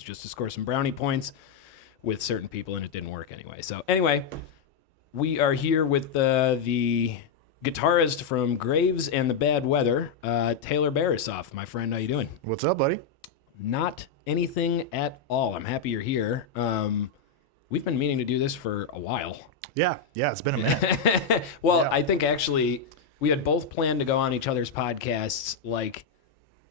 was just to score some brownie points with certain people, and it didn't work anyway. So anyway, we are here with the guitarist from Graves and the Bad Weather, Taylor Barisoff. My friend, how you doing? What's up, buddy? Not anything at all. I'm happy you're here. We've been meaning to do this for a while. Yeah, it's been a minute. Well, Yeah. I think actually we had both planned to go on each other's podcasts like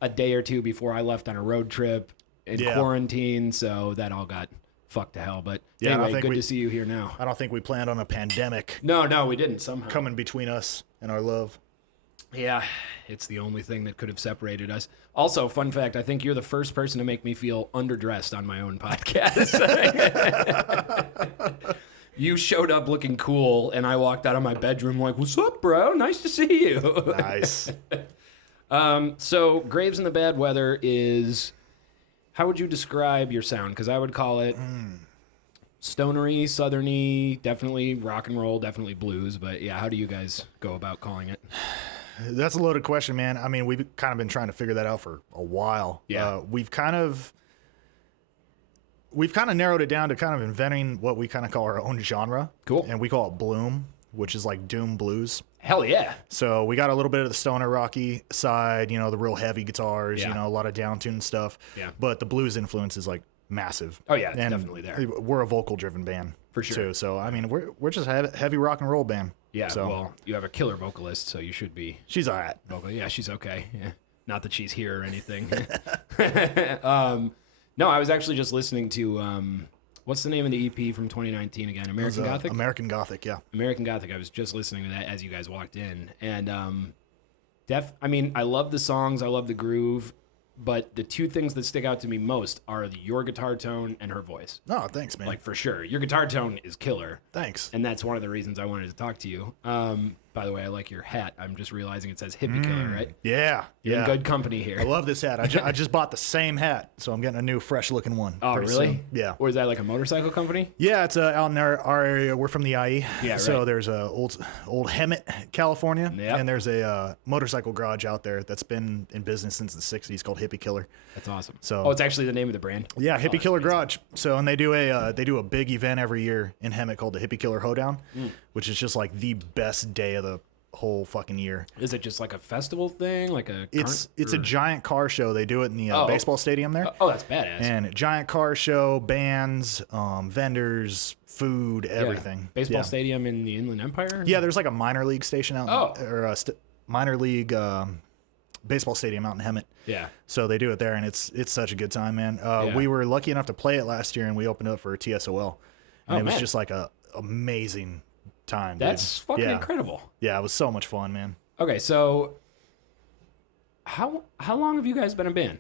a day or two before I left on a road trip in quarantine, so that all got fucked to hell. But anyway, good to see you here now. I don't think we planned on a pandemic No, we didn't somehow. coming between us and our love. Yeah, it's the only thing that could have separated us. Also, fun fact, I think you're the first person to make me feel underdressed on my own podcast. You showed up looking cool, and I walked out of my bedroom like, "What's up, bro? Nice to see you." Nice. So Graves in the Bad Weather is, how would you describe your sound? Because I would call it stonery, southerny, definitely rock and roll, definitely blues. But yeah, how do you guys go about calling it? That's a loaded question, man. I mean, we've kind of been trying to figure that out for a while. Yeah. We've kind of narrowed it down to kind of inventing what we kind of call our own genre. Cool. And we call it Bloom, which is like doom blues. Hell yeah. So we got a little bit of the stoner rocky side, the real heavy guitars, Yeah. a lot of down-tuned stuff. Yeah. But the blues influence is like massive. Oh, yeah, it's And definitely there. We're a vocal-driven band. For sure. Too. So, I mean, we're just a heavy rock and roll band. Yeah, So well, you have a killer vocalist, so you should be she's all right. vocal. Yeah, she's okay. Yeah. Not that she's here or anything. No, I was actually just listening to, what's the name of the EP from 2019 again? American Gothic? American Gothic, yeah. American Gothic. I was just listening to that as you guys walked in. And I mean, I love the songs. I love the groove. But the two things that stick out to me most are your guitar tone and her voice. No, thanks, man. Like, for sure. Your guitar tone is killer. Thanks. And that's one of the reasons I wanted to talk to you. By the way, I like your hat. I'm just realizing it says hippie killer, right? Yeah. You're yeah. in good company here. I love this hat. I just bought the same hat, so I'm getting a new, fresh-looking one. Oh, pretty really? soon. Yeah. Or is that like a motorcycle company? Yeah, it's out in our area. We're from the IE. Yeah, So right. there's a old Hemet, California, Yep. and there's a motorcycle garage out there that's been in business since the 60s called Hippie Killer. That's awesome. So- oh, it's actually the name of the brand? Yeah, Oh, Hippie that's Killer amazing. Garage. So, and they do a big event every year in Hemet called the Hippie Killer Hoedown, which is just like the best day of the whole fucking year. Is it just like a festival thing? Like a It's a giant car show. They do it in the baseball stadium there. Oh, that's badass. And giant car show, bands, vendors, food, everything. Yeah. Baseball yeah. stadium in the Inland Empire? Yeah, there's like a minor league station out, Oh. or a minor league baseball stadium out in Hemet. Yeah. So they do it there, and it's such a good time, man. Yeah. We were lucky enough to play it last year, and we opened up for TSOL, and Oh, it was man. just like a amazing time. dude. That's fucking Yeah. incredible. Yeah, it was so much fun, man. Okay, so how long have you guys been a band?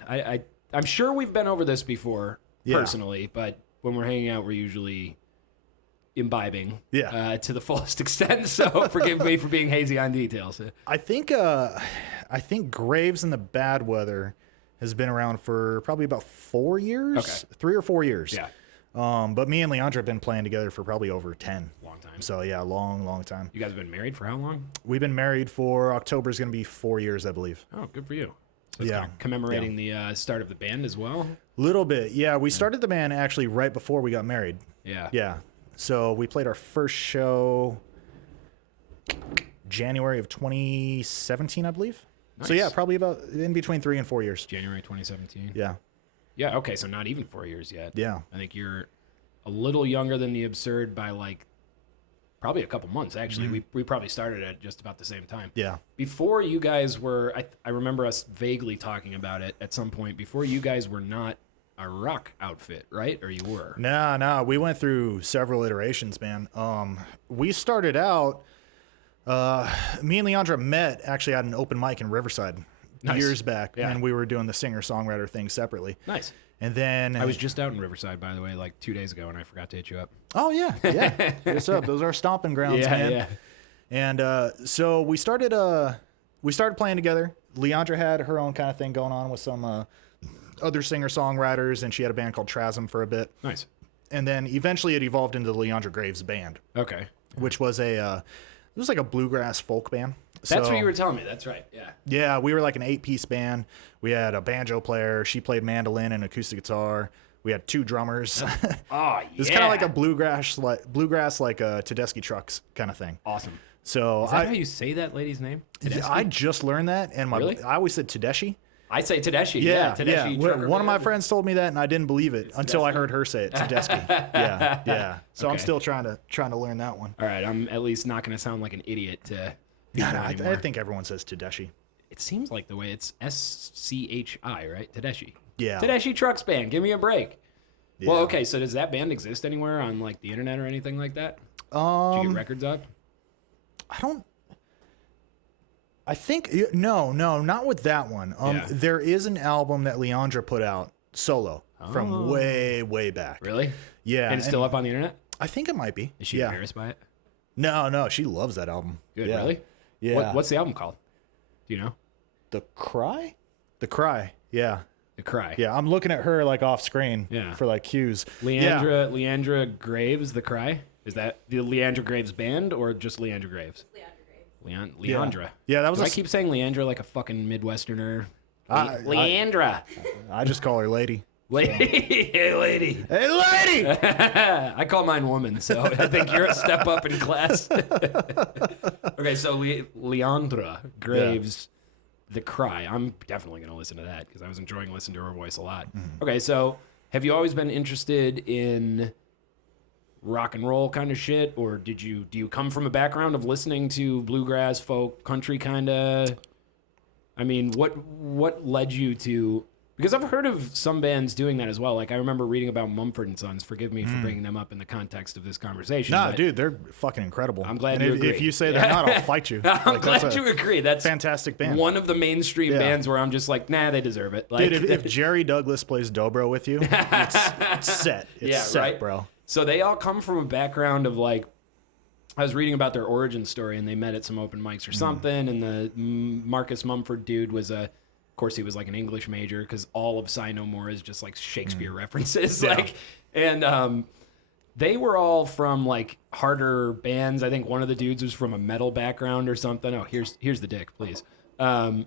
I'm sure we've been over this before personally, but when we're hanging out, we're usually imbibing to the fullest extent. So forgive me for being hazy on details. I think Graves and the Bad Weather has been around for probably about 4 years, Okay. 3 or 4 years. Yeah, But me and Leandra have been playing together for probably over 10. long time. So yeah, long time. You guys have been married for how long? We've been married for October is going to be 4 years, I believe. Oh, good for you. So it's Yeah. kind of commemorating the start of the band as well. Little bit, yeah. We started the band actually right before we got married. Yeah. Yeah. So we played our first show January of 2017, I believe. So Nice. yeah, probably about in between 3 and 4 years. January 2017. Yeah. Yeah, okay, so not even 4 years yet. Yeah. I think you're a little younger than the Absurd by like probably a couple months, actually. We probably started at just about the same time. Yeah. Before you guys were, I remember us vaguely talking about it at some point, before you guys were not a rock outfit, right? Or you were? No. We went through several iterations, man. We started out, me and Leandra met actually at an open mic in Riverside Nice. years back, Yeah. and we were doing the singer-songwriter thing separately. Nice. And then I was just out in Riverside, by the way, like 2 days ago, and I forgot to hit you up. oh yeah, what's up? Those are our stomping grounds, man. Yeah. And so we started playing together. Leandra had her own kind of thing going on with some other singer-songwriters, and she had a band called Trasm for a bit. Nice. And then eventually it evolved into the Leandra Graves band, Okay. which was it was like a bluegrass folk band. That's So, what you were telling me. That's right. Yeah. Yeah, we were like an 8-piece band. We had a banjo player. She played mandolin and acoustic guitar. We had 2 drummers. Oh, It's kind of like a bluegrass like Tedeschi Trucks kind of thing. Awesome. So Is that how you say that lady's name? Yeah, I just learned that, and Really? I always said Tedeschi. I say Tedeschi. Yeah, Tedeschi. One of my friends told me that, and I didn't believe it until I heard her say it. Tedeschi. Yeah. So Okay. I'm still trying to learn that one. All right, I'm at least not going to sound like an idiot to. I think everyone says Tedeschi. It seems like the way it's SCHI, right? Tedeschi. Yeah. Tedeschi Trucks Band. Give me a break. Yeah. Well, okay. So does that band exist anywhere on like the internet or anything like that? Did you get records up? I think no, not with that one. Yeah. There is an album that Leandra put out solo from way back. Really? Yeah. And it's still up on the internet? I think it might be. Is she embarrassed by it? No, she loves that album. Good, Yeah. really? Yeah. What's the album called? Do you know? The Cry? The Cry. Yeah. The Cry. Yeah, I'm looking at her like off screen Yeah. for like cues. Leandra Graves, The Cry? Is that the Leandra Graves band or just Leandra Graves? Leandra. Yeah, that was Do I keep saying Leandra like a fucking Midwesterner? Leandra. I just call her lady. Lady. Hey, lady. Hey, lady! I call mine woman, so I think you're a step up in class. Okay, so Leandra Graves, The Cry. I'm definitely going to listen to that because I was enjoying listening to her voice a lot. Okay, so have you always been interested in rock and roll kind of shit, or do you come from a background of listening to bluegrass, folk, country kind of? I mean, what led you to? Because I've heard of some bands doing that as well. Like I remember reading about Mumford & Sons. Forgive me for bringing them up in the context of this conversation. Nah, dude, they're fucking incredible. I'm glad and you if, agree. if you say they're not, I'll fight you. I'm glad you agree. That's fantastic band. one of the mainstream bands where I'm just like, nah, they deserve it. Like, Dude, if Jerry Douglas plays dobro with you, it's set. It's set, right? bro. So they all come from a background of like, I was reading about their origin story and they met at some open mics or something. And the Marcus Mumford dude was of course he was like an English major because all of Sigh No More is just like Shakespeare references. Yeah. Like, and they were all from like harder bands. I think one of the dudes was from a metal background or something. Oh, here's the dick, please. I'll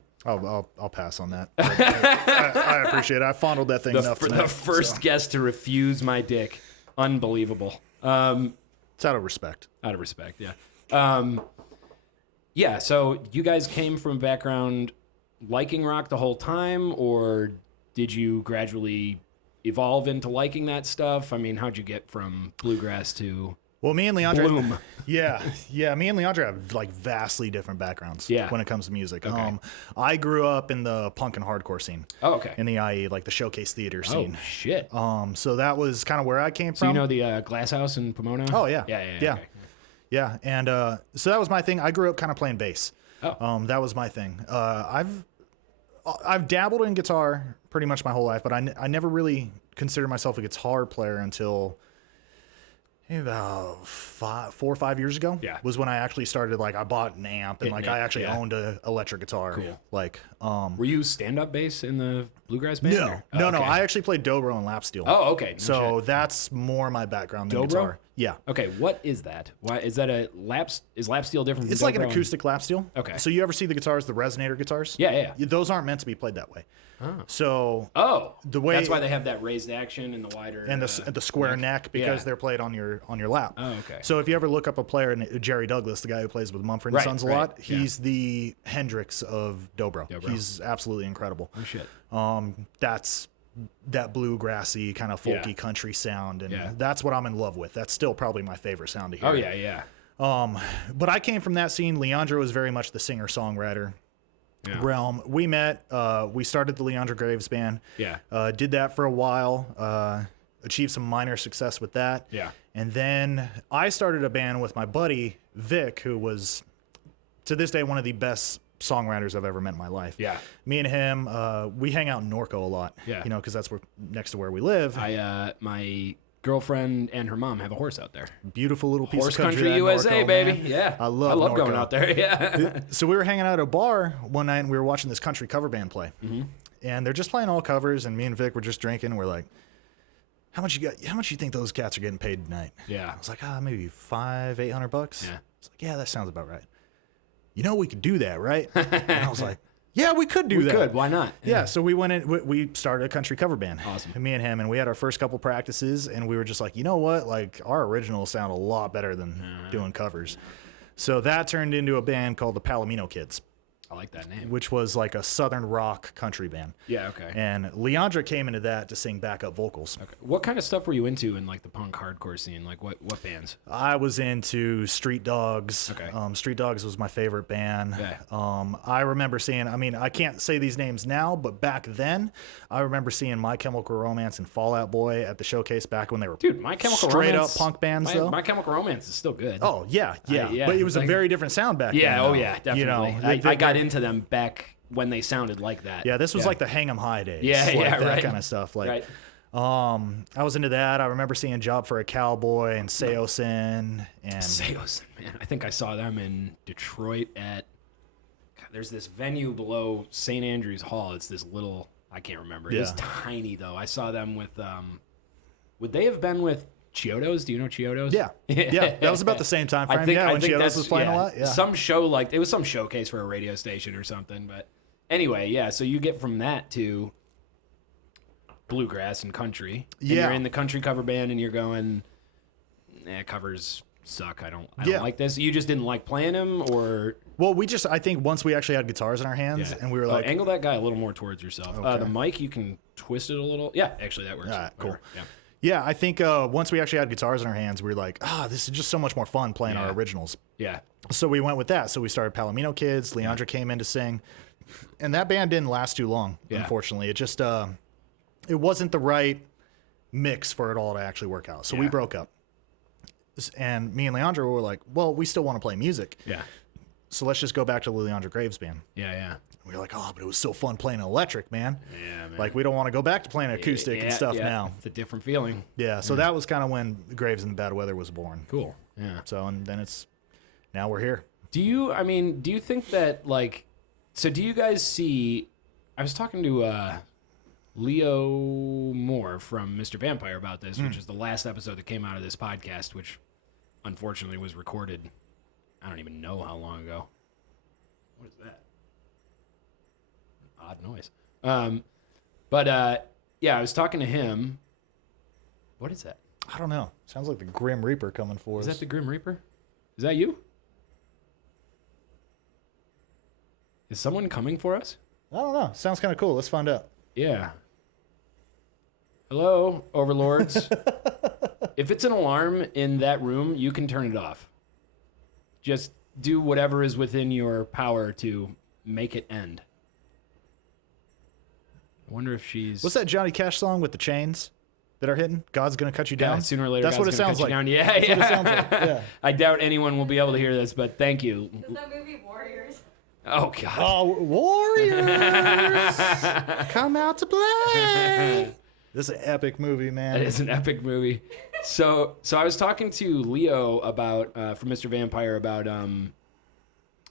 pass on that. I appreciate it. I fondled that thing enough tonight. The first guest to refuse my dick. Unbelievable. It's out of respect. Out of respect, yeah. Yeah, so you guys came from a background liking rock the whole time, or did you gradually evolve into liking that stuff? I mean, how'd you get from bluegrass to Well, me and Leandra, Bloom? yeah, me and Leandra have like vastly different backgrounds when it comes to music. Okay. I grew up in the punk and hardcore scene. Oh, okay. In the IE, like the showcase theater scene. Oh, shit. So that was kind of where I came So from. you know the Glass House in Pomona? Oh, yeah. Yeah. Yeah. Okay. Yeah, and so that was my thing. I grew up kind of playing bass. Oh. That was my thing. I've dabbled in guitar pretty much my whole life, but I never really considered myself a guitar player until maybe about 4 or 5 years ago. Yeah. Was when I actually started, like, I bought an amp and like I actually yeah. owned an electric guitar. Cool. Like, Were you stand-up bass in the bluegrass band? no, or? no, Oh, okay. I actually played dobro and lap steel. Oh, okay. No So shit. that's more my background than Dobro? guitar. Yeah. Okay, what is that? Why is that a lap? Is lap steel different? From It's like an dobro and- acoustic lap steel. Okay. So you ever see the guitars, the resonator guitars? Yeah. Those aren't meant to be played that way. Oh. So The way- that's why they have that raised action and the wider and the square neck because Yeah. they're played on your lap. Oh, okay. So if you ever look up a player, Jerry Douglas, the guy who plays with Mumford and Sons a lot, he's the Hendrix of dobro. He's absolutely incredible. Oh shit. That's that bluegrassy kind of folky country sound, and Yeah. that's what I'm in love with. That's still probably my favorite sound to hear. Oh yeah. But I came from that scene. Leandra was very much the singer-songwriter realm. We met. We started the Leandra Graves band. Yeah. Did that for a while. Achieved some minor success with that. Yeah. And then I started a band with my buddy Vic, who was to this day one of the best songwriters I've ever met in my life. Yeah. Me and him, we hang out in Norco a lot. Yeah. You know, because that's next to where we live. My girlfriend and her mom have a horse out there. Beautiful little piece Horse of country. country that USA, Norco, baby. man. Yeah. I love going Norco. out there. Yeah. So we were hanging out at a bar one night and we were watching this country cover band play. Mm-hmm. And they're just playing all covers, and me and Vic were just drinking. We're like, how much you think those cats are getting paid tonight? Yeah. I was like, maybe $500-800. Yeah. It's like, yeah, that sounds about right. You know, we could do that, right? And I was like, Yeah, we could do that. Good. Why not? Yeah, so we went in, we started a country cover band. Awesome. Me and him, and we had our first couple practices, and we were just like, you know what? Like, our originals sound a lot better than doing covers. So that turned into a band called the Palomino Kids. I like that name. Which was like a southern rock country band. Yeah, okay. And Leandra came into that to sing backup vocals. Okay. What kind of stuff were you into in like the punk hardcore scene? Like what bands? I was into Street Dogs. Okay. Street Dogs was my favorite band. Okay. I remember seeing, I mean, I can't say these names now, but back then, I remember seeing My Chemical Romance and Fall Out Boy at the showcase back when they were My Chemical straight Romance, up punk bands, though. My Chemical Romance is still good. Oh, yeah. Yeah, But it was like, a very different sound back then. Yeah, though. definitely. You know, I got into them back when they sounded like that. Yeah, this was like the Hang 'em High days. Yeah, like yeah, that right. kind of stuff. Like, Right. I was into that. I remember seeing Job for a Cowboy and Seosin and Seos, man. I think I saw them in Detroit at. God, there's this venue below St. Andrews Hall. It's this little. I can't remember. It was tiny though. I saw them with. Would they have been with Chiodos? Do you know Chiodos? Yeah. Yeah. That was about the same time frame. When Chiodos was playing a lot. Yeah. Some show like it was some showcase for a radio station or something. But anyway, yeah. So you get from that to bluegrass and country. And Yeah. You're in the country cover band and you're going, covers suck. I don't like this. You just didn't like playing them, or Well, I think once we actually had guitars in our hands and we were like, angle that guy a little more towards yourself. Okay. The mic, you can twist it a little. Yeah, actually that works. All right, cool. Whatever. Yeah. yeah, I think once we actually had guitars in our hands, we were like, this is just so much more fun playing our originals. Yeah. So we went with that. So we started Palomino Kids. Leandra came in to sing. And that band didn't last too long, unfortunately. It just, it wasn't the right mix for it all to actually work out. So we broke up. And me and Leandra were like, well, we still want to play music. Yeah. So let's just go back to the Leandra Graves band. Yeah. We were like, but it was so fun playing electric, man. Yeah, man. Like, we don't want to go back to playing acoustic and stuff now. It's a different feeling. Yeah, so that was kind of when Graves and the Bad Weather was born. Cool. Yeah. So, and then now we're here. Do you think that, like, so do you guys see, I was talking to Leo Moore from Mr. Vampire about this, which is the last episode that came out of this podcast, which unfortunately was recorded, I don't even know how long ago. What is that? Odd noise. Yeah, I was talking to him. What is that? I don't know. Sounds like the Grim Reaper coming for us. Is that the Grim Reaper? Is that you? Is someone coming for us? I don't know. Sounds kind of cool. Let's find out. Yeah. Hello, overlords. If it's an alarm in that room, you can turn it off. Just do whatever is within your power to make it end. I wonder if she's... What's that Johnny Cash song with the chains that are hitting? God's Gonna Cut You Down? Yeah, sooner or later, That's God's what it gonna sounds cut you like. down. Yeah, That's yeah. what it sounds like. Yeah. I doubt anyone will be able to hear this, but thank you. Is that movie Warriors? Oh, God. Oh, Warriors! Come out to play! This is an epic movie, man. It is an epic movie. So I was talking to Leo about from Mr. Vampire about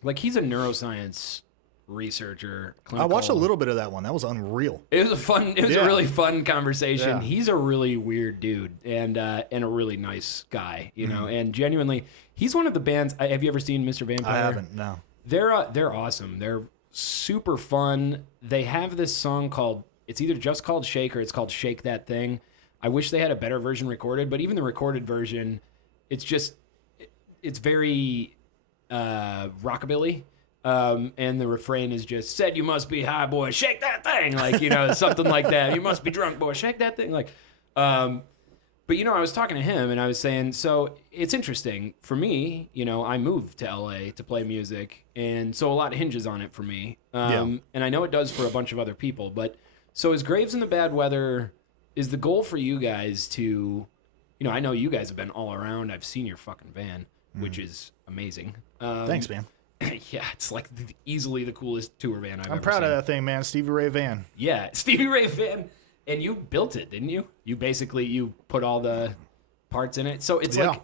like he's a neuroscience researcher. I watched a little bit of that one. That was unreal. It was a really fun conversation. Yeah. He's a really weird dude and a really nice guy, you know. And genuinely, he's one of the bands. Have you ever seen Mr. Vampire? I haven't. No. They're awesome. They're super fun. They have this song called. It's either just called Shake or it's called Shake That Thing. I wish they had a better version recorded, but even the recorded version, it's very rockabilly. And the refrain is just, said you must be high, boy, shake that thing. Like, you know, something like that. You must be drunk, boy, shake that thing. Like, but, you know, I was talking to him and I was saying, so it's interesting. For me, you know, I moved to LA to play music. And so a lot hinges on it for me. And I know it does for a bunch of other people, but so is Graves in the Bad Weather, is the goal for you guys to, you know, I know you guys have been all around. I've seen your fucking van, which is amazing. Thanks, man. Yeah, it's like easily the coolest tour van I've ever seen. I'm proud of that thing, man. Stevie Ray van. Yeah, Stevie Ray van. And you built it, didn't you? You put all the parts in it. So it's like,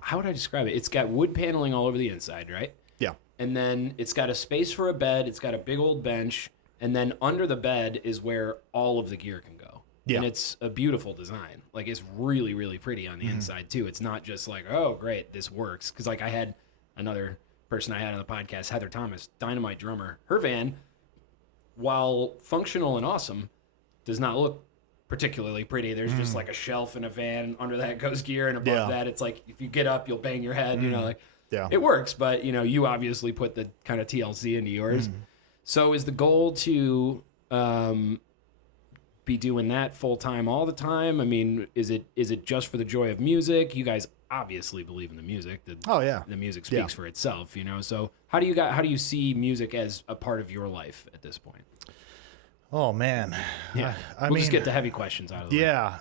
how would I describe it? It's got wood paneling all over the inside, right? Yeah. And then it's got a space for a bed. It's got a big old bench. And then under the bed is where all of the gear can go. Yeah. And it's a beautiful design. Like, it's really, really pretty on the inside, too. It's not just like, oh, great, this works. Because, like, I had another person I had on the podcast, Heather Thomas, Dynamite drummer. Her van while functional and awesome, does not look particularly pretty. There's just like a shelf in a van. Under that goes gear, and above that, it's like if you get up, you'll bang your head. You know, like it works, but you know, you obviously put the kind of TLC into yours. So is the goal to be doing that full time all the time? I mean, is it just for the joy of music? You guys obviously believe in the music. The music speaks for itself, you know. So how do you see music as a part of your life at this point? Oh man, yeah. We'll just get the heavy questions out of the way. Yeah.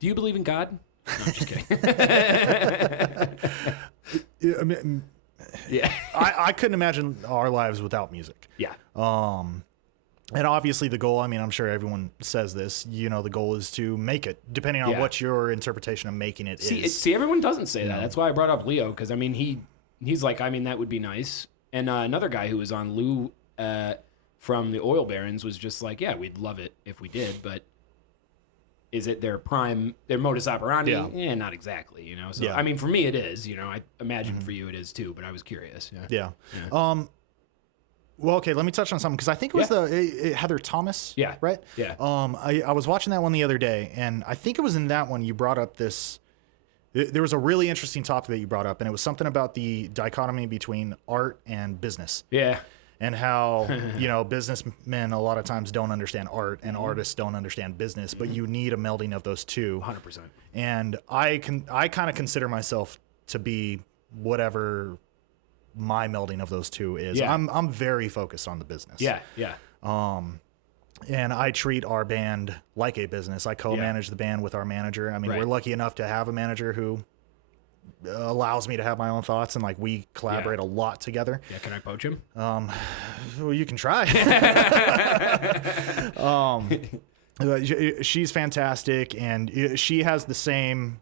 Do you believe in God? No, I'm just kidding. I mean, yeah. I couldn't imagine our lives without music. Yeah. And obviously the goal, I mean, I'm sure everyone says this, you know, the goal is to make it, depending on what your interpretation of making it is. See, everyone doesn't say that. That's why I brought up Leo, because, I mean, he's like, I mean, that would be nice. And another guy who was on, Lou from the Oil Barons, was just like, yeah, we'd love it if we did, but is it their modus operandi? Yeah, not exactly, you know? So, I mean, for me it is, you know, I imagine for you it is too, but I was curious. Yeah. Well, okay, let me touch on something, because I think it was Heather Thomas, right? Yeah. I was watching that one the other day, and I think it was in that one you brought up this. There was a really interesting topic that you brought up, and it was something about the dichotomy between art and business. Yeah. And how, you know, businessmen a lot of times don't understand art, and artists don't understand business, but you need a melding of those two. 100%. And I kind of consider myself to be whatever my melding of those two is. I'm very focused on the business. Yeah. And I treat our band like a business. I co-manage the band with our manager. I mean, we're lucky enough to have a manager who allows me to have my own thoughts, and like we collaborate a lot together. Yeah, can I poach him? Well, you can try. She's fantastic, and she has the same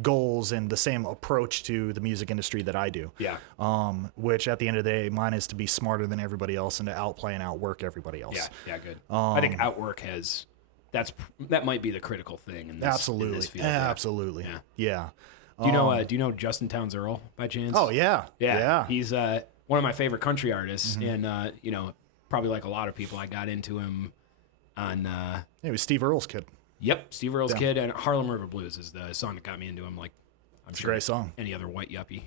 goals and the same approach to the music industry that I do. Yeah. Which at the end of the day, mine is to be smarter than everybody else and to outplay and outwork everybody else. Yeah, good. I think outwork that might be the critical thing in this, absolutely. In this field. Absolutely. Yeah. Do you know Justin Townes Earl by chance? Oh yeah. He's one of my favorite country artists, and you know, probably like a lot of people, I got into him on. He was Steve Earle's kid. Yep, Steve Earle's kid, and Harlem River Blues is the song that got me into him. Like, it's a great song. Any other white yuppie.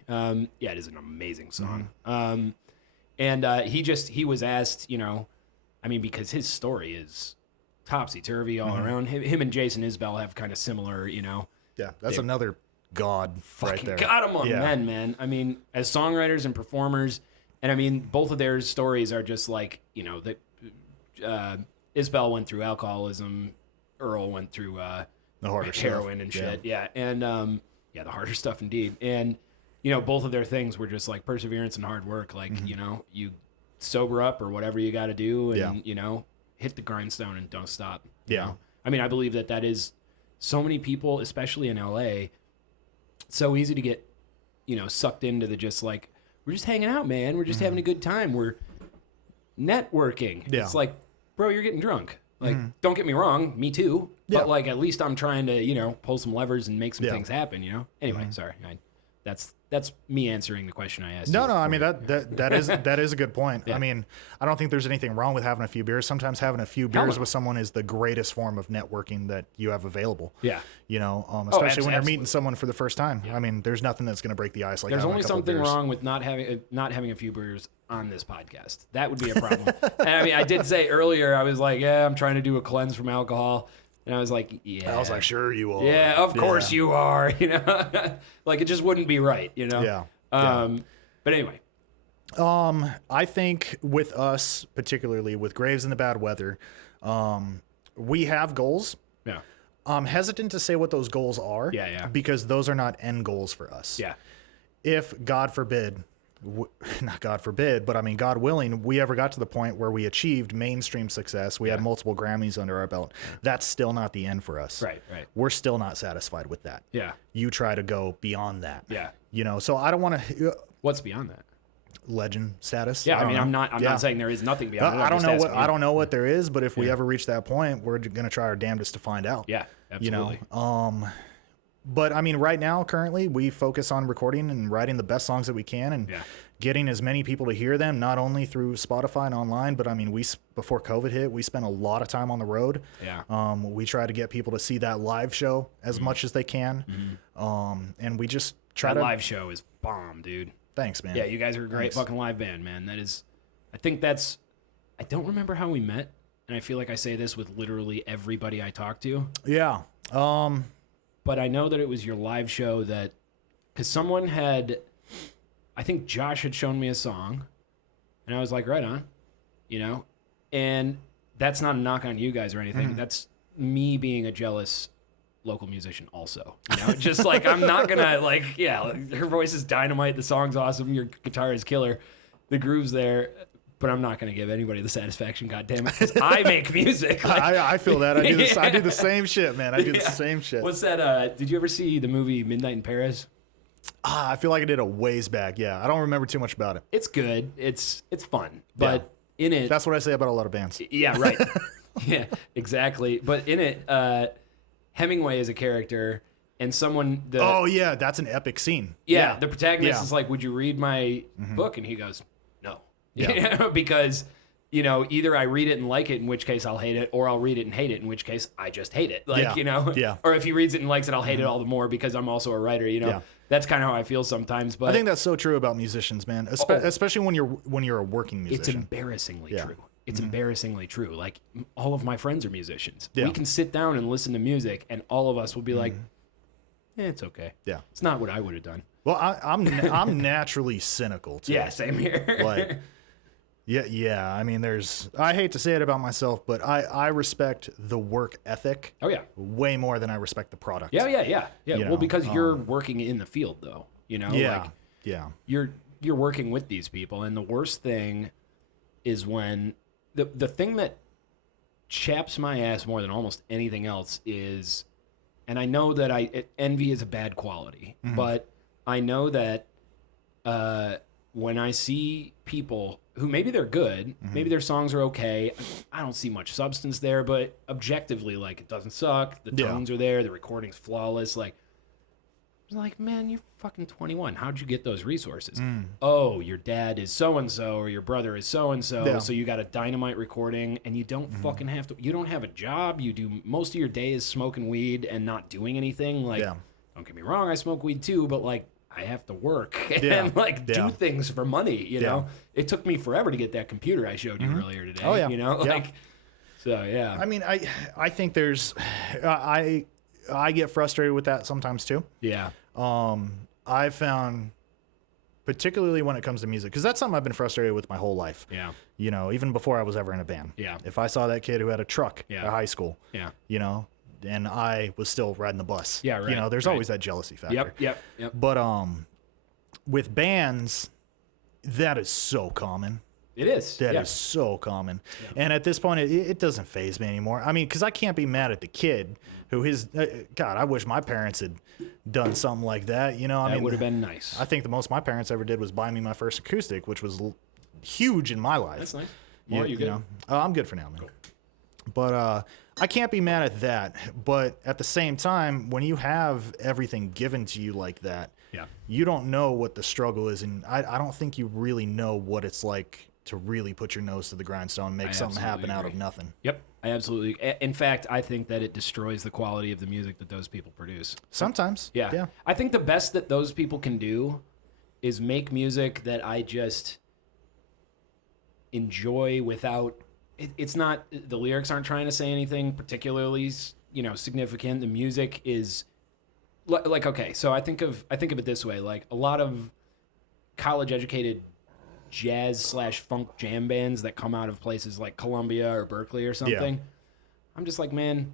Yeah, it is an amazing song. And he was asked, you know, I mean, because his story is topsy-turvy all around. Him and Jason Isbell have kind of similar, you know. Yeah, that's another god right there. God among men, man. I mean, as songwriters and performers, and I mean, both of their stories are just like, you know, that Isbell went through alcoholism, Earl went through the harder heroin stuff. and shit. Yeah. And the harder stuff indeed. And you know, both of their things were just like perseverance and hard work. Like, you know, you sober up or whatever you got to do, and you know, hit the grindstone and don't stop. You know? I mean, I believe that is so many people, especially in LA. It's so easy to get, you know, sucked into the just like, we're just hanging out, man. We're just having a good time. We're networking. Yeah. It's like, bro, you're getting drunk. Like, don't get me wrong, me too. But like, at least I'm trying to, you know, pull some levers and make some things happen. You know. Anyway, sorry. That's me answering the question I asked. No. I mean that is a good point. I mean, I don't think there's anything wrong with having a few beers. Sometimes having a few beers with someone is the greatest form of networking that you have available. Yeah. You know, especially when you're meeting someone for the first time. I mean, there's nothing that's going to break the ice like. There's only something wrong with not having a few beers on this podcast. That would be a problem. And I mean, I did say earlier, I was like, yeah, I'm trying to do a cleanse from alcohol. And I was like, yeah. I was like, sure you are. Yeah, of course you are. You know, like it just wouldn't be right. You know. Yeah. But anyway. I think with us, particularly with Graves and the Bad Weather, we have goals. Yeah. I'm hesitant to say what those goals are. Yeah. Because those are not end goals for us. Yeah. If God forbid, not God forbid, but I mean, God willing, we ever got to the point where we achieved mainstream success, we had multiple Grammys under our belt, that's still not the end for us. Right. We're still not satisfied with that. Yeah. You try to go beyond that. Yeah. You know, so I don't want to... What's beyond that? Legend status. Yeah, I mean, I'm not saying there is nothing beyond that. I don't know what there is, but if we ever reach that point, we're going to try our damnedest to find out. Yeah, absolutely. You know, But I mean, right now, currently, we focus on recording and writing the best songs that we can, and getting as many people to hear them, not only through Spotify and online, but I mean, before COVID hit, we spent a lot of time on the road. Yeah. We try to get people to see that live show as much as they can. And we just try that live show is bomb, dude. Thanks, man. Yeah, you guys are a great fucking live band, man. I don't remember how we met, and I feel like I say this with literally everybody I talk to. Yeah. But I know that it was your live show because someone I think Josh had shown me a song, and I was like, right on, and that's not a knock on you guys or anything. That's me being a jealous local musician also, just like, I'm not gonna her voice is dynamite, the song's awesome, your guitar is killer, the groove's there, but I'm not going to give anybody the satisfaction, goddammit, because I make music. I feel that. I do the same shit, man. I do the same shit. What's that? Did you ever see the movie Midnight in Paris? I feel like I did a ways back. Yeah, I don't remember too much about it. It's good. It's fun. But in it... That's what I say about a lot of bands. Yeah, right. Yeah, exactly. But in it, Hemingway is a character, and someone... Oh, yeah, that's an epic scene. Yeah, the protagonist is like, would you read my book? And he goes... Yeah. Because, either I read it and like it, in which case I'll hate it, or I'll read it and hate it, in which case I just hate it. Or if he reads it and likes it, I'll hate it all the more because I'm also a writer, That's kind of how I feel sometimes. But I think that's so true about musicians, man. Especially when you're a working musician. It's embarrassingly true. It's embarrassingly true. Like, all of my friends are musicians. We can sit down and listen to music, and all of us will be like, it's okay. Yeah. It's not what I would have done. Well, I'm naturally cynical, too. Yeah, same here. Yeah. I mean, I hate to say it about myself, but I respect the work ethic. Oh, yeah. Way more than I respect the product. Yeah. Well, because you're working in the field, though. Yeah. You're working with these people, and the worst thing is when the thing that chaps my ass more than almost anything else is, and I know that envy is a bad quality, but I know that when I see people who maybe they're good, maybe their songs are okay, I don't see much substance there, but objectively, like, it doesn't suck, the tones are there, the recording's flawless, like, man, you're fucking 21. How'd you get those resources? Oh, your dad is so-and-so, or your brother is so-and-so, so you got a dynamite recording, and you don't fucking have to, you don't have a job, you do, most of your day is smoking weed and not doing anything, like, don't get me wrong, I smoke weed too, but, like, I have to work and do things for money, you know? It took me forever to get that computer I showed you earlier today, so, yeah. I mean, I think there's, I get frustrated with that sometimes too. Yeah. I found, particularly when it comes to music, because that's something I've been frustrated with my whole life. Yeah. Even before I was ever in a band. Yeah. If I saw that kid who had a truck at high school, and I was still riding the bus. Yeah, right. There's always that jealousy factor. Yep. But with bands, that is so common. It is. That is so common. Yeah. And at this point, it doesn't faze me anymore. I mean, because I can't be mad at the kid who God, I wish my parents had done something like that. That would have been nice. I think the most my parents ever did was buy me my first acoustic, which was huge in my life. That's nice. More, you good? I'm good for now, man. Cool. But I can't be mad at that. But at the same time, when you have everything given to you like that, you don't know what the struggle is. And I don't think you really know what it's like to really put your nose to the grindstone and make something happen out of nothing. Yep, I absolutely. In fact, I think that it destroys the quality of the music that those people produce. Sometimes. Yeah. I think the best that those people can do is make music that I just enjoy without... It's not, the lyrics aren't trying to say anything particularly, significant. The music is like, okay, so I think of it this way, like a lot of college educated jazz/funk jam bands that come out of places like Columbia or Berkeley or something. Yeah. I'm just like, man,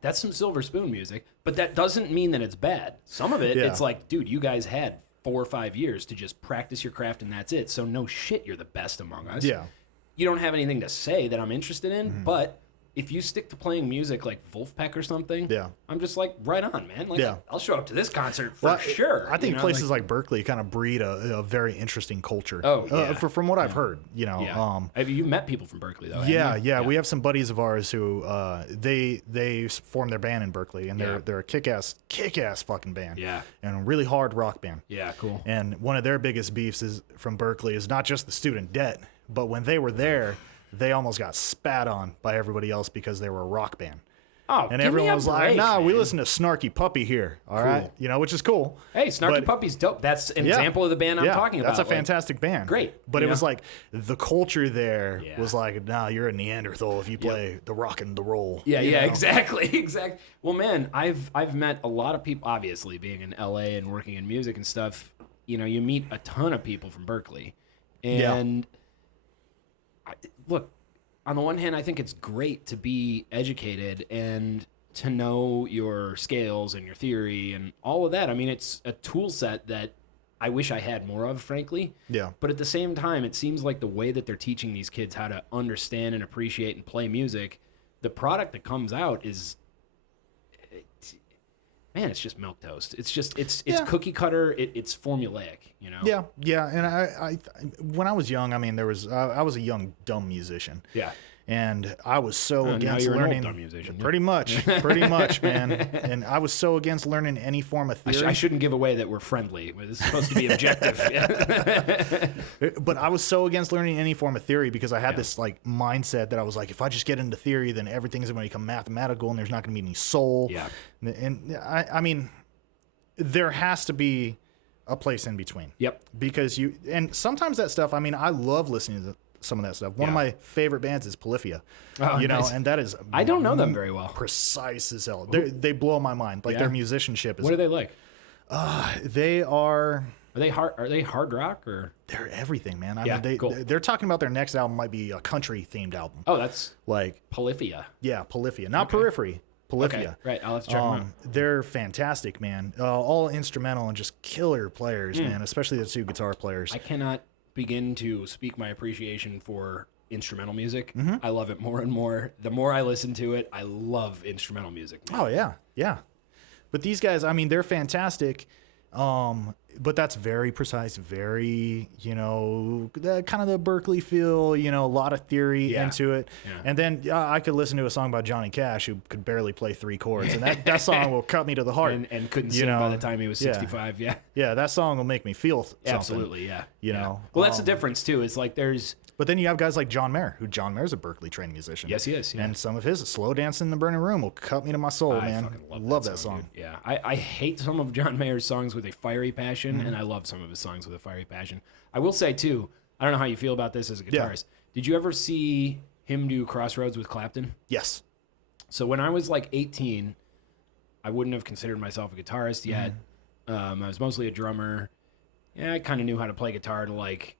that's some Silver Spoon music, but that doesn't mean that it's bad. Some of it, it's like, dude, you guys had 4 or 5 years to just practice your craft and that's it. So no shit, you're the best among us. Yeah. You don't have anything to say that I'm interested in, but if you stick to playing music like Wolfpack or something, Yeah. I'm just like, right on, man. Like, Yeah. I'll show up to this concert for sure. I think places like Berkeley kind of breed a very interesting culture. Oh, yeah. From what I've heard, Yeah. Have you met people from Berkeley though? Yeah. We have some buddies of ours who they formed their band in Berkeley, and they're a kick-ass fucking band. Yeah. And a really hard rock band. Yeah, cool. And one of their biggest beefs is from Berkeley is not just the student debt, but when they were there, they almost got spat on by everybody else because they were a rock band. Oh, and give everyone me a was break, like, "Nah, man. we listen to Snarky Puppy here, all right?" Which is cool. Hey, Snarky Puppy's dope. That's an example of the band I'm talking about. That's a fantastic band. Great. But it was like the culture there was like, "Nah, you're a Neanderthal if you play the rock and the roll." Yeah, exactly. Well, man, I've met a lot of people. Obviously, being in LA and working in music and stuff, you meet a ton of people from Berkeley, and look. On the one hand, I think it's great to be educated and to know your scales and your theory and all of that. I mean, it's a tool set that I wish I had more of, frankly. Yeah. But at the same time, it seems like the way that they're teaching these kids how to understand and appreciate and play music, the product that comes out is, man, it's just milquetoast. It's just it's cookie cutter. It's formulaic, Yeah. And I when I was young, I mean, I was a young dumb musician. Yeah. And I was so now against you're learning. An old dumb musician. Pretty much, man. And I was so against learning any form of theory. I shouldn't give away that we're friendly. This is supposed to be objective. But I was so against learning any form of theory because I had this like mindset that I was like, if I just get into theory, then everything's going to become mathematical and there's not going to be any soul. Yeah. And I mean, there has to be a place in between. Yep. Because and sometimes that stuff, I mean, I love listening to some of that stuff. One of my favorite bands is Polyphia. Oh, nice. And that is I don't know them very well. Precise as hell. They blow my mind. Like their musicianship is. What are they like? They are. Are they hard rock or? They're everything, man. I mean, cool. They're talking about their next album might be a country themed album. Oh, that's like Polyphia. Yeah, Polyphia, not Periphery. Polyphia. Okay, right. I'll have to check them out. They're fantastic, man. All instrumental and just killer players, man. Especially the two guitar players. I cannot begin to speak my appreciation for instrumental music. Mm-hmm. I love it more and more. The more I listen to it, I love instrumental music. Man. Oh yeah. But these guys, I mean, they're fantastic. But that's very precise, very, kind of the Berkeley feel, a lot of theory into it. Yeah. And then I could listen to a song by Johnny Cash who could barely play 3 chords. And that song will cut me to the heart. And couldn't sing by the time he was 65. Yeah. Yeah, that song will make me feel something. Absolutely, yeah. Well, that's the difference, too. It's like there's... But then you have guys like John Mayer, who John Mayer's a Berkeley-trained musician. Yes, he is. Yeah. And some of his Slow Dance in the Burning Room will cut me to my soul, man. Love that song. Dude. Yeah. I hate some of John Mayer's songs with a fiery passion, and I love some of his songs with a fiery passion. I will say, too, I don't know how you feel about this as a guitarist. Did you ever see him do Crossroads with Clapton? Yes. So when I was like 18, I wouldn't have considered myself a guitarist yet. I was mostly a drummer. Yeah, I kind of knew how to play guitar to like...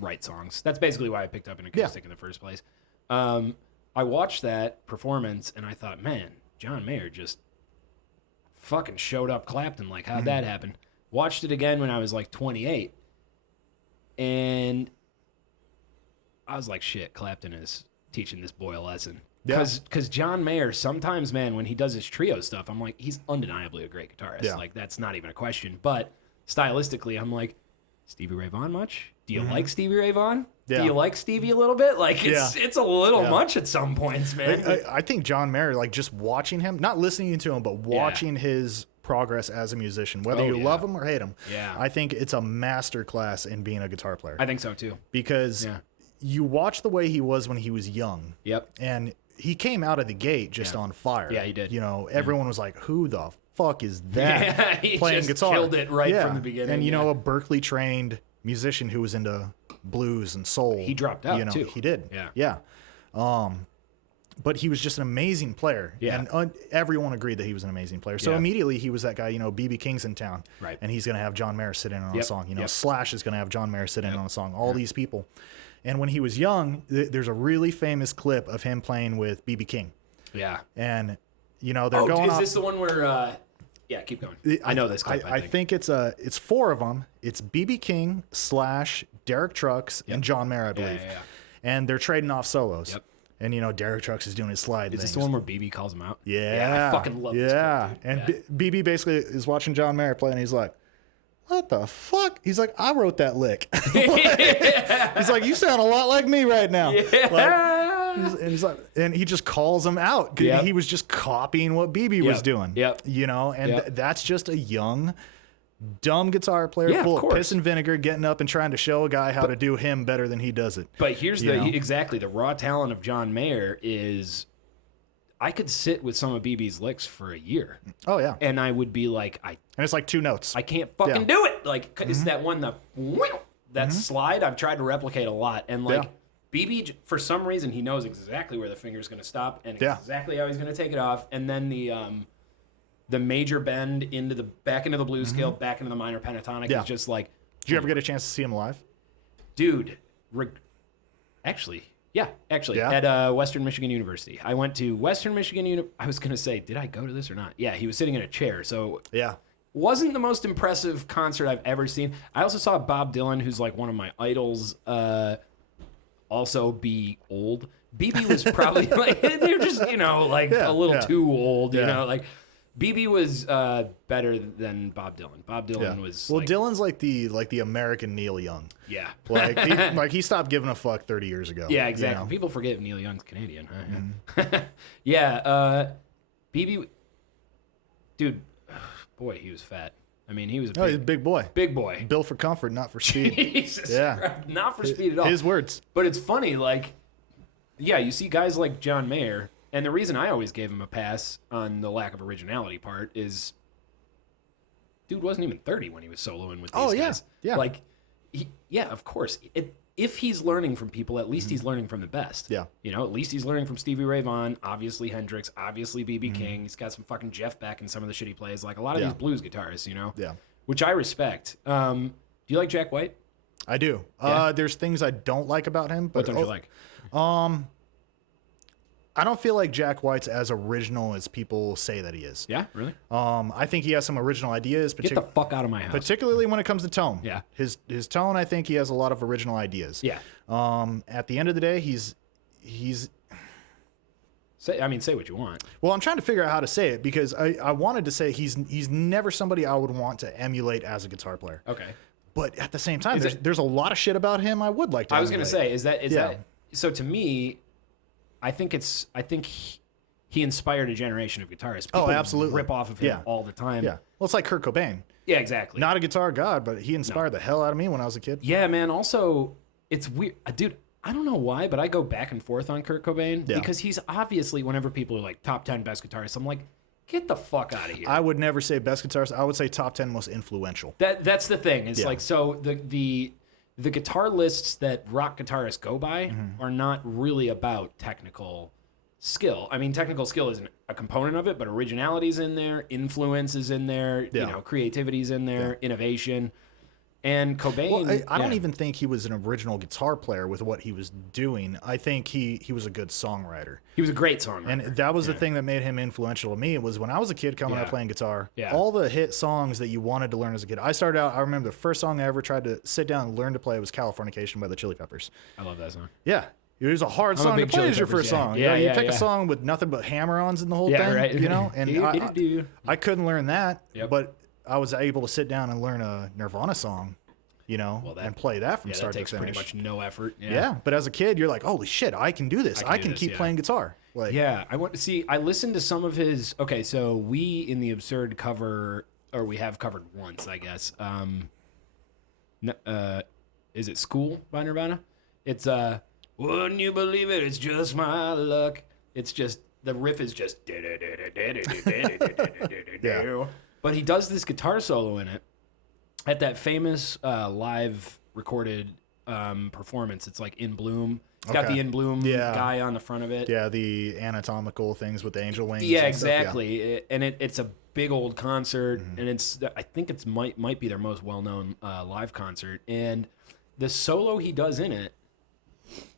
write songs. That's basically why I picked up an acoustic in the first place. I watched that performance and I thought, man, John Mayer just fucking showed up Clapton. Like, how'd that happen? Watched it again when I was like 28. And I was like, shit, Clapton is teaching this boy a lesson. Because John Mayer, sometimes, man, when he does his trio stuff, I'm like, he's undeniably a great guitarist. Yeah. Like, that's not even a question. But stylistically, I'm like, Stevie Ray Vaughan much? Do you like Stevie Ray Vaughan? Yeah. Do you like Stevie a little bit? Like, it's a little much at some points, man. I think John Mayer, like just watching him, not listening to him, but watching his progress as a musician, whether you love him or hate him, I think it's a master class in being a guitar player. I think so, too. Because you watch the way he was when he was young. Yep. And he came out of the gate just on fire. Yeah, he did. Everyone was like, who the fuck is that he playing just guitar? Killed it right from the beginning. And, a Berkeley-trained musician who was into blues and soul. He dropped out, too. He did. Yeah. But he was just an amazing player. Yeah. And everyone agreed that he was an amazing player. So immediately he was that guy, B.B. King's in town. Right. And he's going to have John Mayer sit in on a song. Slash is going to have John Mayer sit in on a song. All these people. And when he was young, there's a really famous clip of him playing with B.B. King. Yeah. And, they're going is this the one where... Yeah, keep going. I know this clip, I think it's 4 of them. It's B.B. King, Slash, Derek Trucks, and John Mayer, I believe. Yeah. And they're trading off solos. Yep. And, Derek Trucks is doing his slide Is things. this the one where BB calls him out? Yeah. I fucking love this. Yeah. Clip, And dude. BB basically is watching John Mayer play, and he's like, what the fuck? He's like, I wrote that lick. He's like, you sound a lot like me right now. And he just calls him out. Yep. He was just copying what BB was doing. Yep. That's just a young, dumb guitar player full of piss and vinegar getting up and trying to show a guy how to do him better than he does it. But here's the raw talent of John Mayer is I could sit with some of BB's licks for a year. Oh, yeah. And I would be like, and it's like 2 notes. I can't fucking do it. Like, it's that one, that slide I've tried to replicate a lot. And like, BB, for some reason, he knows exactly where the finger's going to stop and exactly how he's going to take it off. And then the major bend back into the blues scale, back into the minor pentatonic is just like. Did you ever get a chance to see him live? Dude, actually, at Western Michigan University. I went to Western Michigan I was going to say, did I go to this or not? Yeah, he was sitting in a chair. So wasn't the most impressive concert I've ever seen. I also saw Bob Dylan, who's like one of my idols, also be old. BB was probably like, they're just, a little too old, like BB was better than Bob Dylan. Bob Dylan was Dylan's like the American Neil Young. Yeah. He stopped giving a fuck 30 years ago. Yeah, exactly. People forget Neil Young's Canadian. Huh? Yeah. BB, dude, boy, he was fat. I mean, he was he's a big boy. Big boy. Built for comfort, not for speed. Jesus Christ. Not for speed at all. His words. But it's funny, you see guys like John Mayer, and the reason I always gave him a pass on the lack of originality part is dude wasn't even 30 when he was soloing with these guys. Yeah. Of course. If he's learning from people, at least he's learning from the best. Yeah. At least he's learning from Stevie Ray Vaughan, obviously Hendrix, obviously B.B. King. He's got some fucking Jeff Beck and some of the shit he plays. Like a lot of these blues guitarists, Yeah. Which I respect. Do you like Jack White? I do. There's things I don't like about him. But What don't you like? I don't feel like Jack White's as original as people say that he is. Yeah, really? I think he has some original ideas. Get the fuck out of my house. Particularly when it comes to tone. Yeah. His tone, I think he has a lot of original ideas. Yeah. At the end of the day, he's. Say what you want. Well, I'm trying to figure out how to say it because I wanted to say he's never somebody I would want to emulate as a guitar player. Okay. But at the same time, there's a lot of shit about him I would like to. I was gonna say, is that so? To me, I think he inspired a generation of guitarists. People absolutely. Rip off of him all the time. Yeah. Well, it's like Kurt Cobain. Yeah, exactly. Not a guitar god, but he inspired the hell out of me when I was a kid. Yeah, man. Also, it's weird, dude. I don't know why, but I go back and forth on Kurt Cobain because he's obviously, whenever people are like top 10 best guitarists, I'm like, get the fuck out of here. I would never say best guitarist. I would say top 10 most influential. That's the thing. It's like, so the guitar lists that rock guitarists go by are not really about technical skill. I mean, technical skill isn't a component of it, but originality's in there, influence is in there, creativity's in there, innovation. And Cobain... Well, I don't even think he was an original guitar player with what he was doing. I think he was a good songwriter. He was a great songwriter. And that was the thing that made him influential to me. It was when I was a kid coming up playing guitar, all the hit songs that you wanted to learn as a kid. I started out, I remember the first song I ever tried to sit down and learn to play was Californication by the Chili Peppers. I love that song. Yeah. It was a hard song to play as your first song. You pick a song with nothing but hammer-ons in the whole thing, right. And I couldn't learn that, but I was able to sit down and learn a Nirvana song, and play that from start to finish. That takes pretty much no effort. Yeah, but as a kid, you're like, holy shit, I can do this. I can keep playing guitar. I listened to some of his. Okay, so we in the Absurd we have covered once, I guess. Is it School by Nirvana? It's wouldn't you believe it? It's just my luck. It's just the riff is just but he does this guitar solo in it at that famous live recorded performance. It's like In Bloom. It's got the In Bloom guy on the front of it. Yeah, the anatomical things with the angel wings. Yeah, exactly. Yeah. And it's a big old concert, and I think it's might be their most well-known live concert. And the solo he does in it,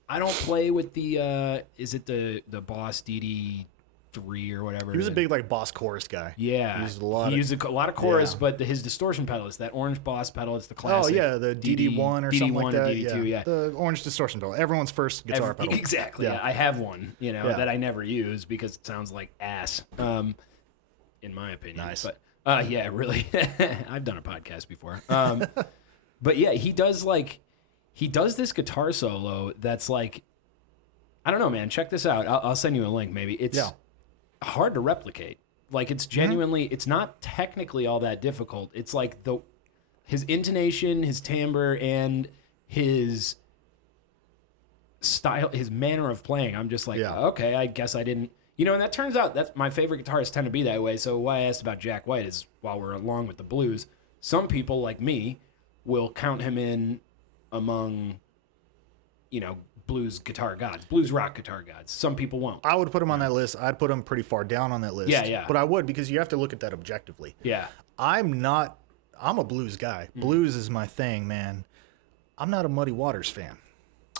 I don't play with the is it the Boss DD3 3 or whatever. He was a big like Boss chorus guy. Yeah, he used a lot of chorus, but his distortion pedal is that orange Boss pedal. It's the classic. Oh yeah, the DD1 or something like that. DD2, yeah, the orange distortion pedal. Everyone's first guitar pedal. Exactly. Yeah. I have one, that I never use because it sounds like ass. In my opinion. Nice. But yeah, really. I've done a podcast before. But yeah, he does this guitar solo that's like, I don't know, man. Check this out. I'll send you a link. Maybe it's hard to replicate. Like it's genuinely, it's not technically all that difficult. It's like his intonation, his timbre, and his style, his manner of playing. I'm just like, okay, I guess I didn't. And that turns out that's my favorite guitarists tend to be that way. So why I asked about Jack White is while we're along with the blues, some people like me will count him in among, blues guitar gods, blues rock guitar gods. Some people won't. I would put him on that list. I'd put him pretty far down on that list. Yeah. But I would, because you have to look at that objectively. Yeah. I'm a blues guy. Blues is my thing, man. I'm not a Muddy Waters fan.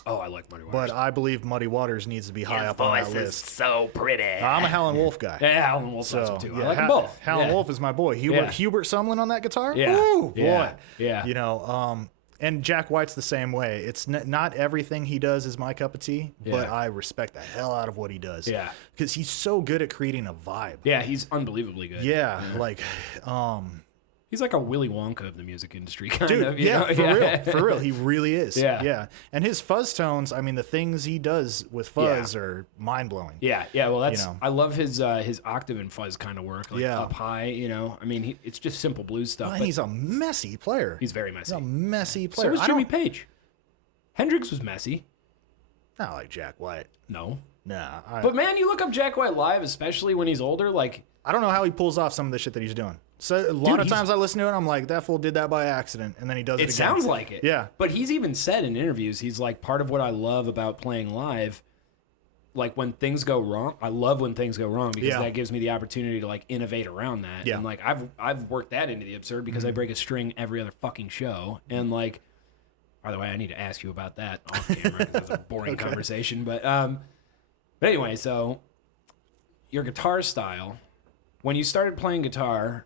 Oh, I like Muddy Waters. But I believe Muddy Waters needs to be high up on that list. So pretty. I'm a Howlin' Wolf guy. Yeah, Howlin' Wolf's awesome too. Yeah, I like them both. Howlin' Wolf is my boy. Hubert Sumlin on that guitar? Yeah. Woo, boy. Yeah. And Jack White's the same way. It's not everything he does is my cup of tea, but I respect the hell out of what he does. Yeah. Because he's so good at creating a vibe. Yeah, he's unbelievably good. Yeah, like... He's like a Willy Wonka of the music industry, kind Dude, of. Real. For real. He really is. Yeah. And his fuzz tones, I mean, the things he does with fuzz are mind-blowing. Yeah. Well, that's... I love his octave and fuzz kind of work. Like up high, I mean, it's just simple blues stuff. Well, he's a messy player. He's very messy. He's a messy player. So was Jimmy Page. Hendrix was messy. Not like Jack White. No. Nah. But man, you look up Jack White live, especially when he's older, like... I don't know how he pulls off some of the shit that he's doing. So a lot of times I listen to it, I'm like, that fool did that by accident, and then he does it again. It sounds like it. Yeah. But he's even said in interviews, he's like, part of what I love about playing live, like when things go wrong, I love when things go wrong because that gives me the opportunity to like innovate around that. Yeah. And like I've worked that into the absurd because I break a string every other fucking show. And like, by the way, I need to ask you about that off camera because that's a boring conversation. But anyway, so your guitar style, when you started playing guitar,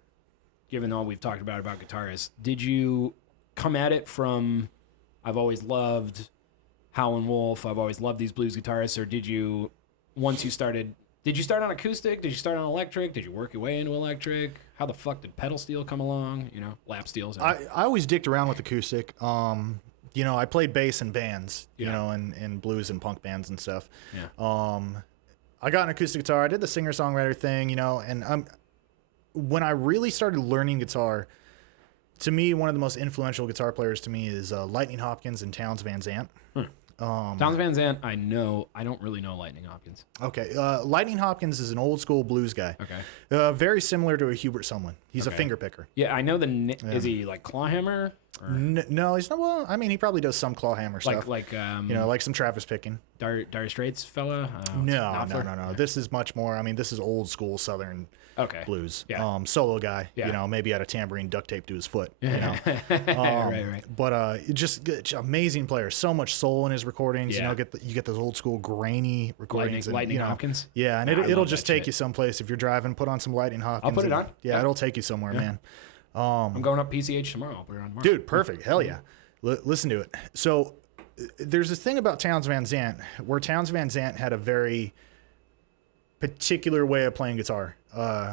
given all we've talked about guitarists, did you come at it from, I've always loved Howlin' Wolf, I've always loved these blues guitarists, or did you, once you started, did you start on acoustic? Did you start on electric? Did you work your way into electric? How the fuck did pedal steel come along? Lap steels. I always dicked around with acoustic. I played bass in bands, in blues and punk bands and stuff. Yeah. I got an acoustic guitar. I did the singer-songwriter thing, and when I really started learning guitar, to me, one of the most influential guitar players to me is Lightning Hopkins and Townes Van Zandt. Townes Van Zandt, I know. I don't really know Lightning Hopkins. Okay. Lightning Hopkins is an old school blues guy. Okay. Very similar to a Hubert Sumlin. He's a finger picker. Yeah, I know is he like clawhammer? No, he's not. Well, I mean, he probably does some clawhammer stuff. Like like some Travis picking. Dire Straits fella? No. This is much more. I mean, this is old school Southern blues. Yeah. Solo guy. Yeah. Maybe had a tambourine duct taped to his foot. Right. But just amazing player. So much soul in his recordings. Yeah. You get those old school grainy recordings. Lightning Hopkins. Yeah, and it'll just take you someplace if you're driving. Put on some Lightning Hopkins. I'll put it on. Yeah, it'll take you somewhere, man. I'm going up PCH tomorrow. I'll put it on tomorrow. Dude, perfect. Hell yeah. Listen to it. So there's this thing about Townes Van Zandt where Townes Van Zandt had a very particular way of playing guitar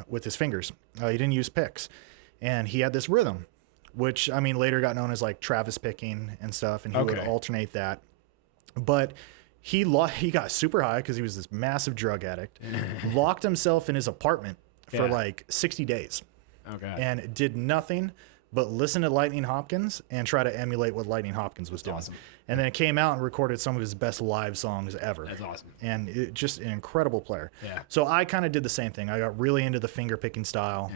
with his fingers. He didn't use picks. And he had this rhythm, which, I mean, later got known as like Travis picking and stuff, and he would alternate that. But he got super high because he was this massive drug addict, locked himself in his apartment for like 60 days. Okay. And did nothing but listen to Lightning Hopkins and try to emulate what Lightning Hopkins was doing. Awesome. And then it came out and recorded some of his best live songs ever. That's awesome. And just an incredible player. Yeah. So I kind of did the same thing. I got really into the finger picking style,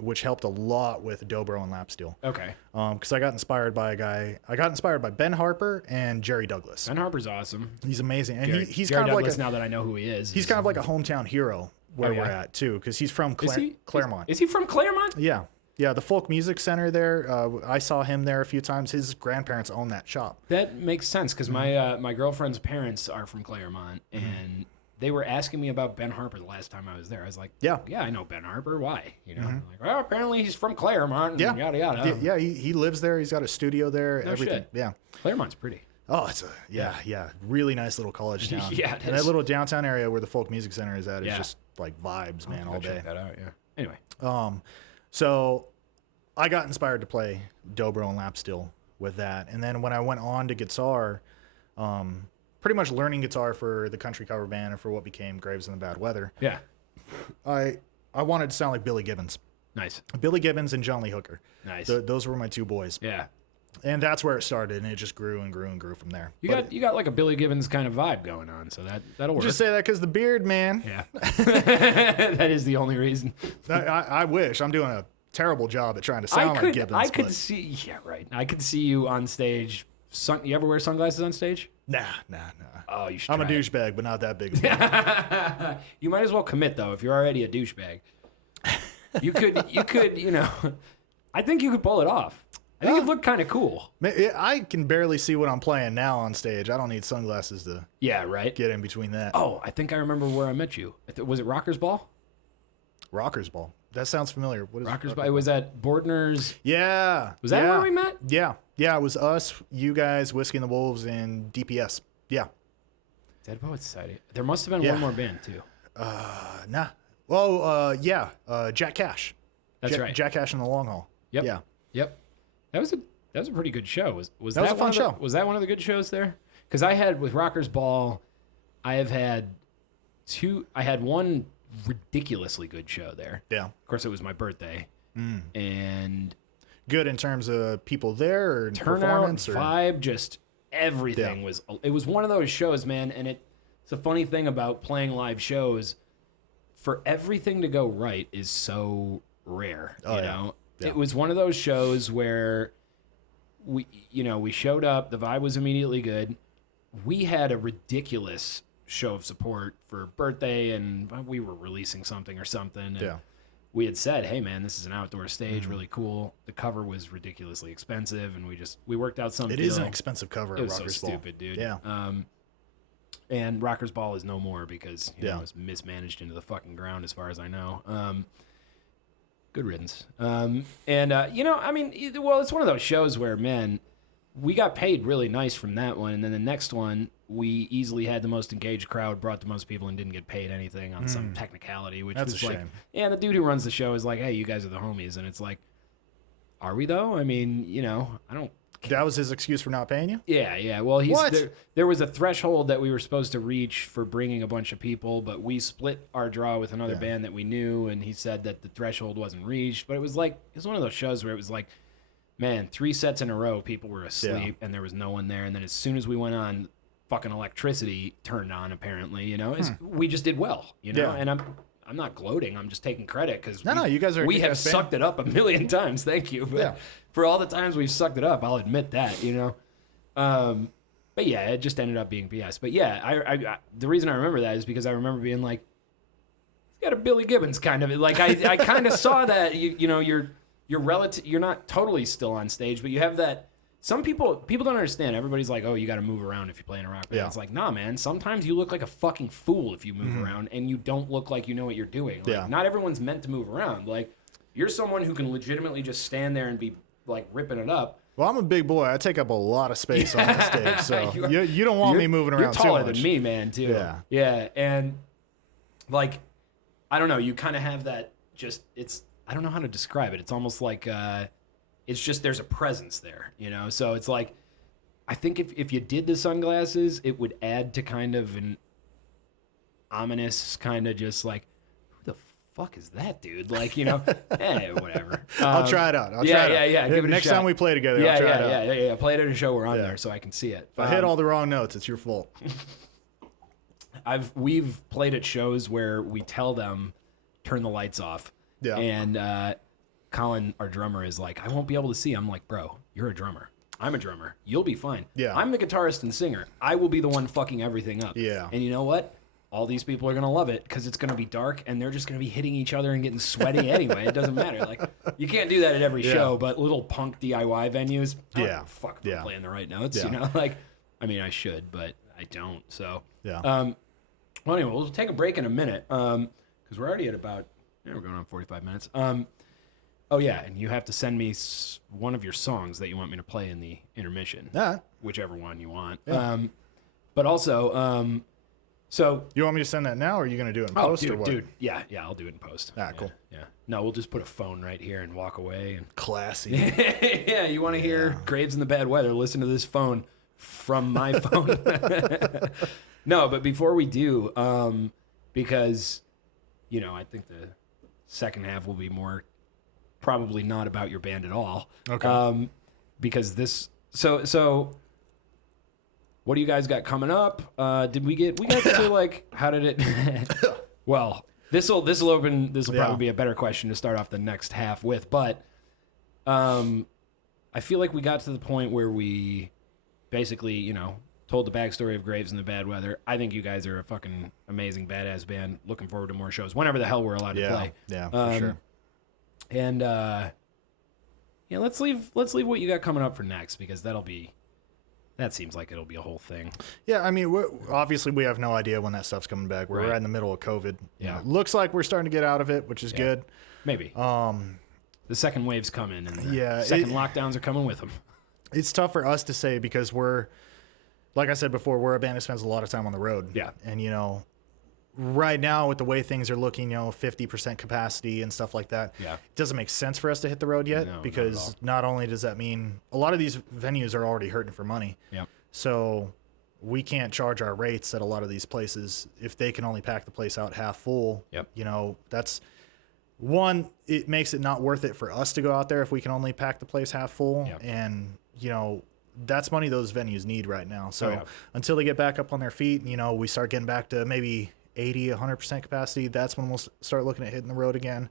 which helped a lot with dobro and lap steel. Okay. Because I got inspired by Ben Harper and Jerry Douglas. Ben Harper's awesome. He's amazing. And he's Jerry kind of Douglas, like now that I know who he is. He's kind of like a hometown hero where we're at too, because he's from Claremont. Is he from Claremont? Yeah. Yeah, the Folk Music Center there. I saw him there a few times. His grandparents own that shop. That makes sense because my girlfriend's parents are from Claremont, and they were asking me about Ben Harper the last time I was there. I was like, yeah, I know Ben Harper. Why? You know, like, well, apparently he's from Claremont. And yada yada. Yeah, he lives there. He's got a studio there. No everything. Shit. Yeah, Claremont's pretty. Oh, it's really nice little college town. Yeah, and that little downtown area where the Folk Music Center is at is just like vibes, man, all day. Check that out. Yeah. Anyway, so I got inspired to play dobro and lap steel with that, and then when I went on to guitar, pretty much learning guitar for the country cover band and for what became Graves in the Bad Weather. Yeah. I wanted to sound like Billy Gibbons. Nice. Billy Gibbons and John Lee Hooker. Nice. Those were my two boys. Yeah. And that's where it started, and it just grew and grew and grew from there. You got like a Billy Gibbons kind of vibe going on, so that'll work. Just say that because the beard, man. Yeah. That is the only reason. I wish. I'm doing a terrible job at trying to sound like Gibbons. I could see. Yeah, right. I could see you on stage. You ever wear sunglasses on stage? Nah. Oh, you should. I'm a douchebag, but not that big of a You might as well commit though. If you're already a douchebag, you could. You know, I think you could pull it off. I think it'd look kind of cool. I can barely see what I'm playing now on stage. I don't need sunglasses to get in between that. Oh, I think I remember where I met you. Was it Rockers Ball? Rockers Ball. That sounds familiar. What is Rockers Ball? It was at Bordner's. Yeah. Was that where we met? Yeah. Yeah, it was us, you guys, Whiskey and the Wolves, and DPS. Yeah. Dead Poets Society. There must have been one more band, too. Nah. Well, Jack Cash. That's right. Jack Cash in the Long Haul. Yep. Yeah. Yep. That was a pretty good show. Was that was a fun show. Was that one of the good shows there? Because I had with Rockers Ball, I had one ridiculously good show there. Yeah. Of course, it was my birthday, and good in terms of people there or turnout, performance, or vibe, just everything was. It was one of those shows, man. And it's a funny thing about playing live shows. For everything to go right is so rare, you know. Yeah. It was one of those shows where we showed up, the vibe was immediately good. We had a ridiculous show of support for birthday, and we were releasing something or something. And we had said, hey man, this is an outdoor stage, really cool. The cover was ridiculously expensive, and we worked out some deal. It is an expensive cover at Rockers Ball. It was so stupid, dude. Yeah. And Rockers Ball is no more because it was mismanaged into the fucking ground as far as I know. Good riddance. I mean, it's one of those shows where, man, we got paid really nice from that one, and then the next one, we easily had the most engaged crowd, brought the most people, and didn't get paid anything on some technicality, which was like, the dude who runs the show is like, hey, you guys are the homies, and it's like, are we though? I mean, I don't. That was his excuse for not paying you? Yeah. Well, there was a threshold that we were supposed to reach for bringing a bunch of people, but we split our draw with another band that we knew, and he said that the threshold wasn't reached. But it was one of those shows where it was like, man, 3 sets in a row, people were asleep, and there was no one there. And then as soon as we went on, fucking electricity turned on, apparently, we just did well, and I'm not gloating. I'm just taking credit because you guys are. We have sucked it up a million times. Thank you. But for all the times we've sucked it up, I'll admit that. But yeah, it just ended up being BS. But yeah, I the reason I remember that is because I remember being like, "You got a Billy Gibbons kind of like." I kind of saw that you're relative. You're not totally still on stage, but you have that. Some people don't understand. Everybody's like, oh, you got to move around if you play in a rock band. It's like, nah, man. Sometimes you look like a fucking fool if you move around, and you don't look like you know what you're doing. Like, not everyone's meant to move around. Like, you're someone who can legitimately just stand there and be like ripping it up. Well, I'm a big boy. I take up a lot of space on the stage, so you don't want me moving around too much. You're taller than me, man, too. Yeah, and like, I don't know. You kind of have that. I don't know how to describe it. It's almost like. It's just there's a presence there, So it's like, I think if you did the sunglasses, it would add to kind of an ominous kind of just like, who the fuck is that dude? Like, whatever. I'll try it out. Yeah. Give it Next a shot. time we play together, I'll try it out. Yeah. Play it at a show where I'm there so I can see it. If I hit all the wrong notes, it's your fault. We've played at shows where we tell them, turn the lights off. Yeah. And, Colin, our drummer, is like, I won't be able to see. I'm like, bro, you're a drummer. I'm a drummer. You'll be fine. Yeah. I'm the guitarist and singer. I will be the one fucking everything up. Yeah. And you know what? All these people are going to love it because it's going to be dark and they're just going to be hitting each other and getting sweaty anyway. It doesn't matter. Like, you can't do that at every show, but little punk DIY venues, fuck, I'm playing the right notes, I mean, I should, but I don't. So, Well, anyway, we'll take a break in a minute because we're already at about, we're going on 45 minutes. Oh, yeah, and you have to send me one of your songs that you want me to play in the intermission. Whichever one you want. Yeah. But also, so... You want me to send that now, or are you going to do it in post, dude, or what? Dude, yeah, I'll do it in post. Cool. Yeah. No, we'll just put a phone right here and walk away. And Classy. yeah, you want to hear Graves in the Bad Weather, listen to this phone from my phone. No, but before we do, because, I think the second half will be more probably not about your band at all. Okay. Because this, so what do you guys got coming up? Did we get to like, how did it, well, this will probably be a better question to start off the next half with, but, I feel like we got to the point where we basically, told the backstory of Graves and the Bad Weather. I think you guys are a fucking amazing badass band. Looking forward to more shows whenever the hell we're allowed to play. Yeah, for sure. And let's leave what you got coming up for next, because that seems like it'll be a whole thing. Yeah, I mean, obviously we have no idea when that stuff's coming back. We're right in the middle of COVID. Yeah, looks like we're starting to get out of it, which is good. Maybe. The second wave's coming, and the second lockdowns are coming with them. It's tough for us to say because we're, like I said before, we're a band that spends a lot of time on the road. Yeah, and right now with the way things are looking, 50% capacity and stuff like that. Yeah, it doesn't make sense for us to hit the road yet, because not only does that mean a lot of these venues are already hurting for money. Yeah. So we can't charge our rates at a lot of these places if they can only pack the place out half full. Yep. That's one, it makes it not worth it for us to go out there if we can only pack the place half full. Yep. And, that's money those venues need right now. So until they get back up on their feet, we start getting back to maybe 80, 100% capacity, that's when we'll start looking at hitting the road again.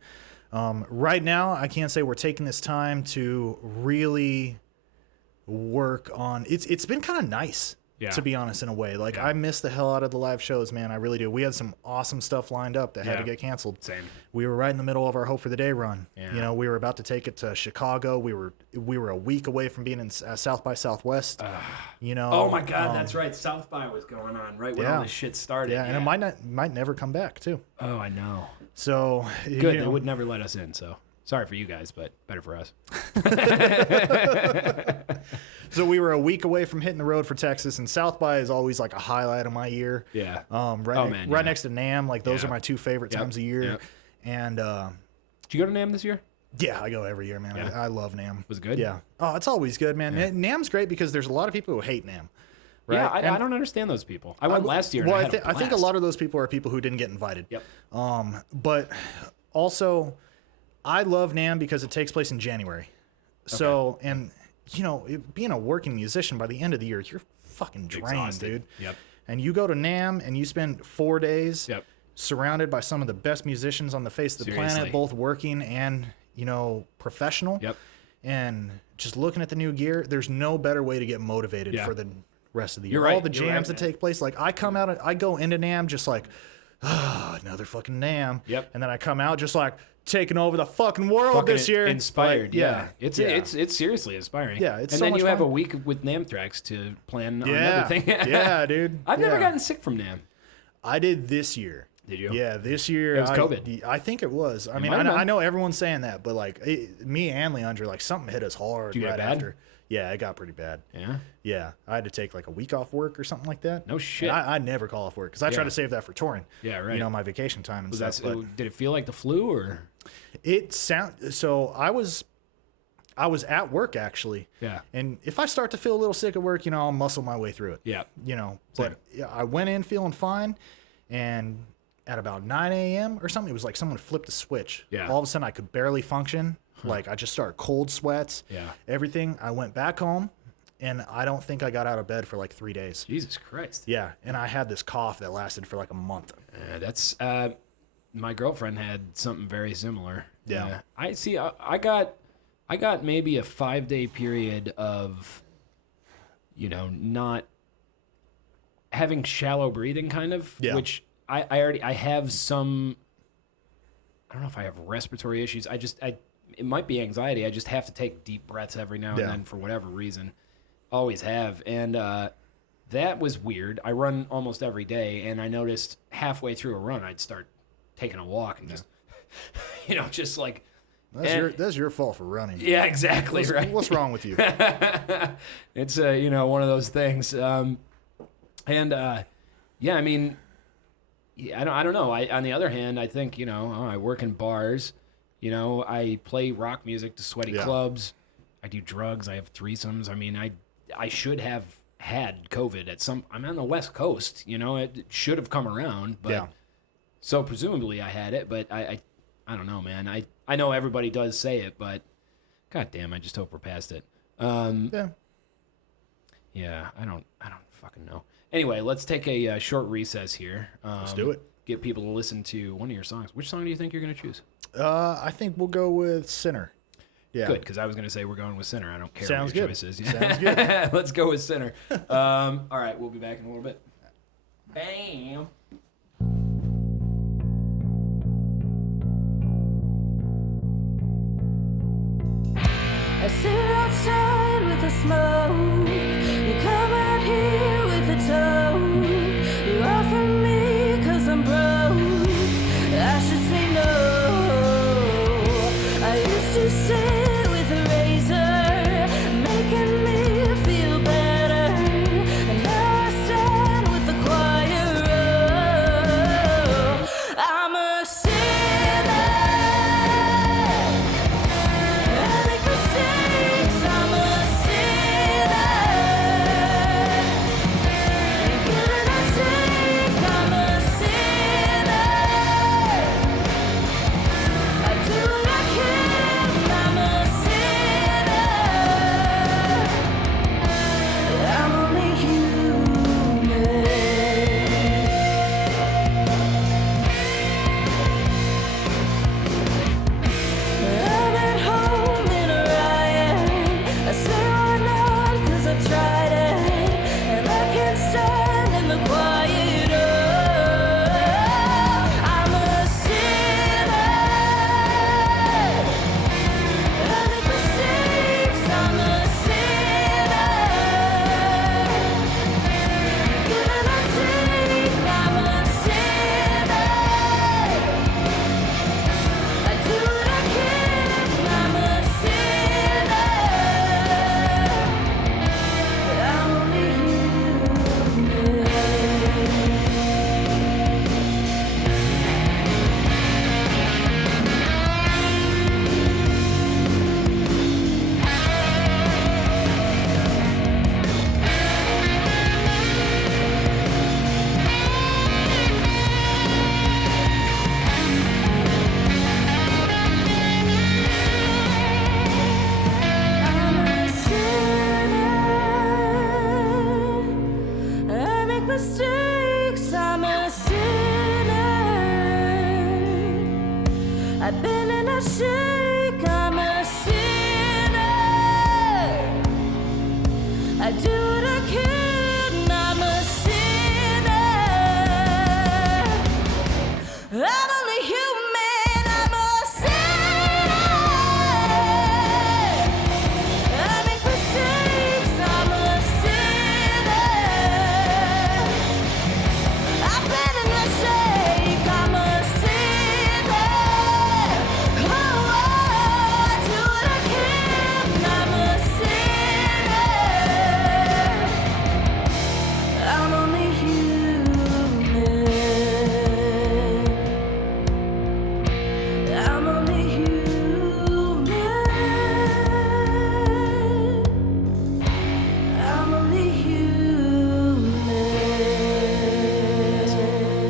Right now, I can't say we're taking this time to really work on, it's been kind of nice, to be honest, in a way. Like, I miss the hell out of the live shows, man. I really do. We had some awesome stuff lined up that had to get canceled. Same. We were right in the middle of our Hope for the Day run. Yeah. We were about to take it to Chicago. We were a week away from being in South by Southwest. Oh my God, that's right. South by was going on right when all this shit started. Yeah, and it might never come back too. Oh, I know. So good. They would never let us in. So sorry for you guys, but better for us. So we were a week away from hitting the road for Texas, and South by is always like a highlight of my year. Yeah. Right next to NAMM, like those are my two favorite times of year. Yep. And did you go to NAMM this year? Yeah, I go every year, man. I love NAMM. Was it good? Yeah. Oh, it's always good, man. Yeah. NAMM's great because there's a lot of people who hate NAMM. Right? Yeah, I don't understand those people. I went last year. Well, and I think a lot of those people are people who didn't get invited. Yep. But also, I love NAMM because it takes place in January. So, and being a working musician, by the end of the year, you're fucking drained, exhausted, dude. Yep. And you go to NAMM and you spend 4 days surrounded by some of the best musicians on the face of the planet, both working and, professional. Yep. And just looking at the new gear, there's no better way to get motivated for the rest of the year. You're right. All the jams that take place, like I go into NAMM just like, another fucking NAMM. Yep. And then I come out just like taking over the fucking world this year. Inspired. Like, It's seriously inspiring. Yeah. It's and so then much you fun. have a week with NAMM tracks to plan another thing. Yeah, dude. I've never gotten sick from NAMM. I did this year. Did you? Yeah, this year. It was COVID. I think it was. I mean, I know everyone's saying that, but like me and Leandra, like something hit us hard right after. Yeah, it got pretty bad. Yeah? Yeah. I had to take like a week off work or something like that. No shit. I never call off work because I try to save that for touring. Yeah, right. My vacation time and stuff. Did it feel like the flu or? So I was at work actually. Yeah. And if I start to feel a little sick at work, I'll muscle my way through it. Yeah. But I went in feeling fine, and at about 9 a.m. or something, it was like someone flipped a switch. Yeah. All of a sudden I could barely function. Like I just started cold sweats. Yeah. Everything. I went back home, and I don't think I got out of bed for like 3 days. Jesus Christ. Yeah. And I had this cough that lasted for like a month. That's my girlfriend had something very similar. Yeah. I see. I got maybe a 5-day period of, not having shallow breathing kind of, which I have some, I don't know if I have respiratory issues. It might be anxiety. I just have to take deep breaths every now and then for whatever reason. Always have. And that was weird. I run almost every day, and I noticed halfway through a run, I'd start taking a walk and just, just like. That's your fault for running. Yeah, exactly. What's wrong with you? It's one of those things. I mean, I don't know. On the other hand, I think I work in bars. I play rock music to sweaty clubs. I do drugs. I have threesomes. I mean, I should have had COVID at some. I'm on the West Coast. It should have come around. But so presumably I had it. But I don't know, man. I know everybody does say it, but god damn, I just hope we're past it. Yeah, I don't fucking know. Anyway, let's take a short recess here. Let's do it. Get people to listen to one of your songs. Which song do you think you're going to choose? I think we'll go with Sinner. Yeah. Good, because I was going to say we're going with Sinner. I don't care Sounds what your good. choice is. Sounds good. Let's go with Sinner. All right, we'll be back in a little bit. Bam. I sit outside with the smoke. You come out here with the toad. You offer me 'cause I'm broke. I should say no. I used to sit with a razor, making me feel better. And now I stand with the choir. Oh, I'm a sinner. I make mistakes. I'm a sinner. You give and I take. I'm a sinner. I do what I can. I'm a sinner. I'm only human. I'm at home in a riot. I say why not 'cause I've tried it. And I can't stand in the quiet. Oh, I'm a sinner. I make mistakes. I'm a sinner. Give and I take. I'm a sinner. I do what I can. I'm a sinner. I'm only human. I'm a sinner. I make mistakes. I'm a sinner. I've been in a shake. I'm a sinner. I do what I can. I'm a sinner. I'm only human. I'm a sinner. I make mistakes. I'm a sinner. I've been in a shake. I'm a sinner. Oh, I do what I can. I'm a sinner. I'm only human. I'm only human. I'm only human.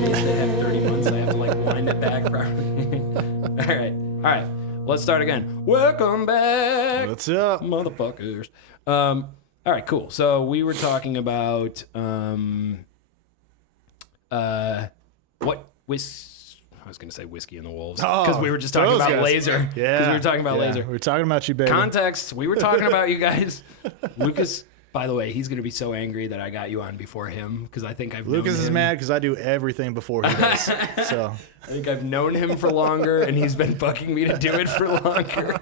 They have 30 months. I have to wind it back properly. All right. Let's start again. Welcome back. What's up? Motherfuckers. All right, cool. So we were talking about I was going to say Whiskey and the Wolves because we were just talking those about guys. Laser. Because Yeah. we were talking about Laser. We were talking about you, baby. Context, we were talking about you guys. Lucas, by the way, he's going to be so angry that I got you on before him because I think I've known Lucas is him. mad because I do everything before he does. So I think I've known him for longer, and he's been bugging me to do it for longer.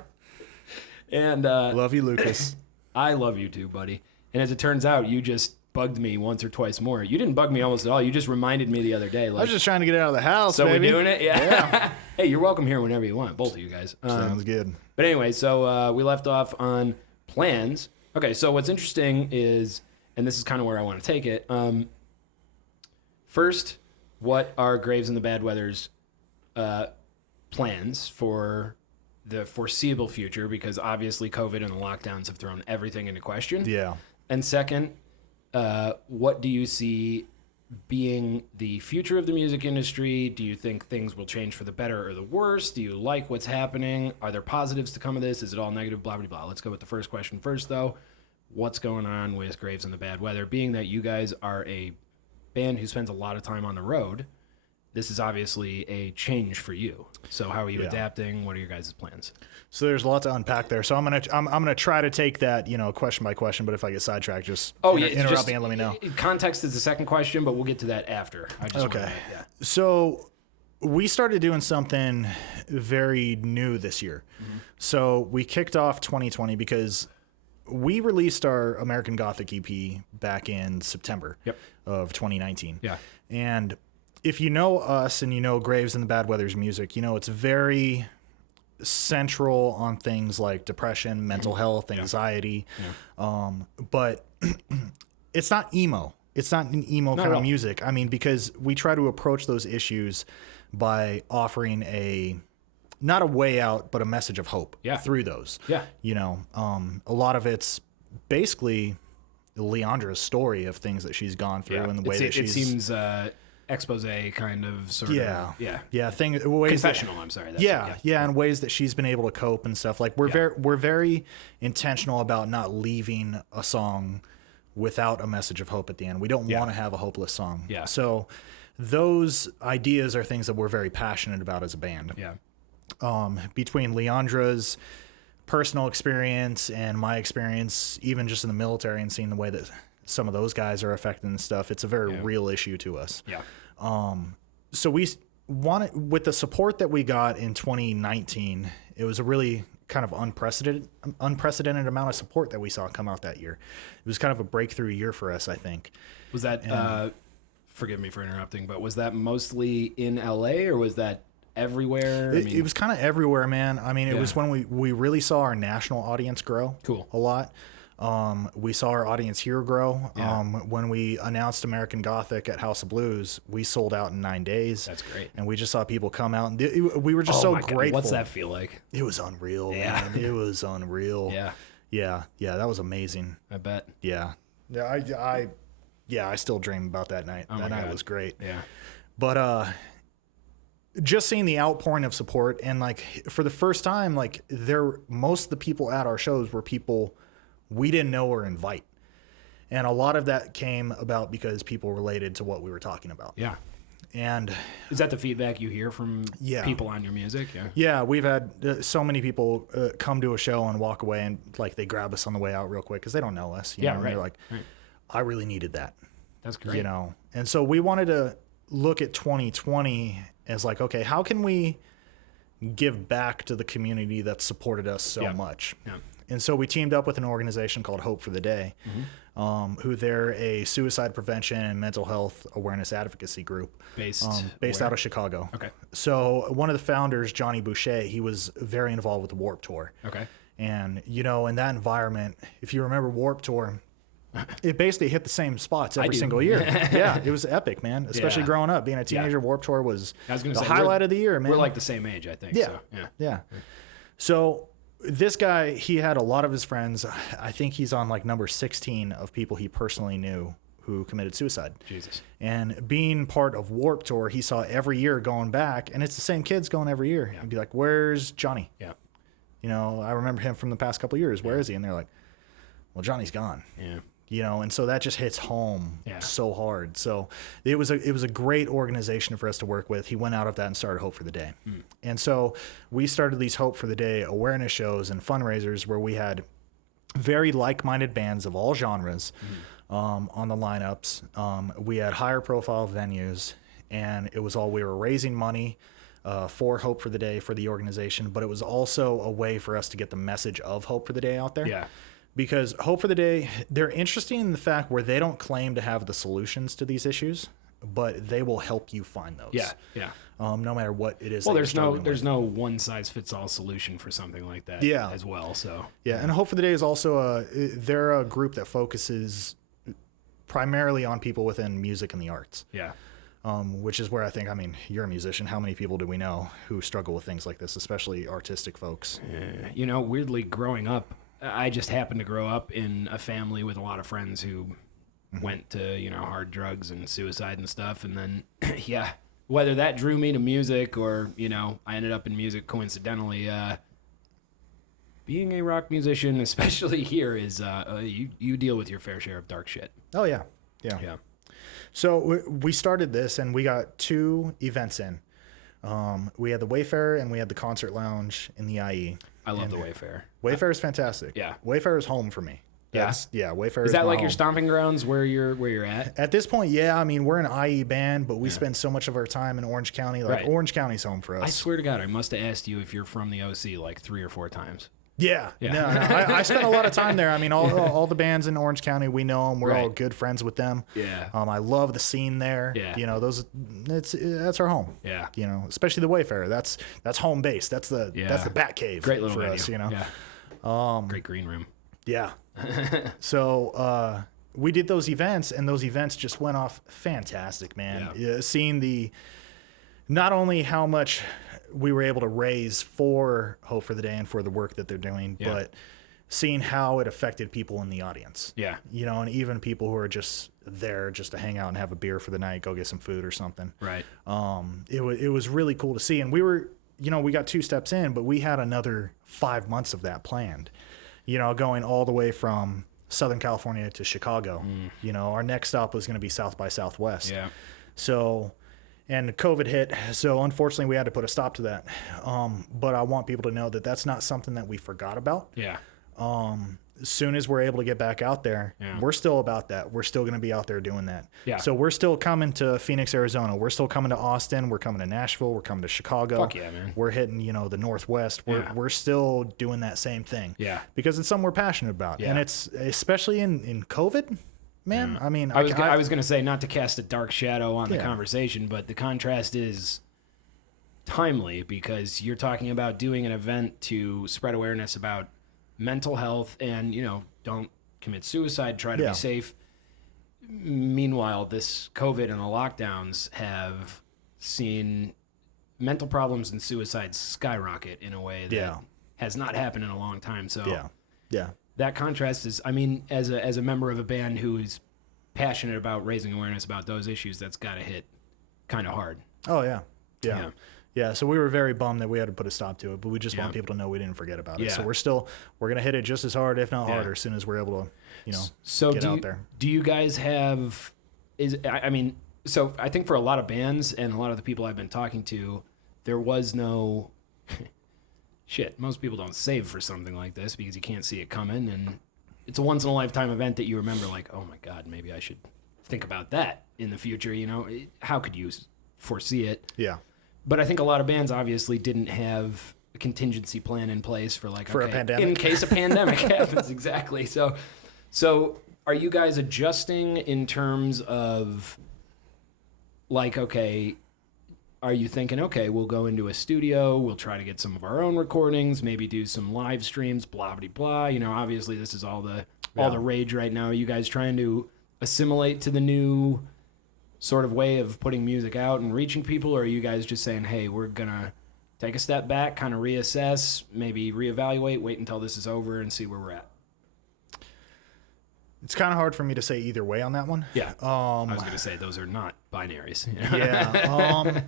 And love you, Lucas. I love you too, buddy. And as it turns out, you just bugged me once or twice more. You didn't bug me almost at all. You just reminded me the other day. Like, I was just trying to get out of the house, so baby. we're doing it? Yeah. Hey, you're welcome here whenever you want, both of you guys. Sounds good. But anyway, so we left off on plans. Okay, so what's interesting is, and this is kind of where I want to take it. First, what are Graves and the Bad Weather's plans for the foreseeable future? Because obviously COVID and the lockdowns have thrown everything into question. Yeah. And second, what do you see being the future of the music industry? Do you think things will change for the better or the worse? Do you like what's happening? Are there positives to come of this? Is it all negative? Blah, blah, blah. Let's go with the first question first, though. What's going on with Graves and the Bad Weather? Being that you guys are a band who spends a lot of time on the road, this is obviously a change for you. So how are you adapting? What are your guys' plans? So there's a lot to unpack there. So I'm gonna try to take that, question by question. But if I get sidetracked, just interrupt me and let me know. Context is the second question, but we'll get to that after. Okay. So we started doing something very new this year. Mm-hmm. So we kicked off 2020 because we released our American Gothic EP back in September of 2019. Yeah. And if you know us and you know Graves and the Bad Weather's music, it's very central on things like depression, mental health, anxiety. Yeah. But it's not emo. It's not an emo kind of music. I mean, because we try to approach those issues by offering not a way out, but a message of hope through those. Yeah. A lot of it's basically Leandra's story of things that she's gone through and the way that she's... It seems expose kind of sort of... Yeah. Confessional, I'm sorry. And ways that she's been able to cope and stuff. Like, we're very intentional about not leaving a song without a message of hope at the end. We don't want to have a hopeless song. Yeah. So those ideas are things that we're very passionate about as a band. Yeah. Between Leandra's personal experience and my experience, even just in the military and seeing the way that some of those guys are affected and stuff, it's a very real issue to us. Yeah. So we wanted, with the support that we got in 2019, it was a really kind of unprecedented amount of support that we saw come out that year. It was kind of a breakthrough year for us, I think. Was that, forgive me for interrupting, but was that mostly in LA or was that everywhere? It was kind of everywhere, man. I mean, it was when we really saw our national audience grow a lot. We saw our audience here grow. Yeah. When we announced American Gothic at House of Blues, we sold out in 9 days. That's great. And we just saw people come out, and we were just so grateful. God. What's that feel like? It was unreal, man. It was unreal. Yeah. That was amazing. I bet. Yeah. I still dream about that night. That night was great. Yeah. But just seeing the outpouring of support, and like for the first time, like most of the people at our shows were people we didn't know or invite. And a lot of that came about because people related to what we were talking about. Yeah. And is that the feedback you hear from people on your music? Yeah. Yeah. We've had so many people come to a show and walk away and like they grab us on the way out real quick because they don't know us. You know? Right. They're like, I really needed that. That's great. And so we wanted to look at 2020 as like, okay, how can we give back to the community that supported us so much? Yeah. And so we teamed up with an organization called Hope for the Day, who they're a suicide prevention and mental health awareness advocacy group based out of Chicago. Okay. So one of the founders, Johnny Boucher, he was very involved with the Warped Tour. Okay. And, in that environment, if you remember Warped Tour, it basically hit the same spots every single year. Yeah, it was epic, man. Especially growing up. Being a teenager, Warped Tour was the highlight of the year, man. We're like the same age, I think. Yeah. So, yeah. So this guy, he had a lot of his friends. I think he's on like number 16 of people he personally knew who committed suicide. Jesus. And being part of Warped Tour, he saw every year going back, and it's the same kids going every year. Yeah. He'd be like, where's Johnny? Yeah. I remember him from the past couple of years. Where is he? And they're like, well, Johnny's gone. Yeah. And so that just hits home so hard. So it was a great organization for us to work with. He went out of that and started Hope for the Day. And so we started these Hope for the Day awareness shows and fundraisers where we had very like-minded bands of all genres on the lineups. We had higher profile venues, and we were raising money for Hope for the Day for the organization, but it was also a way for us to get the message of Hope for the Day out there. Yeah. because Hope for the Day, they're interesting in the fact where they don't claim to have the solutions to these issues, but they will help you find those. Yeah, yeah. No matter what it is. Well, there's no one size fits all solution for something like that. Yeah. As well. So yeah, and Hope for the Day is also they're a group that focuses primarily on people within music and the arts. Yeah. Which is where I think, I mean, you're a musician. How many people do we know who struggle with things like this, especially artistic folks? You know, weirdly, growing up, I just happened to grow up in a family with a lot of friends who went to, you know, hard drugs and suicide and stuff. And then, yeah, whether that drew me to music or, you know, I ended up in music coincidentally, being a rock musician, especially here, is you deal with your fair share of dark shit. Oh, yeah. Yeah. Yeah. So we started this, and we got 2 events in. We had the Wayfarer, and we had the Concert Lounge in the IE. I love the Wayfarer. Wayfarer is fantastic. Yeah. Wayfarer is home for me. Yeah? Yeah, Wayfarer Is that my like your home. stomping grounds where you're at? At this point, yeah. I mean, we're an IE band, but we spend so much of our time in Orange County. Like, Right. Orange County's home for us. I swear to God, I must have asked you if you're from the OC like 3 or 4 times. Yeah. Yeah. No, I spent a lot of time there. I mean, all the bands in Orange County, we know them. We're all Right. good friends with them. Yeah. I love the scene there. Yeah. You know, that's our home. Yeah. You know, especially the Wayfarer. That's home base. That's the Bat Cave. Great little for venue. us. You know. Yeah. Great green room. Yeah. So we did those events, and those events just went off fantastic, man. Yeah. Seeing not only how much we were able to raise for Hope for the Day and for the work that they're doing, Yeah. but seeing how it affected people in the audience. Yeah. You know, and even people who are just there just to hang out and have a beer for the night, go get some food or something. Right. It was really cool to see. And we were, you know, we got 2 steps in, but we had another 5 months of that planned, you know, going all the way from Southern California to Chicago. You know, our next stop was going to be South by Southwest. Yeah. So, and COVID hit. So unfortunately we had to put a stop to that. But I want people to know that that's not something that we forgot about. Yeah. As soon as we're able to get back out there, Yeah. we're still about that. We're still going to be out there doing that. Yeah. So we're still coming to Phoenix, Arizona. We're still coming to Austin. We're coming to Nashville. We're coming to Chicago. Fuck yeah, man. We're hitting, you know, the Northwest. Yeah. We're still doing that same thing. Yeah. Because it's something we're passionate about. Yeah. And it's especially in COVID, man. I mean, I was going to say, not to cast a dark shadow on the Yeah. conversation, but the contrast is timely because you're talking about doing an event to spread awareness about mental health and, you know, don't commit suicide, try to Yeah. be safe. Meanwhile, this COVID and the lockdowns have seen mental problems and suicide skyrocket in a way that Yeah. has not happened in a long time. So yeah. that contrast is, I mean, as a member of a band who is passionate about raising awareness about those issues, that's got to hit kind of hard. Oh, yeah. Yeah. Yeah. Yeah, so we were very bummed that we had to put a stop to it, but we just Yeah. want people to know we didn't forget about it. Yeah. So we're going to hit it just as hard, if not Yeah. harder, as soon as we're able to, you know, So get out there. do you guys have, I mean, so I think for a lot of bands and a lot of the people I've been talking to, there was no, shit, most people don't save for something like this because you can't see it coming, and it's a once in a lifetime event that you remember like, oh my God, maybe I should think about that in the future, you know? How could you foresee it? Yeah. But I think a lot of bands obviously didn't have a contingency plan in place for like, For a okay, pandemic. in case a pandemic happens. Exactly. So are you guys adjusting in terms of like, okay, are you thinking, okay, we'll go into a studio, we'll try to get some of our own recordings, maybe do some live streams, blah, blah, blah. You know, obviously this is all the rage right now. Are you guys trying to assimilate to the new sort of way of putting music out and reaching people, or are you guys just saying, hey, we're gonna take a step back, kind of reassess, maybe reevaluate, wait until this is over and see where we're at? It's kind of hard for me to say either way on that one. Yeah. I was gonna say those are not binaries. Yeah.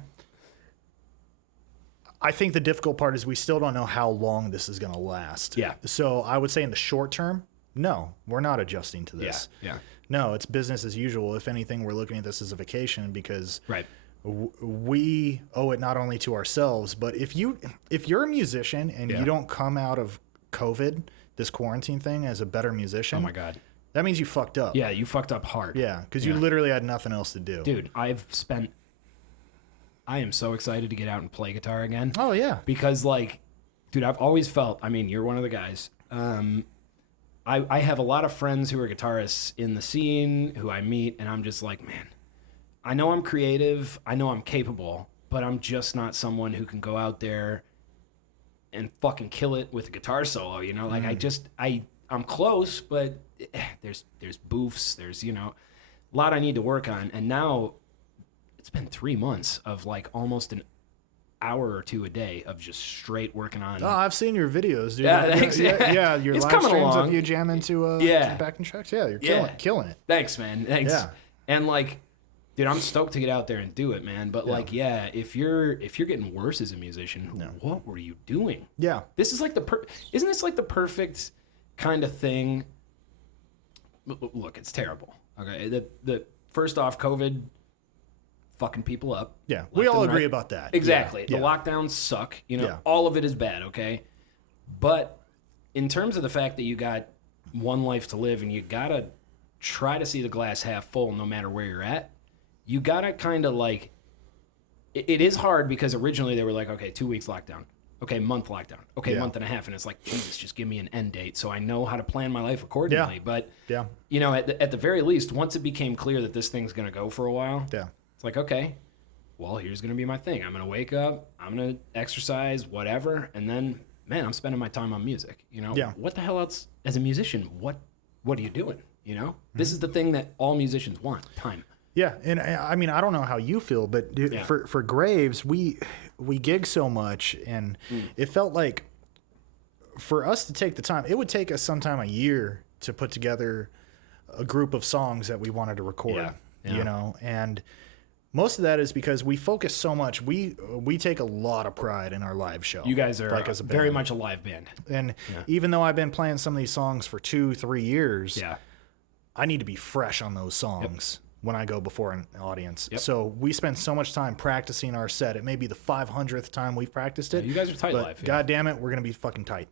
I think the difficult part is we still don't know how long this is going to last. Yeah. So I would say in the short term, no, we're not adjusting to Yeah. this. Yeah. No, it's business as usual. If anything, we're looking at this as a vacation because Right. we owe it not only to ourselves, but if you're a musician and Yeah. you don't come out of COVID, this quarantine thing, as a better musician, Oh my God. that means you fucked up. Yeah, you fucked up hard. Yeah, because you literally had nothing else to do. Dude, I am so excited to get out and play guitar again. Oh yeah. Because like, dude, I've always felt, I mean, you're one of the guys. I have a lot of friends who are guitarists in the scene who I meet, and I'm just like, man, I know I'm creative, I know I'm capable, but I'm just not someone who can go out there and fucking kill it with a guitar solo, you know? Like, I'm close, but there's boofs, there's, you know, a lot I need to work on. And now it's been 3 months of like almost an hour or two a day of just straight working on. Oh, I've seen your videos, dude. Yeah, thanks. Yeah, your It's live coming streams along. of you jamming to backing tracks. Yeah, you're killing it. Thanks, man. Thanks. Yeah. And like, dude, I'm stoked to get out there and do it, man. But like, yeah, if you're getting worse as a musician, what were you doing? Yeah. This is like isn't this like the perfect kind of thing? Look, it's terrible. Okay, the first off, COVID fucking people up. Yeah, we all agree about that. Exactly. Yeah. The lockdowns suck. You know, Yeah. all of it is bad. Okay, but in terms of the fact that you got one life to live and you gotta try to see the glass half full, no matter where you're at. You gotta kind of like. It is hard because originally they were like, okay, 2 weeks lockdown. Okay, month lockdown. Okay, month and a half, and it's like, Jesus, just give me an end date so I know how to plan my life accordingly. Yeah. But Yeah. you know, at the very least, once it became clear that this thing's gonna go for a while, Yeah. it's like, okay, well, here's gonna be my thing. I'm gonna wake up, I'm gonna exercise, whatever, and then, man, I'm spending my time on music. You know, Yeah. what the hell else as a musician? What are you doing? You know, this is the thing that all musicians want: time. Yeah, and I mean, I don't know how you feel, but dude, Yeah. for Graves, we gig so much, and it felt like for us to take the time, it would take us sometime a year to put together a group of songs that we wanted to record. Yeah. You know, and most of that is because we focus so much. We take a lot of pride in our live show. You guys are like as a very band. much a live band. And even though I've been playing some of these songs for 2-3 years, Yeah. I need to be fresh on those songs when I go before an audience. Yep. So we spend so much time practicing our set. It may be the 500th time we've practiced it. You guys are tight but live. Yeah. God damn it, we're going to be fucking tight.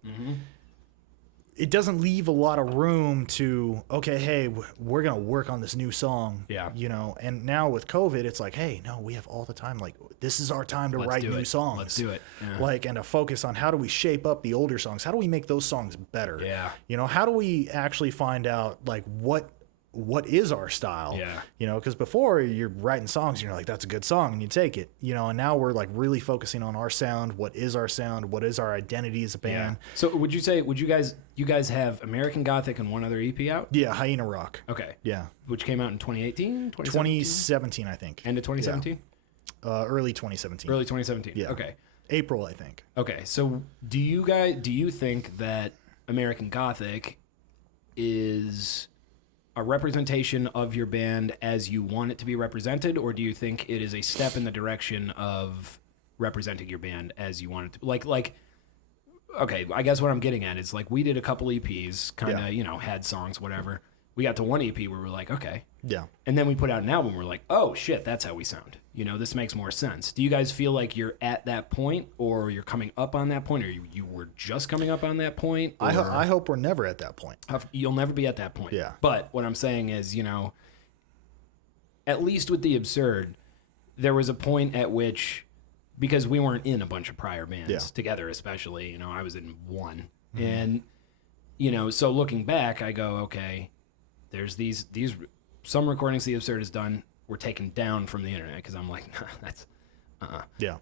It doesn't leave a lot of room to, okay, hey, we're going to work on this new song. Yeah. You know, and now with COVID, it's like, hey, no, we have all the time. Like, this is our time to Let's write do new it. songs. Let's do it. Yeah. Like, and to focus on how do we shape up the older songs? How do we make those songs better? Yeah. You know, how do we actually find out, like, what is our style? Yeah. You know, because before you're writing songs and you're like, that's a good song, and you take it, you know, and now we're like really focusing on our sound. What is our sound? What is our identity as a band? So would you guys have American Gothic and one other EP out? Yeah, Hyena Rock. Okay. Yeah. Which came out in 2018, 2017, I think. End of 2017? Early 2017. Early 2017. Yeah. Okay. April, I think. Okay. So do you think that American Gothic is a representation of your band as you want it to be represented, or do you think it is a step in the direction of representing your band as you want it to? Like, okay, I guess what I'm getting at is like we did a couple EPs, kind of, Yeah. you know, had songs, whatever. We got to one EP where we're like, okay. Yeah. And then we put out an album, we're like, oh shit, that's how we sound. You know, this makes more sense. Do you guys feel like you're at that point, or you're coming up on that point, or you were just coming up on that point? I or- hope we're never at that point. You'll never be at that point. Yeah. But what I'm saying is, you know, at least with The Absurd, there was a point at which, because we weren't in a bunch of prior bands Yeah. together, especially, you know, I was in one. And, you know, so looking back, I go, okay, there's these some recordings The Absurd has done were taken down from the internet because I'm like, nah, that's, Yeah.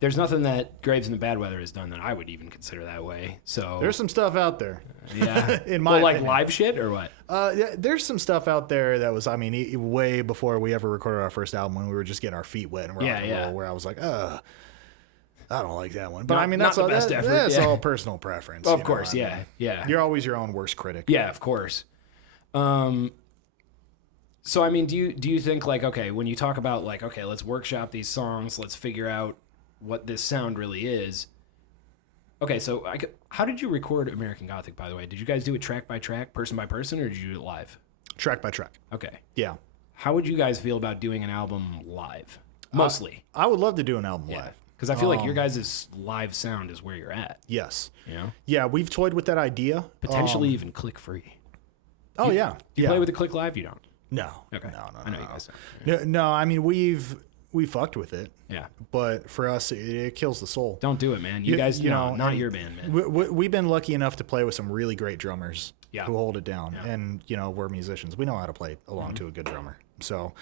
there's nothing that Graves in the Bad Weather has done that I would even consider that way. So There's some stuff out there. yeah, in my well, like opinion. live shit or what? Yeah, there's some stuff out there that was, I mean, way before we ever recorded our first album when we were just getting our feet wet and rock and roll, where I was like, I don't like that one. But Not- I mean, not that's the all, best effort, that's yeah. all personal preference. Of you know, course, I yeah, mean, yeah. You're always your own worst critic. Yeah, of course. So I mean, do you think like, okay, when you talk about like, okay, let's workshop these songs, let's figure out what this sound really is. Okay, so how did you record American Gothic, by the way? Did you guys do it track by track, person by person, or did you do it live? Track by track. Okay. Yeah. How would you guys feel about doing an album live? Mostly. I would love to do an album live. Because I feel like your guys' live sound is where you're at. Yes. You know? Yeah, we've toyed with that idea. Potentially even click free. Oh, yeah. Do you yeah. play with the click live? You don't? No. Okay. No. I know you guys don't. No, I mean, we've we fucked with it. Yeah. But for us, it kills the soul. Don't do it, man. You guys, not your band, man. We've been lucky enough to play with some really great drummers who hold it down. Yeah. And, we're musicians. We know how to play along to a good drummer. So,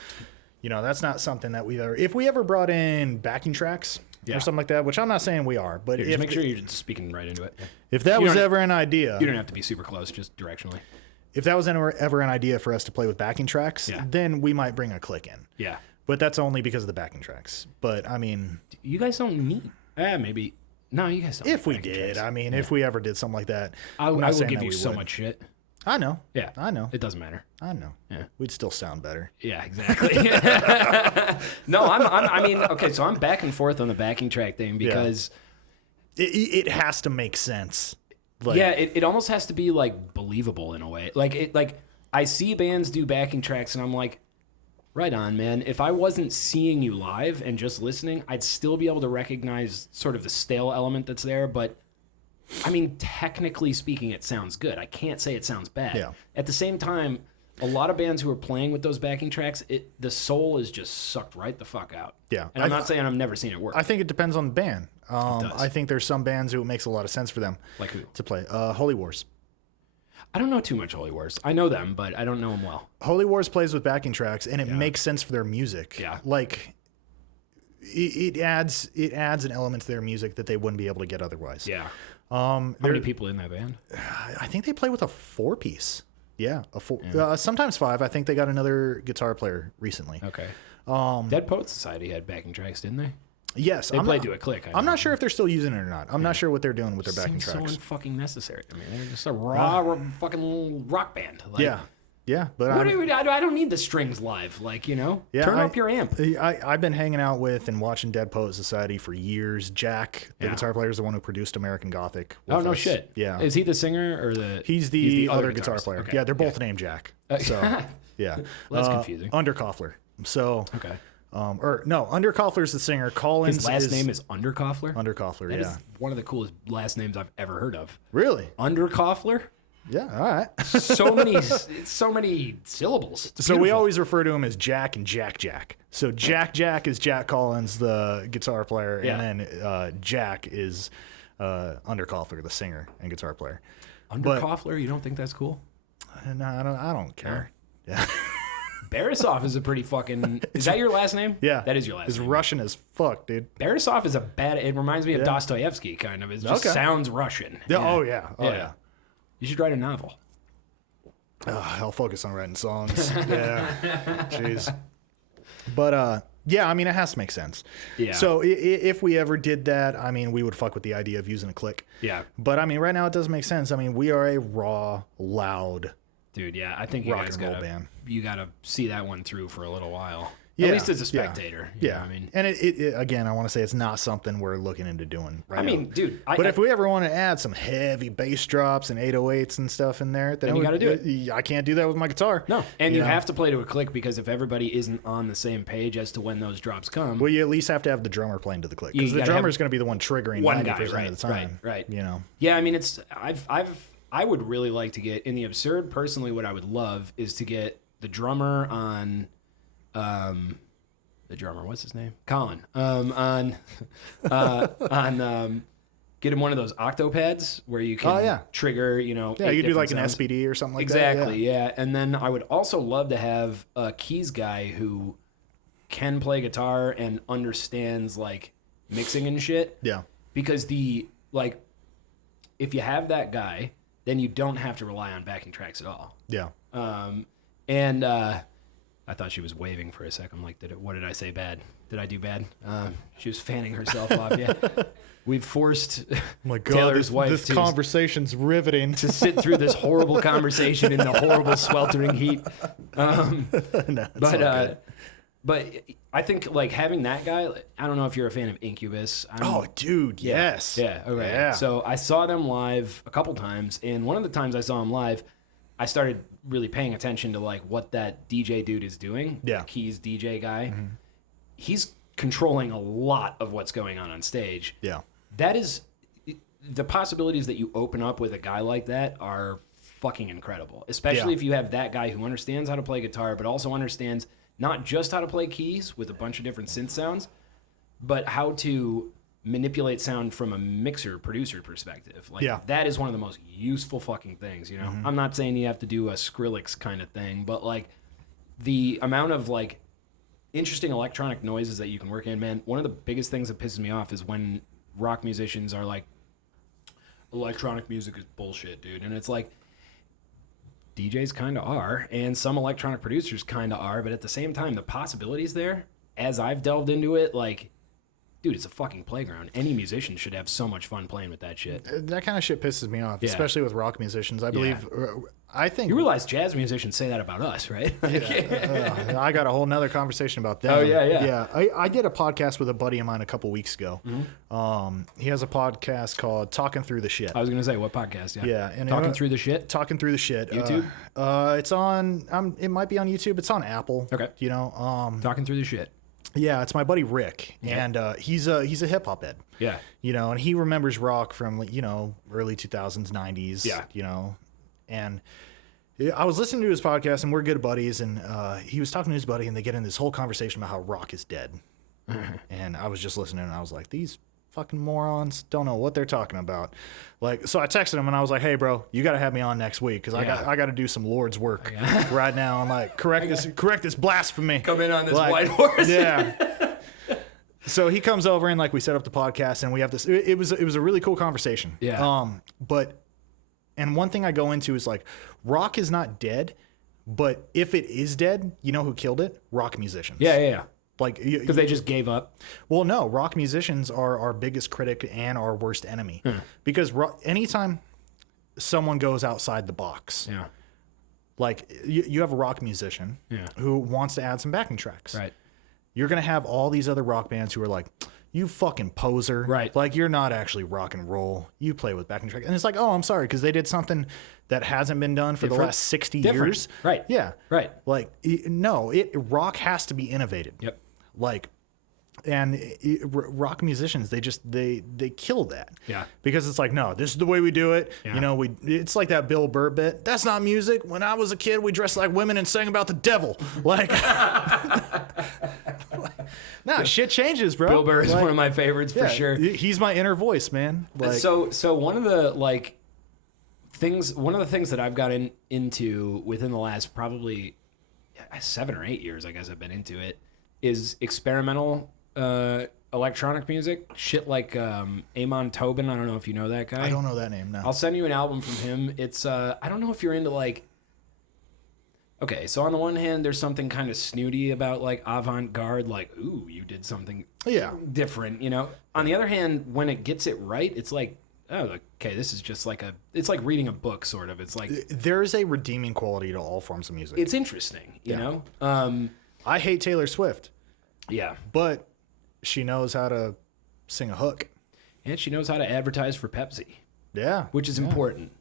that's not something that we've ever... If we ever brought in backing tracks or something like that, which I'm not saying we are, but just make sure you're speaking right into it. If that was ever an idea... You don't have to be super close, just directionally. If that was ever an idea for us to play with backing tracks, then we might bring a click in. Yeah. But that's only because of the backing tracks. But, I mean... You guys don't need... maybe... No, you guys don't. If we did. Tracks. I mean, if we ever did something like that... I will give you so much shit. I know. Yeah. I know. It doesn't matter. I know. Yeah. We'd still sound better. Yeah, exactly. No, I mean, okay, so I'm back and forth on the backing track thing because... It has to make sense. Like, it almost has to be, like, believable in a way. Like, I see bands do backing tracks, and I'm like... Right on, man. If I wasn't seeing you live and just listening, I'd still be able to recognize sort of the stale element that's there. But, I mean, technically speaking, it sounds good. I can't say it sounds bad. Yeah. At the same time, a lot of bands who are playing with those backing tracks, the soul is just sucked right the fuck out. Yeah. And I'm not saying I've never seen it work. I think it depends on the band. I think there's some bands who it makes a lot of sense for them like who? To play. Holy Wars. I don't know too much Holy Wars. I know them, but I don't know them well. Holy Wars plays with backing tracks, and it makes sense for their music. Yeah. Like, it adds an element to their music that they wouldn't be able to get otherwise. Yeah. How many people in that band? I think they play with a 4-piece. Yeah, sometimes 5. I think they got another guitar player recently. Okay. Dead Poets Society had backing tracks, didn't they? Yes, they played to a click. I'm not sure if they're still using it or not. I'm not sure what they're doing with their backing tracks. So unfucking necessary. I mean, they're just a raw fucking rock band. Like, yeah, but I don't need the strings live. Like, turn up your amp. I've been hanging out with and watching Dead Poet Society for years. Jack, the guitar player, is the one who produced American Gothic. Oh no shit. Yeah, is he the singer or the? He's the other guitar guitarist. player. Okay. Yeah, they're both named Jack. So yeah, well, that's confusing. Underkoffler. So okay. Underkoffler's the singer. Collins. His last name is Underkoffler? Underkoffler, That is one of the coolest last names I've ever heard of. Really? Underkoffler? Yeah, all right. so many syllables. So we always refer to him as Jack and Jack. So Jack is Jack Collins, the guitar player, and then Jack is Underkoffler, the singer and guitar player. Underkoffler? You don't think that's cool? No, I don't care. No. Yeah. Barisoff is a pretty fucking... Is that your last name? Yeah. That is your last name. It's Russian as fuck, dude. Barisoff is it reminds me of Dostoevsky, kind of. It just sounds Russian. Yeah. Oh, yeah. You should write a novel. I'll focus on writing songs. Yeah. Jeez. But, I mean, it has to make sense. Yeah. So if we ever did that, I mean, we would fuck with the idea of using a click. Yeah. But, I mean, right now it doesn't make sense. I mean, we are a raw, loud... Dude, yeah, I think you guys gotta see that one through for a little while. Yeah, at least as a spectator. Yeah, I mean, and it again, I want to say it's not something we're looking into doing right now. I mean, dude, but if we ever want to add some heavy bass drops and 808s and stuff in there, then you got to do it. I can't do that with my guitar. No, and you have to play to a click because if everybody isn't on the same page as to when those drops come, well, you at least have to have the drummer playing to the click because the drummer is going to be the one triggering 90% of the time. Right. Yeah, I mean, I would really like to get in the absurd. Personally, what I would love is to get the drummer on, what's his name? Colin. Get him one of those octopads where you can trigger, you could do like an SPD or something like that. Exactly. Yeah. And then I would also love to have a keys guy who can play guitar and understands like mixing and shit. Yeah. Because if you have that guy, then you don't have to rely on backing tracks at all. Yeah. I thought she was waving for a second. I'm like, what did I say bad? Did I do bad? She was fanning herself off. Yeah. We've forced Taylor's wife this conversation's riveting. To sit through this horrible conversation in the horrible sweltering heat. But I think like having that guy, I don't know if you're a fan of Incubus. Dude, yes. Yeah, okay. Yeah. So I saw them live a couple times, and one of the times I saw them live, I started really paying attention to like what that DJ dude is doing. Yeah. Keys DJ guy. Mm-hmm. He's controlling a lot of what's going on stage. Yeah. That is, the possibilities that you open up with a guy like that are fucking incredible. Especially if you have that guy who understands how to play guitar, but also understands not just how to play keys with a bunch of different synth sounds, but how to manipulate sound from a mixer producer perspective. Like that is one of the most useful fucking things, you know? I'm not saying you have to do a Skrillex kind of thing, but like the amount of like interesting electronic noises that you can work in, man. One of the biggest things that pisses me off is when rock musicians are like, electronic music is bullshit, dude. And it's like, DJs kind of are, and some electronic producers kind of are, but at the same time, the possibilities there, as I've delved into it, like, dude, it's a fucking playground. Any musician should have so much fun playing with that shit. That kind of shit pisses me off, especially with rock musicians. I believe, I think... You realize jazz musicians say that about us, right? I got a whole nother conversation about that. Oh, yeah. Yeah, I did a podcast with a buddy of mine a couple weeks ago. He has a podcast called Talking Through the Shit. I was going to say, what podcast? Yeah. And Talking Through the Shit? Talking Through the Shit. YouTube? It's on... it might be on YouTube. It's on Apple. Okay. You know? Talking Through the Shit. Yeah, it's my buddy Rick, and he's a hip hop head. Yeah, you know, and he remembers rock from early 2000s, 90s. Yeah, you know, and I was listening to his podcast, and we're good buddies, and he was talking to his buddy, and they get in this whole conversation about how rock is dead, and I was just listening, and I was like, these fucking morons don't know what they're talking about. Like, so I texted him and I was like, hey bro, you got to have me on next week because I got to do some Lord's work right now. I'm like, correct this blasphemy. Come in on this white horse. Yeah. So he comes over and like we set up the podcast and we have this. It was a really cool conversation. Yeah. And one thing I go into is like, rock is not dead, but if it is dead, you know who killed it? Rock musicians. Yeah. Like, because they just gave up. Well, no, rock musicians are our biggest critic and our worst enemy. Because anytime someone goes outside the box, like you have a rock musician who wants to add some backing tracks. Right. You're going to have all these other rock bands who are like, you fucking poser. Right. Like, you're not actually rock and roll. You play with backing tracks. And it's like, oh, I'm sorry, because they did something that hasn't been done for the last 60 years. Right. Yeah. Right. Like, no, rock has to be innovated. Yep. Like, and rock musicians, they kill that. Yeah. Because it's like, no, this is the way we do it. Yeah. You know, it's like that Bill Burr bit. That's not music. When I was a kid, we dressed like women and sang about the devil. Like, nah, shit changes, bro. Bill Burr is one of my favorites for sure. He's my inner voice, man. Like, so one of the things that I've gotten into within the last probably 7 or 8 years, I guess I've been into it, is experimental electronic music. Shit like Amon Tobin. I don't know if you know that guy. I don't know that name, no. I'll send you an album from him. It's I don't know if you're into like... Okay, so on the one hand, there's something kind of snooty about like avant-garde, like, ooh, you did something different, you know? On the other hand, when it gets it right, it's like, oh, okay, this is just like it's like reading a book, sort of. It's like... There's a redeeming quality to all forms of music. It's interesting, you know? I hate Taylor Swift. Yeah. But she knows how to sing a hook. And she knows how to advertise for Pepsi. Yeah. Which is important.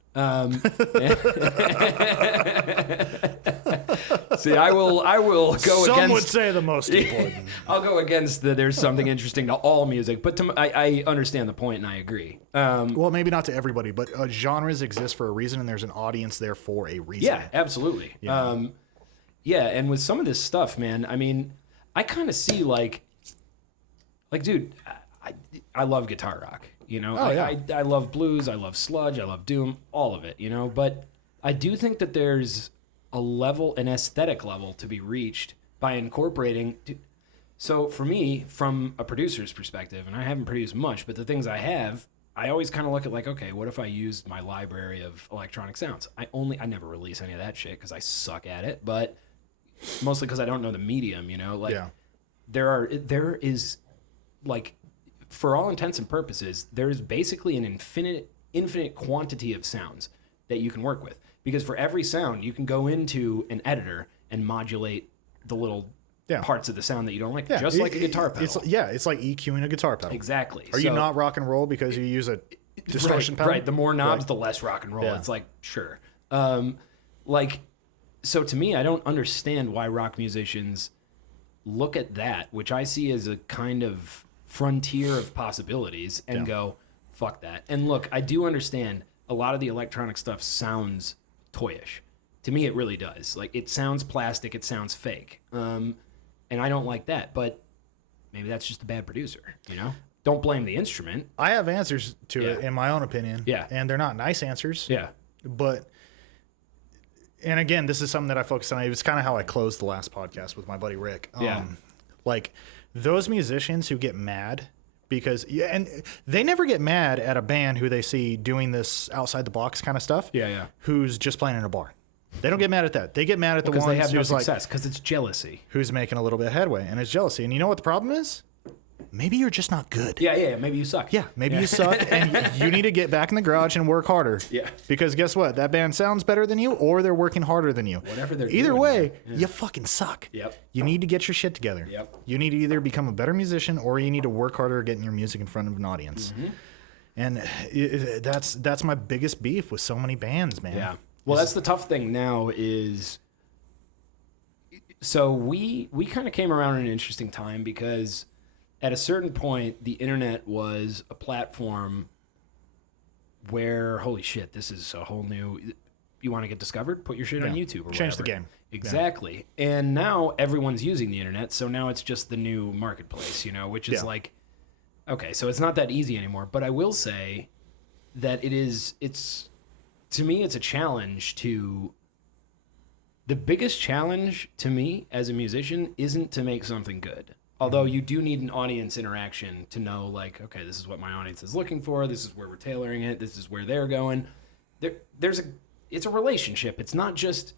See, I will go Some against... would say the most important. I'll go against there's something interesting to all music, but I understand the point and I agree. Well, maybe not to everybody, but genres exist for a reason and there's an audience there for a reason. Yeah, absolutely. Yeah, and with some of this stuff, man, I mean, I kind of see like, dude, I love guitar rock, you know? I love blues, I love sludge, I love doom, all of it, you know? But I do think that there's an aesthetic level to be reached by incorporating... So for me, from a producer's perspective, and I haven't produced much, but the things I have, I always kind of look at like, okay, what if I used my library of electronic sounds? I never release any of that shit because I suck at it, but mostly because I don't know the medium, you know? Like, there is, like, for all intents and purposes, there's basically an infinite quantity of sounds that you can work with. Because for every sound, you can go into an editor and modulate the little parts of the sound that you don't like, just like a guitar pedal. It's like EQing a guitar pedal. Exactly. Are you not rock and roll because you use a distortion pedal? Right. The more knobs, the less rock and roll. Yeah. It's like, sure. So to me, I don't understand why rock musicians look at that, which I see as a kind of frontier of possibilities, and go, fuck that. And look, I do understand a lot of the electronic stuff sounds toyish. To me, it really does. Like, it sounds plastic, it sounds fake. And I don't like that, but maybe that's just a bad producer, you know? Don't blame the instrument. I have answers to it, in my own opinion. Yeah. And they're not nice answers. Yeah. But, and again, this is something that I focus on. It was kind of how I closed the last podcast with my buddy Rick. Yeah. Like, those musicians who get mad because, and they never get mad at a band who they see doing this outside the box kind of stuff. Yeah. Who's just playing in a bar. They don't get mad at that. They get mad at the ones they have no who's like, success because it's jealousy. who's making a little bit of headway, and it's jealousy. And you know what the problem is? Maybe you're just not good. Yeah. Maybe you suck. Yeah, maybe you suck, and you need to get back in the garage and work harder. Yeah. Because guess what? That band sounds better than you, or they're working harder than you. Whatever they're Either doing, way, man. you fucking suck. Yep. You need to get your shit together. Yep. You need to either become a better musician, or you need to work harder at getting your music in front of an audience. Mm-hmm. And that's my biggest beef with so many bands, man. Yeah. Well, that's the tough thing now is, so we kind of came around at an interesting time because at a certain point, the internet was a platform where, holy shit, this is a whole new, you want to get discovered? Put your shit on YouTube or Change the whatever. game. Exactly. Yeah. And now everyone's using the internet, so now it's just the new marketplace, you know, which is like, okay, so it's not that easy anymore. But I will say that to me, it's a challenge to... The biggest challenge to me as a musician isn't to make something good. Although you do need an audience interaction to know, like, okay, this is what my audience is looking for. This is where we're tailoring it. This is where they're going. It's a relationship. It's not just,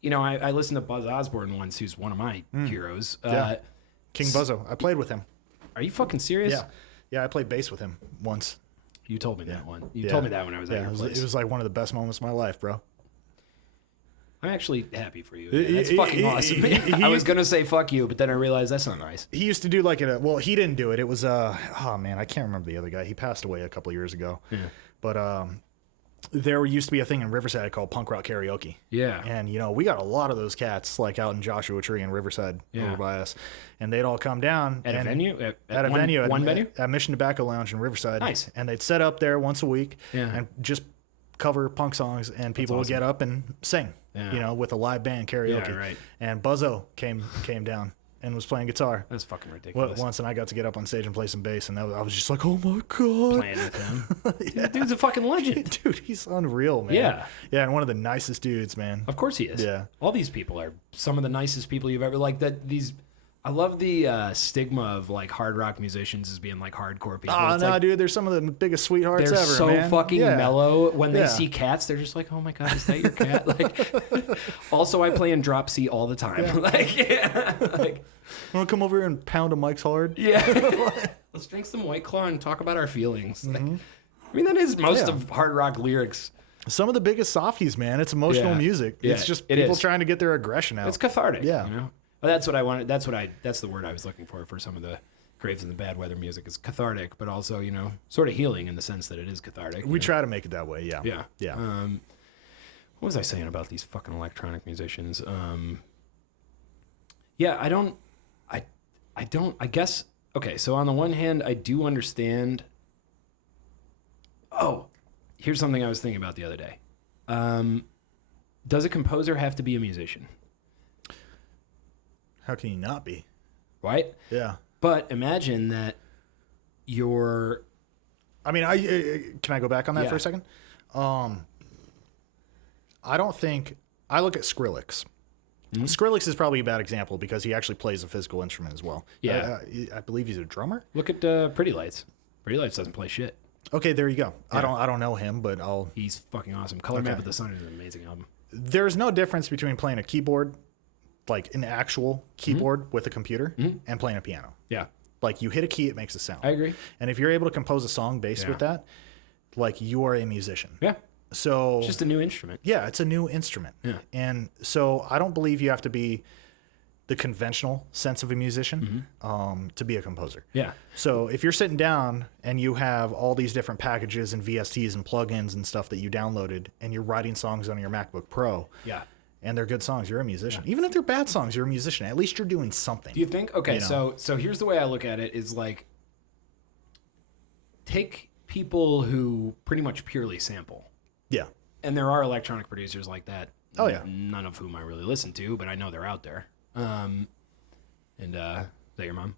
you know, I listened to Buzz Osborne once, who's one of my heroes. King Buzzo. I played with him. Are you fucking serious? Yeah, I played bass with him once. You told me that one. You told me that when I was at your place. It was like one of the best moments of my life, bro. I'm actually happy for you. That's fucking awesome. I was going to say fuck you, but then I realized that's not nice. He used to do like well, he didn't do it. It was, oh man, I can't remember the other guy. He passed away a couple years ago. Yeah. But there used to be a thing in Riverside called punk rock karaoke. Yeah. And, you know, we got a lot of those cats like out in Joshua Tree and Riverside over by us. And they'd all come down. At a venue? At a venue. One venue? At Mission Tobacco Lounge in Riverside. Nice. And they'd set up there once a week and just cover punk songs, and people would get up and sing, you know, with a live band karaoke. Yeah, right. And Buzzo came down and was playing guitar. That's fucking ridiculous. Once, and I got to get up on stage and play some bass, and I was just like, oh my God. Playing with him. That dude's a fucking legend. Dude, he's unreal, man. Yeah. Yeah, and one of the nicest dudes, man. Of course he is. Yeah. All these people are some of the nicest people you've ever, like, I love the stigma of, like, hard rock musicians as being, like, hardcore people. Oh, it's no, like, dude, they're some of the biggest sweethearts they're ever, so man. fucking Yeah. mellow. When they see cats, they're just like, oh my God, is that your cat? Like, also, I play in drop C all the time. Yeah. Like, Want to come over here and pound a Mike's hard? yeah. Let's drink some White Claw and talk about our feelings. Like, I mean, that is most of hard rock lyrics. Some of the biggest softies, man. It's emotional music. Yeah, It's just it people is. trying to get their aggression out. It's cathartic. Yeah. You know? Well, that's what I wanted. That's the word I was looking for some of the Graves in the Bad Weather music. Is cathartic, but also, you know, sort of healing in the sense that it is cathartic. We try to make it that way, yeah. Yeah. Yeah. What was I saying about these fucking electronic musicians? Yeah, I guess, okay, so on the one hand, I do understand. Oh, here's something I was thinking about the other day. Does a composer have to be a musician? How can you not be? Right? Yeah. But imagine that you're... I mean, can I go back on that for a second? I don't think... I look at Skrillex. Skrillex is probably a bad example because he actually plays a physical instrument as well. Yeah. I believe he's a drummer. Look at Pretty Lights. Pretty Lights doesn't play shit. Okay, there you go. Yeah. I don't know him, but He's fucking awesome. Color Map of the Sun is an amazing album. There's no difference between playing a keyboard, like an actual keyboard with a computer, and playing a piano. Yeah. Like, you hit a key, it makes a sound. I agree. And if you're able to compose a song based with that, like, you are a musician. Yeah. So It's just a new instrument. yeah, it's a new instrument. Yeah. And so I don't believe you have to be the conventional sense of a musician to be a composer. Yeah. So if you're sitting down and you have all these different packages and VSTs and plugins and stuff that you downloaded, and you're writing songs on your MacBook Pro, Yeah. and they're good songs, you're a musician. Even if they're bad songs, you're a musician. At least you're doing something. Do you think? Okay, You know? so here's the way I look at it is like, take people who pretty much purely sample. Yeah. And there are electronic producers like that. Oh, yeah. None of whom I really listen to, but I know they're out there. And is that your mom?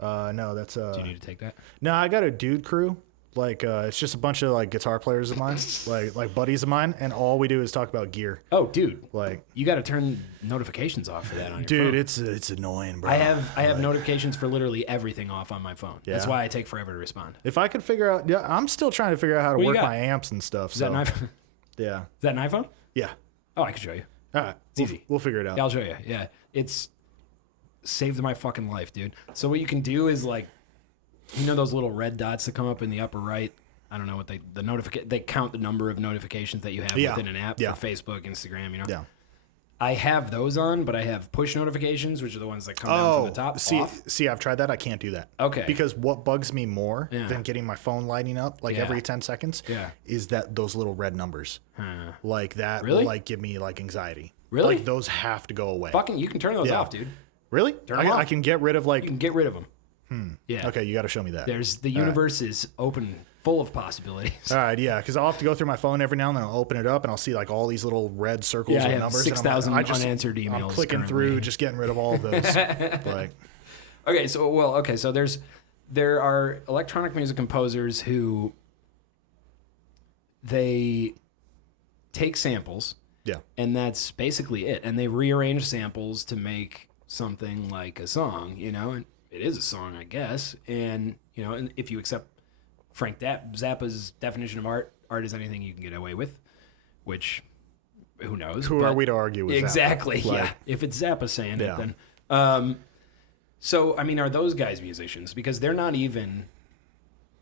No, that's Do you need to take that? No, I got a dude crew. Like it's just a bunch of like guitar players of mine, like buddies of mine, and all we do is talk about gear. Oh, dude, Like you got to turn notifications off for that on your dude, phone. it's annoying, bro. I have notifications for literally everything off on my phone. Yeah. That's why I take forever to respond. If I could figure out, yeah, I'm still trying to figure out how to What you work got? my amps and stuff. Is that an iPhone? Yeah, Is that an iPhone? yeah. Oh, I can show you. All right, It's easy. We'll figure it out. Yeah, I'll show you. Yeah, it's saved my fucking life, dude. So what you can do is like, you know those little red dots that come up in the upper right? I don't know what they count the number of notifications that you have Yeah. within an app Yeah. for Facebook, Instagram, you know? Yeah. I have those on, but I have push notifications, which are the ones that come down from the top. off. see, I've tried that. I can't do that. Okay. Because what bugs me more Yeah. than getting my phone lighting up like Yeah. every 10 seconds Yeah. is that those little red numbers. Huh. Like that Really? will like give me like anxiety. Really? Like those have to go away. Fucking, you can turn those Yeah. off, dude. Really? Turn 'em off. I can get rid of like. You can get rid of them. Yeah. Okay, you got to show me that. The universe is open, full of possibilities. All right, yeah, because I'll have to go through my phone every now and then. I'll open it up and I'll see like all these little red circles Yeah, I with have numbers. 6,000 and I'm like, unanswered emails I'm clicking currently. through, just getting rid of all of those. Like, So there are electronic music composers who they take samples, yeah, and that's basically it, and they rearrange samples to make something like a song, you know, and it is a song, I guess, and you know, and if you accept Frank Zappa's definition of art is anything you can get away with, which who knows? who are we to argue with? Exactly. Zappa? Like, Yeah. If it's Zappa saying Yeah. it, then. So I mean, are those guys musicians? Because they're not even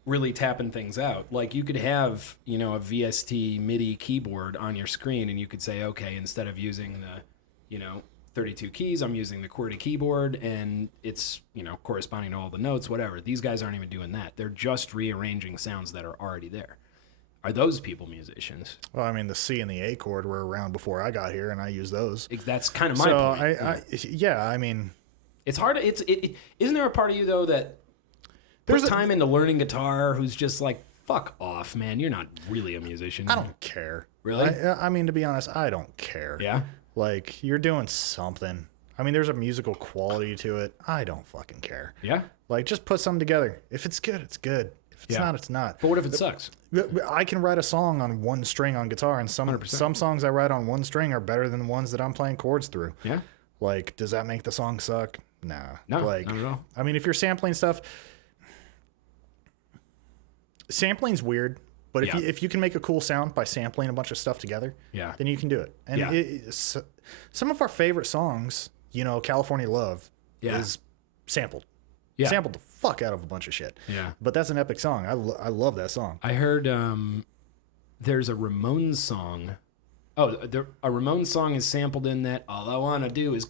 really tapping things out. Like you could have, you know, a VST MIDI keyboard on your screen, and you could say, okay, instead of using the, you know, 32 keys, I'm using the QWERTY keyboard, and it's, you know, corresponding to all the notes, whatever. These guys aren't even doing that. They're just rearranging sounds that are already there. Are those people musicians? Well, I mean, the C and the A chord were around before I got here, and I use those. That's kind of my So point. yeah, I mean, It's hard. Isn't there a part of you though that There's puts time into learning guitar who's just like, fuck off, man. You're not really a musician. I don't care. Really? I mean, to be honest, I don't care. Yeah. Like, you're doing something. I mean, there's a musical quality to it. I don't fucking care. Yeah. Like, just put something together. If it's good, it's good. If it's Yeah. not, it's not. But what if it sucks? I can write a song on one string on guitar, and some songs I write on one string are better than the ones that I'm playing chords through. Yeah. Like, does that make the song suck? Nah. No, like, not at all. I mean, if you're sampling stuff, sampling's weird. But Yeah. if you can make a cool sound by sampling a bunch of stuff together, Yeah. then you can do it. And Yeah. Some of our favorite songs, you know, California Love, Yeah. is sampled. Yeah. Sampled the fuck out of a bunch of shit. Yeah. But that's an epic song. I love that song. I heard there's a Ramones song. Oh, a Ramones song is sampled in that all I want to do is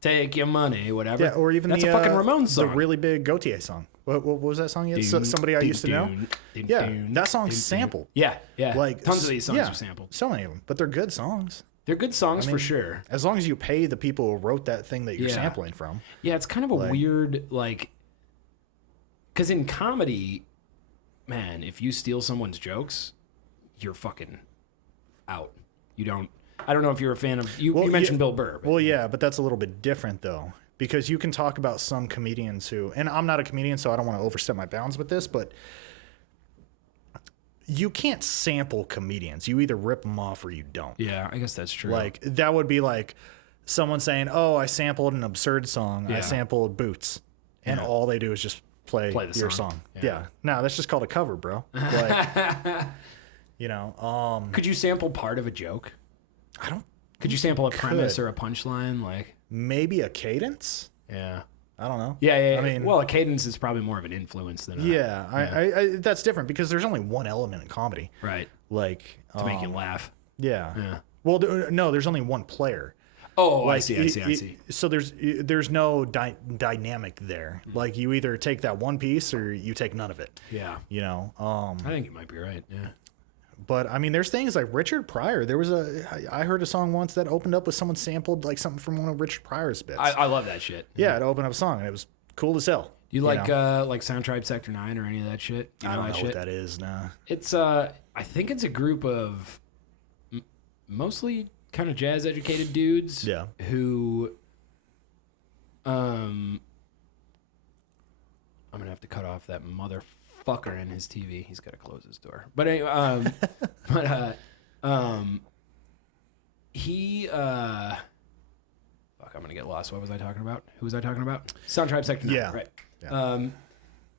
take your money, whatever. Yeah, or even that's the, a fucking Ramones song. the really big Gautier song. What was that song? Somebody I used to know. Yeah, that song's sampled. Yeah, yeah. Like Tons of these songs yeah, are sampled. So many of them, but they're good songs. They're good songs for sure. As long as you pay the people who wrote that thing that you're Yeah. sampling from. Yeah, it's kind of a weird, like, because in comedy, man, if you steal someone's jokes, you're fucking out. You don't. I don't know if you're a fan of. You mentioned Bill Burr. But, Well, yeah, but that's a little bit different though, because you can talk about some comedians who, and I'm not a comedian, so I don't want to overstep my bounds with this, but you can't sample comedians. You either rip them off or you don't. yeah, I guess that's true. Like that would be like someone saying, "Oh, I sampled an absurd song. Yeah. I sampled Boots," and Yeah. all they do is just play the your song. song. Yeah. Yeah. No, that's just called a cover, bro. Like, you know, could you sample part of a joke? I don't. Could you sample a premise could. or a punchline? Like, Maybe a cadence. yeah, I don't know. yeah. I mean, well, a cadence is probably more of an influence than a, yeah. I that's different because there's only one element in comedy. right, Like to make you laugh. Yeah. Yeah. Well, no, there's only one player. Oh, I Like, see. So there's no dynamic there. Like you either take that one piece or you take none of it. Yeah, You know. I think you might be right. Yeah. But I mean, there's things like Richard Pryor. There was I heard a song once that opened up with someone sampled like something from one of Richard Pryor's bits. I love that shit. Yeah, it opened up a song and it was cool as hell. Do you like know? like Soundtribe Sector 9 or any of that shit? You I don't know that what shit? that is. Nah. It's I think it's a group of mostly kind of jazz educated dudes. Yeah. Who I'm gonna have to cut off that motherfucker in his TV. He's gotta close his door. But anyway, he fuck, I'm gonna get lost. What was I talking about? Who was I talking about? Sound Tribe Sector 9, Yeah. right. Yeah.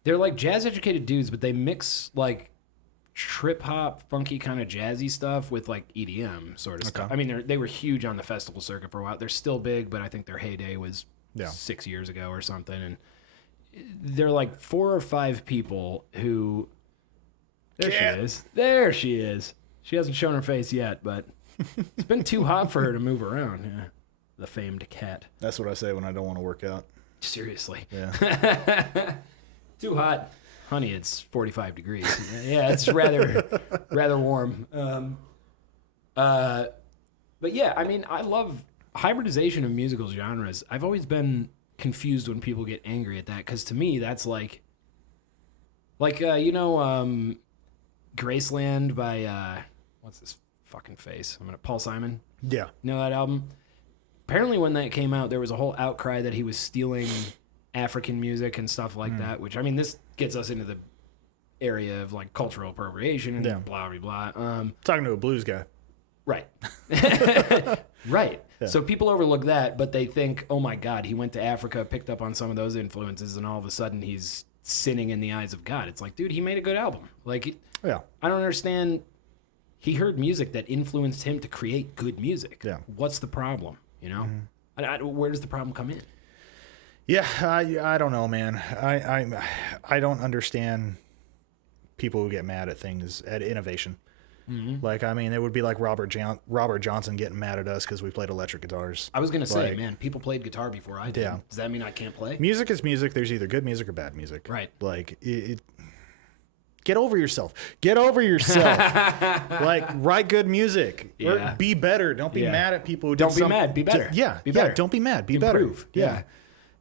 They're like jazz educated dudes, but they mix like trip hop, funky kind of jazzy stuff with like EDM sort of stuff. I mean, they were huge on the festival circuit for a while. They're still big, but I think their heyday was 6 years ago or something. And they're like 4 or 5 people who. There she is. There she is. She hasn't shown her face yet, but it's been too hot for her to move around. Yeah. The famed cat. That's what I say when I don't want to work out. Seriously. Yeah. Too hot. Honey, it's 45 degrees. Yeah, it's rather warm. But yeah, I mean, I love hybridization of musical genres. I've always been confused when people get angry at that, because to me, that's like Graceland by, what's this fucking face? Paul Simon. Yeah. You know that album? Apparently when that came out, there was a whole outcry that he was stealing African music and stuff like that, which, I mean, this gets us into the area of like cultural appropriation and blah, blah, blah. Talking to a blues guy. Right. Right. Yeah. So people overlook that, but they think, oh my God, he went to Africa, picked up on some of those influences, and all of a sudden he's sinning in the eyes of God. It's like, dude, he made a good album. Like, I don't understand. He heard music that influenced him to create good music. Yeah. What's the problem? You know? Where does the problem come in? Yeah, I don't know, man. I don't understand people who get mad at things, at innovation. Mm-hmm. Like, I mean, it would be like Robert Johnson getting mad at us because we played electric guitars. I was going to say, man, people played guitar before I did. Yeah. Does that mean I can't play? Music is music. There's either good music or bad music. Right. Like, get over yourself. Get over yourself. Like, write good music. Yeah. Or be better. Don't be mad at people who don't be mad. Be better. Be better. Don't be mad. Be Improve. Better. Yeah.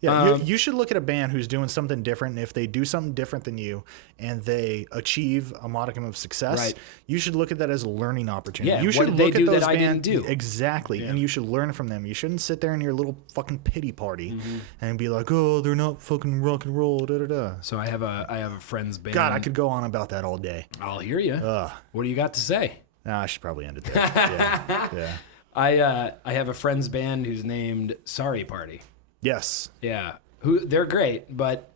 Yeah, you should look at a band who's doing something different. And if they do something different than you and they achieve a modicum of success, you should look at that as a learning opportunity. Yeah, you should what did look they do at those that I bands didn't do? Exactly, and you should learn from them. You shouldn't sit there in your little fucking pity party and be like, "Oh, they're not fucking rock and roll." Da da da. So I have a friend's band. God, I could go on about that all day. I'll hear you. What do you got to say? Nah, I should probably end it there. Yeah. I have a friend's band who's named Sorry Party. Yes. Yeah. They're great, but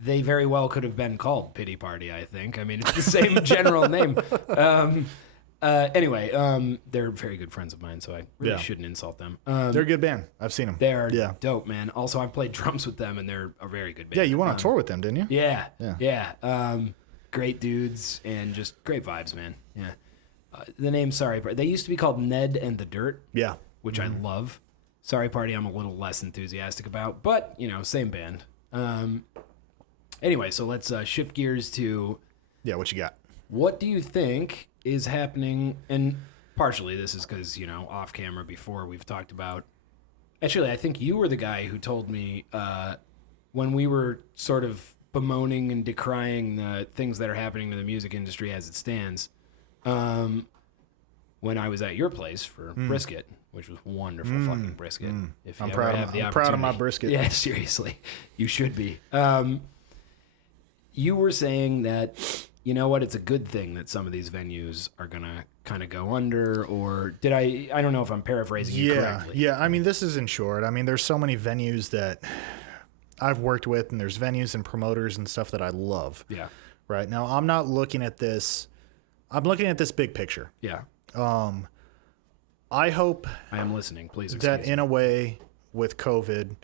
they very well could have been called Pity Party, I think. I mean, it's the same general name. Anyway, they're very good friends of mine, so I really shouldn't insult them. They're a good band. I've seen them. They're dope, man. Also, I've played drums with them, and they're a very good band. Yeah, you went on tour with them, didn't you? Yeah. Great dudes and just great vibes, man. Yeah. The name Sorry Party. They used to be called Ned and the Dirt. Yeah. Which I love. Sorry Party I'm a little less enthusiastic about, but, same band. Anyway, so let's shift gears to... Yeah, what you got? What do you think is happening? And partially this is because, off camera before we've talked about... Actually, I think you were the guy who told me when we were sort of bemoaning and decrying the things that are happening to the music industry as it stands, when I was at your place for brisket... which was wonderful fucking brisket. If you I'm ever proud. have the I'm proud of my opportunity. brisket. Yeah, seriously, you should be. You were saying that, it's a good thing that some of these venues are gonna kind of go under, or did I don't know if I'm paraphrasing you correctly. Yeah, I mean, this is in short. I mean, there's so many venues that I've worked with, and there's venues and promoters and stuff that I love. Yeah. Right now, I'm not looking at this. I'm looking at this big picture. Yeah. I hope I am listening. Please excuse that in a way with COVID,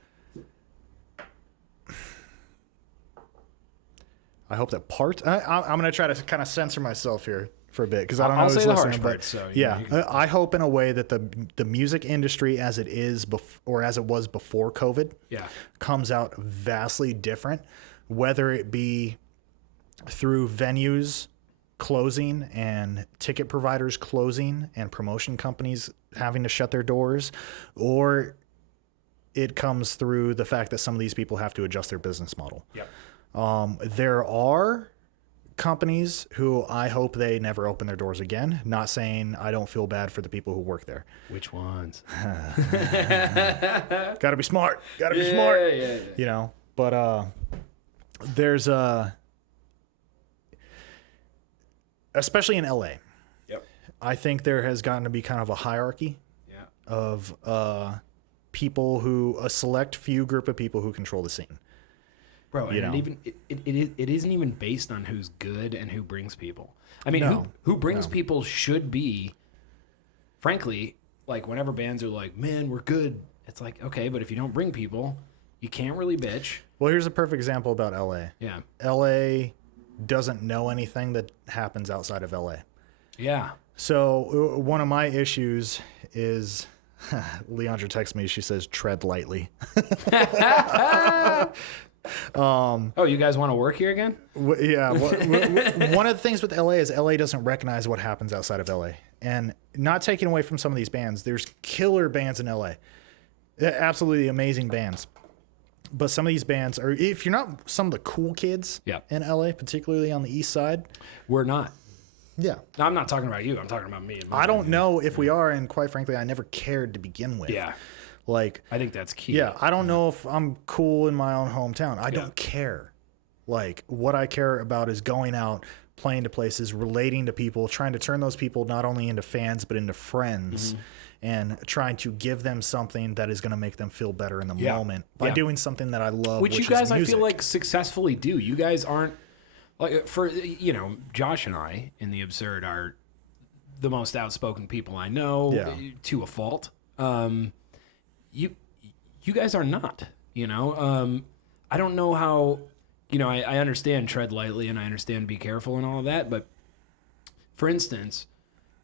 I hope that I'm going to try to kind of censor myself here for a bit because I don't know who's listening. Harsh part, so I hope in a way that the music industry as it is or as it was before COVID comes out vastly different, whether it be through venues closing and ticket providers closing and promotion companies having to shut their doors, or it comes through the fact that some of these people have to adjust their business model. Yep. There are companies who I hope they never open their doors again. Not saying I don't feel bad for the people who work there. Which ones? Gotta be smart. Gotta be smart. Yeah. You know, but there's especially in LA. Yep. I think there has gotten to be kind of a hierarchy of people who, a select few group of people who control the scene. Bro, and it isn't even based on who's good and who brings people. I mean, who brings people should be, frankly, like whenever bands are like, man, we're good. It's like, okay, but if you don't bring people, you can't really bitch. Well, here's a perfect example about LA. Yeah. LA doesn't know anything that happens outside of LA. Yeah. So one of my issues is, Leandra texts me, she says, tread lightly. Oh, you guys want to work here again? Yeah. One of the things with LA is LA doesn't recognize what happens outside of LA. And not taking away from some of these bands, there's killer bands in LA. Absolutely amazing bands. But some of these bands are, if you're not some of the cool kids in LA, particularly on the east side. We're not. Yeah. No, I'm not talking about you. I'm talking about me. I don't know if we are, and quite frankly, I never cared to begin with. Yeah. Like, I think that's key. Yeah, I don't know if I'm cool in my own hometown. I don't care. Like, what I care about is going out, playing to places, relating to people, trying to turn those people not only into fans, but into friends, and trying to give them something that is going to make them feel better in the moment by doing something that I love, which you guys, is music. I feel like, successfully do. You guys aren't, like, for, you know, Josh and I in The Absurd are the most outspoken people I know, to a fault. You guys are not, you know. I don't know how, you know, I understand tread lightly and I understand be careful and all of that, but for instance,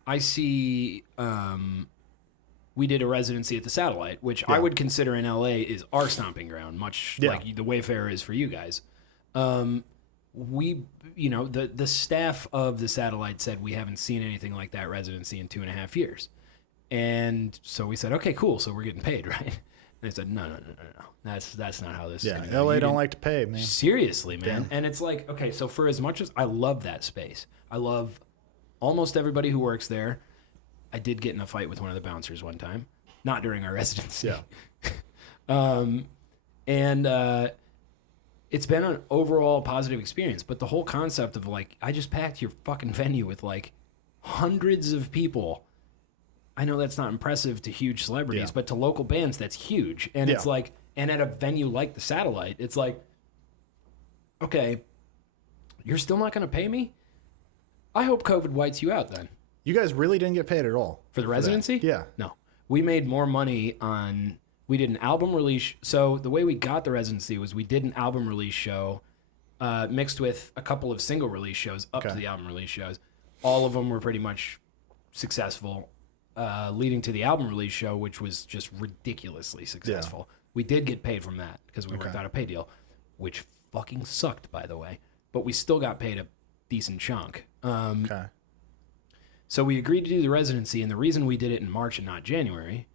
I see we did a residency at the Satellite, which I would consider in LA is our stomping ground, much like the Wayfarer is for you guys. We, you know, the staff of the Satellite said we haven't seen anything like that residency in 2.5 years. And so we said, okay, cool. So we're getting paid, right? And they said, no. That's not how this is going to go. LA don't like to pay, man. Seriously, man. And it's like, okay, so for as much as I love that space, I love almost everybody who works there. I did get in a fight with one of the bouncers one time, not during our residency. It's been an overall positive experience, but the whole concept of like, I just packed your fucking venue with like hundreds of people. I know that's not impressive to huge celebrities, but to local bands, that's huge. And it's like, and at a venue like the Satellite, it's like, okay, you're still not going to pay me? I hope COVID whites you out then. You guys really didn't get paid at all? For the residency? Yeah. No. We made more money on, we did an album release. So the way we got the residency was we did an album release show mixed with a couple of single release shows up to the album release shows. All of them were pretty much successful. Leading to the album release show, which was just ridiculously successful. We did get paid from that because we worked out a pay deal, which fucking sucked, by the way. But we still got paid a decent chunk. So we agreed to do the residency, and the reason we did it in March and not January,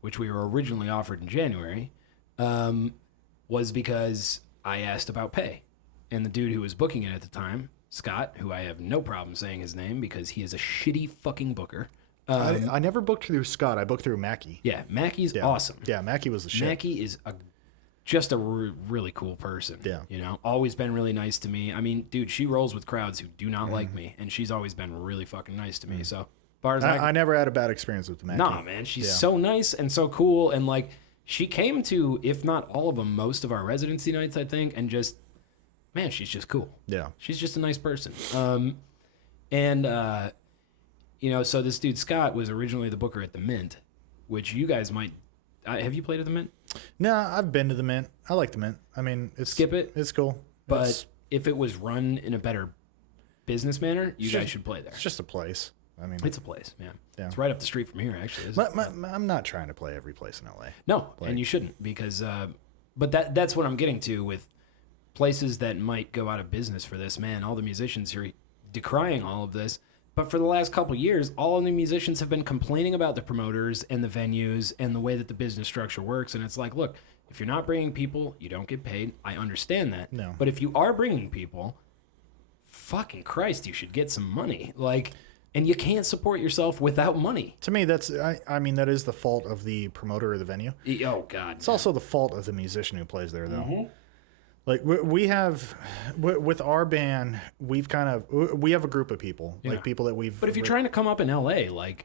which we were originally offered in January, was because I asked about pay. And the dude who was booking it at the time, Scott, who I have no problem saying his name because he is a shitty fucking booker, I never booked through Scott. I booked through Mackie. Yeah, Mackie's awesome. Yeah, Mackie was the shit. Mackie is just a really cool person. Yeah. You know, always been really nice to me. I mean, dude, she rolls with crowds who do not like me, and she's always been really fucking nice to me. So, far as I never had a bad experience with Mackie. Nah, man, she's so nice and so cool, and like she came to, if not all of them, most of our residency nights, I think, and just, man, she's just cool. Yeah. She's just a nice person. You know, so this dude, Scott, was originally the booker at the Mint, which you guys might... have you played at the Mint? No, I've been to the Mint. I like the Mint. I mean, skip it. It's cool. But if it was run in a better business manner, you guys should play there. It's just a place. I mean, it's a place, man. Yeah. It's right up the street from here, actually. I'm not trying to play every place in LA. No, and you shouldn't, because... but that's what I'm getting to with places that might go out of business for this. Man, all the musicians are decrying all of this. But for the last couple of years, all of the musicians have been complaining about the promoters and the venues and the way that the business structure works. And it's like, look, if you're not bringing people, you don't get paid. I understand that. No. But if you are bringing people, fucking Christ, you should get some money. Like, and you can't support yourself without money. To me, that's, I mean, that is the fault of the promoter of the venue. Oh, God. It's also the fault of the musician who plays there, though. Mm-hmm. Like, we have, with our band, we have a group of people, like people that we've... But if you're trying to come up in L.A., like,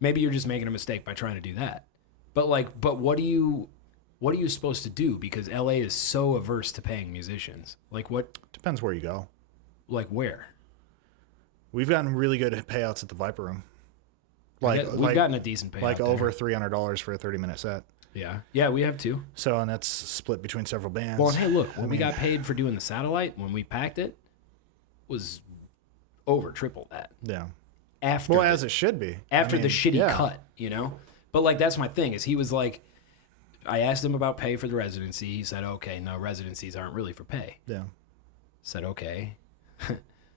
maybe you're just making a mistake by trying to do that. But what are you supposed to do? Because L.A. is so averse to paying musicians. Like, what... Depends where you go. Like, where? We've gotten really good payouts at the Viper Room. We've gotten a decent payout. Like over $300 for a 30-minute set. Yeah, we have too. So, and that's split between several bands. Well, and hey, look, we got paid for doing the Satellite, when we packed it, was over triple that. Yeah. As it should be. After the shitty cut, But, like, that's my thing, is he was like, I asked him about pay for the residency. He said, okay, no, residencies aren't really for pay. Yeah. Said, okay.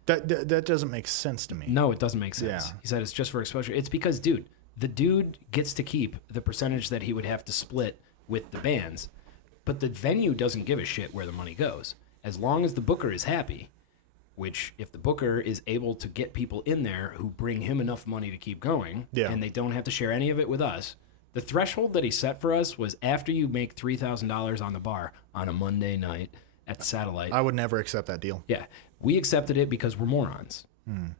That doesn't make sense to me. No, it doesn't make sense. Yeah. He said it's just for exposure. It's because, dude, the dude gets to keep the percentage that he would have to split with the bands, but the venue doesn't give a shit where the money goes. As long as the booker is happy, which if the booker is able to get people in there who bring him enough money to keep going, and they don't have to share any of it with us, the threshold that he set for us was after you make $3,000 on the bar on a Monday night at the Satellite. I would never accept that deal. Yeah. We accepted it because we're morons.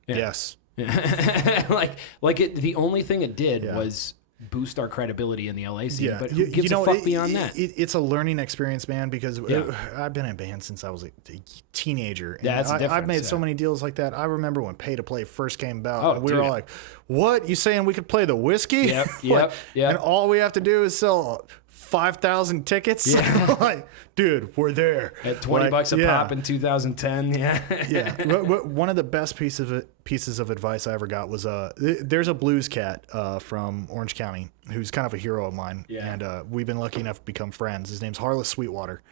Yeah. Yes. The only thing it did was boost our credibility in the LA scene, but who gives a fuck beyond that? It's a learning experience, man, because I've been in bands since I was a teenager. And that's the difference. I've made so many deals like that. I remember when Pay to Play first came about, we were all like, what? You saying we could play the whiskey? Yep. And all we have to do is sell 5,000 tickets? Yeah. Like, dude, we're there. At $20 a pop in 2010, yeah. One of the best pieces of advice I ever got was there's a blues cat from Orange County who's kind of a hero of mine, and we've been lucky enough to become friends. His name's Harless Sweetwater,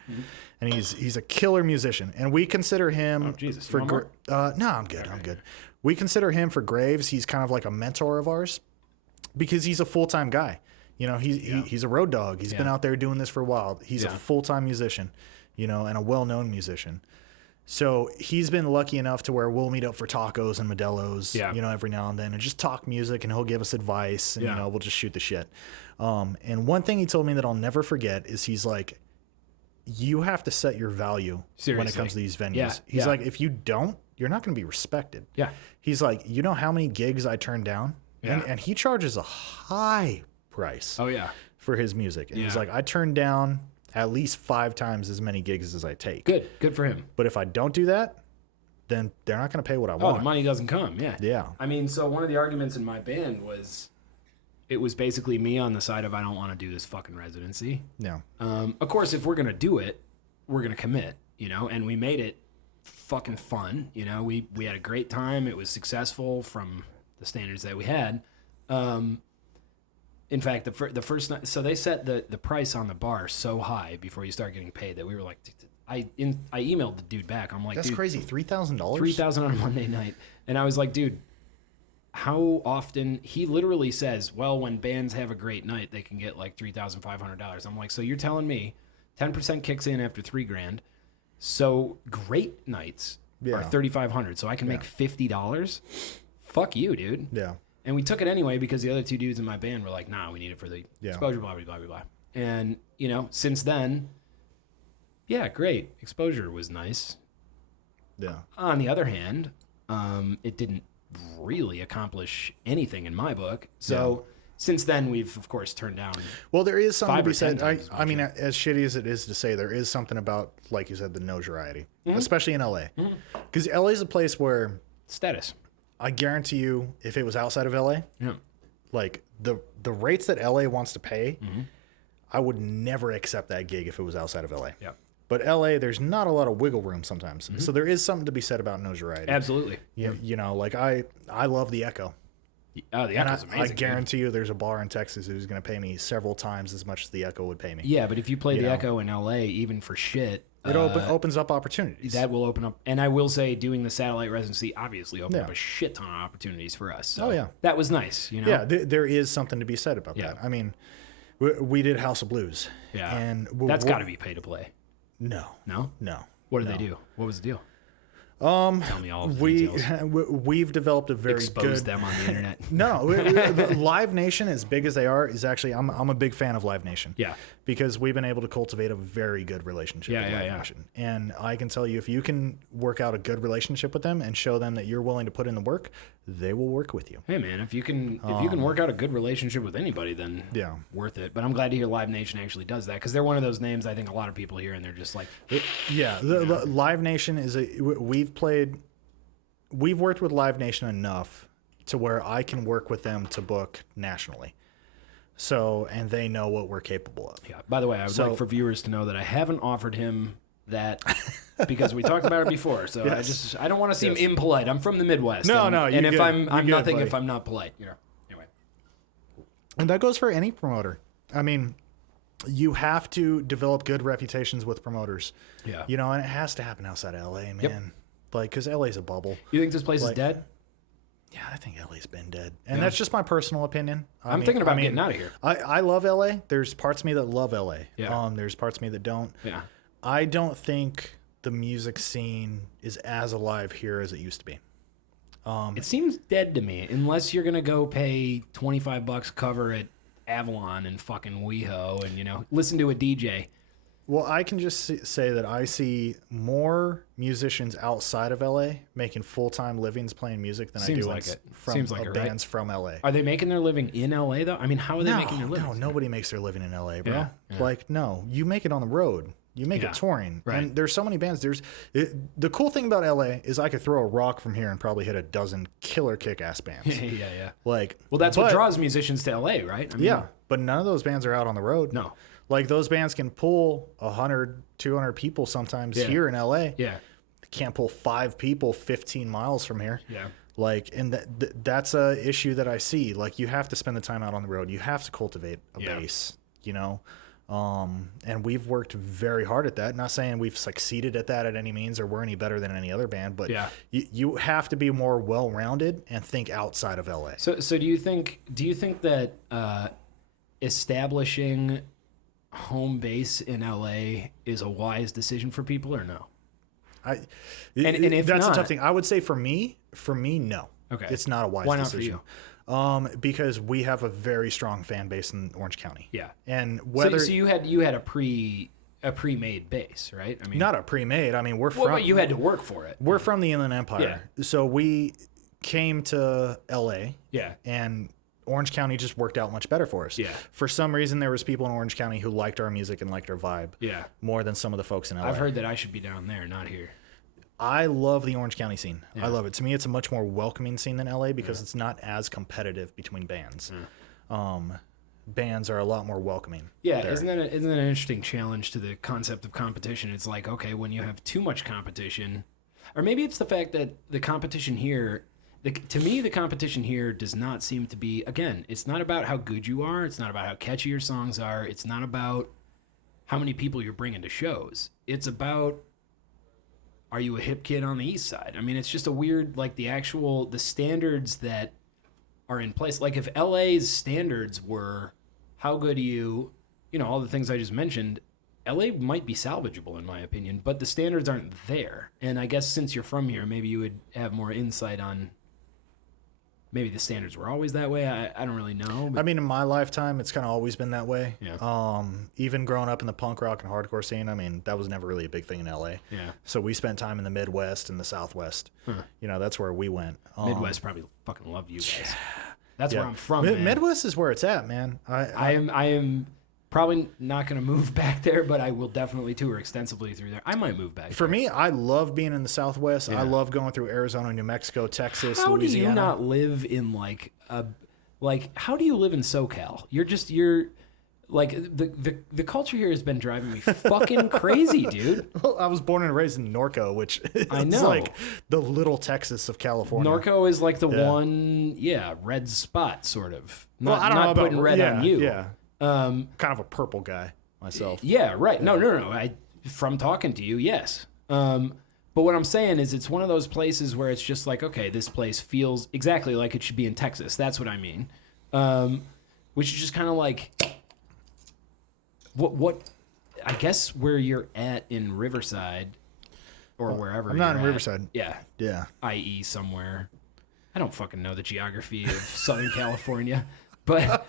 and he's a killer musician, and we consider him for no, I'm good. We consider him for Graves. He's kind of like a mentor of ours because he's a full-time guy. He's a road dog. He's been out there doing this for a while. He's a full-time musician, and a well-known musician. So he's been lucky enough to where we'll meet up for tacos and Modelo's, every now and then, and just talk music, and he'll give us advice, and we'll just shoot the shit. And one thing he told me that I'll never forget is he's like, you have to set your value when it comes to these venues. Yeah. He's like, if you don't, you're not going to be respected. Yeah. He's like, you know how many gigs I turned down? Yeah. And he charges a high price for his music. And he's like, I turn down at least 5 times as many gigs as I take. Good for him. But if I don't do that, then they're not going to pay what I want. The money doesn't come. Yeah. I mean, so one of the arguments in my band was, it was basically me on the side of I don't want to do this fucking residency. Yeah. Of course, if we're going to do it, we're going to commit, and we made it fucking fun. We had a great time. It was successful from the standards that we had. In fact, the first night, so they set the price on the bar so high before you start getting paid that we were like, I emailed the dude back. I'm like, that's crazy, $3,000? $3,000 on a Monday night, and I was like, dude, how often? He literally says, well, when bands have a great night, they can get like $3,500. I'm like, so you're telling me 10% kicks in after $3,000, so great nights are $3,500, so I can make $50? Fuck you, dude. Yeah. And we took it anyway because the other 2 dudes in my band were like, nah, we need it for the exposure, blah, blah, blah, blah, blah. And, since then, great. Exposure was nice. Yeah. On the other hand, it didn't really accomplish anything in my book. So since then, we've, of course, turned down. Well, there is something to be said. I mean, as shitty as it is to say, there is something about, like you said, the notoriety, especially in LA. Because LA is a place where... Status. I guarantee you, if it was outside of LA, like the rates that LA wants to pay, I would never accept that gig if it was outside of LA. Yeah. But LA, there's not a lot of wiggle room sometimes. So there is something to be said about notoriety. Absolutely. Like I love the Echo. Oh, the Echo's amazing. I guarantee you there's a bar in Texas who's going to pay me several times as much as the Echo would pay me. Yeah, but if you play the Echo in LA, even for shit... It opens up opportunities. That will open up. And I will say doing the Satellite residency obviously opened up a shit ton of opportunities for us. So that was nice, Yeah, there is something to be said about that. I mean, we did House of Blues. Yeah. And that's got to be pay to play. No. No? No. What did they do? What was the deal? Tell me all of the details. We've developed a very Expose good. them on the internet. No, Live Nation, as big as they are, is actually I'm a big fan of Live Nation. Yeah. Because we've been able to cultivate a very good relationship with Live Nation. And I can tell you, if you can work out a good relationship with them and show them that you're willing to put in the work, they will work with you. Hey man, if you can work out a good relationship with anybody, then worth it. But I'm glad to hear Live Nation actually does that, because they're one of those names I think a lot of people hear and they're just like, Live Nation is we've worked with Live Nation enough to where I can work with them to book nationally. So, and they know what we're capable of. Yeah. By the way, I would like for viewers to know that I haven't offered him that because we talked about it before. So I don't want to seem impolite. I'm from the Midwest. No, and if good. I'm You're nothing good, if I'm not polite, you know. Anyway. And that goes for any promoter. I mean, you have to develop good reputations with promoters. Yeah. You know, and it has to happen outside of LA, man. Yep. Like, because LA's a bubble. You think this place is dead? Yeah, I think LA's been dead. And that's just my personal opinion. I'm thinking about getting out of here. I love LA. There's parts of me that love LA. Yeah. There's parts of me that don't. Yeah. I don't think the music scene is as alive here as it used to be. It seems dead to me, unless you're going to go pay $25 cover at Avalon and fucking WeHo and, you know, listen to a DJ. Well, I can just say that I see more musicians outside of LA making full-time livings playing music than I do from bands from LA. Are they making their living in LA though? I mean, how are they making their living? No, nobody makes their living in LA, bro. Yeah? Like, no, you make it on the road. You make it touring. Right. And there's so many bands. The cool thing about LA is I could throw a rock from here and probably hit a dozen killer kick-ass bands. Yeah. Like, well, that's what draws musicians to LA, right? I mean, yeah, but none of those bands are out on the road. No. Like, those bands can pull 100, 200 people sometimes here in LA. Yeah. They can't pull 5 people 15 miles from here. Yeah. Like, and that's a issue that I see. Like, you have to spend the time out on the road. You have to cultivate a base, you know? And we've worked very hard at that. Not saying we've succeeded at that at any means or we're any better than any other band, but you have to be more well-rounded and think outside of LA. So do you think that establishing home base in LA is a wise decision for people or no? And if that's not, a tough thing. I would say for me, no. Okay. It's not a wise Why not decision. For you? Because we have a very strong fan base in Orange County. Yeah. And whether so you had a pre-made base, right? I mean, not a pre-made. I mean, but you had to work for it. We're from the Inland Empire. Yeah. So we came to LA. Yeah. And Orange County just worked out much better for us. Yeah. For some reason, there was people in Orange County who liked our music and liked our vibe. Yeah. More than some of the folks in LA. I've heard that I should be down there, not here. I love the Orange County scene. Yeah. I love it. To me, it's a much more welcoming scene than LA because it's not as competitive between bands. Bands are a lot more welcoming. Yeah, isn't that an interesting challenge to the concept of competition? It's like, okay, when you have too much competition, or maybe it's the fact that the competition here, to me, the competition here does not seem to be, again, it's not about how good you are. It's not about how catchy your songs are. It's not about how many people you're bringing to shows. It's about, are you a hip kid on the east side? I mean, it's just a weird, like the standards that are in place. Like if LA's standards were how good you know, all the things I just mentioned, LA might be salvageable in my opinion, but the standards aren't there. And I guess since you're from here, maybe you would have more insight on maybe the standards were always that way. I don't really know. But... I mean, in my lifetime, it's kind of always been that way. Yeah. Even growing up in the punk rock and hardcore scene, I mean, that was never really a big thing in LA. Yeah. So we spent time in the Midwest and the Southwest. You know, that's where we went. Midwest probably fucking love you guys. That's where I'm from, man. Midwest is where it's at, man. I am probably not going to move back there, but I will definitely tour extensively through there. I might move back. For me, I love being in the Southwest. Yeah. I love going through Arizona, New Mexico, Texas, Louisiana. How do you not live in how do you live in SoCal? You're the culture here has been driving me fucking crazy, dude. Well, I was born and raised in Norco, which I know. is like the little Texas of California. Norco is like the one, red spot, sort of. Well, I don't know about putting red on you. Yeah. Kind of a purple guy myself. Yeah, right. Yeah. No. From talking to you, yes. But what I'm saying is it's one of those places where it's just like, okay, this place feels exactly like it should be in Texas. That's what I mean. Which is just kind of like what I guess where you're at in Riverside or wherever. I'm not you're in at. Riverside. Yeah. Yeah. I.e. somewhere. I don't fucking know the geography of Southern California, but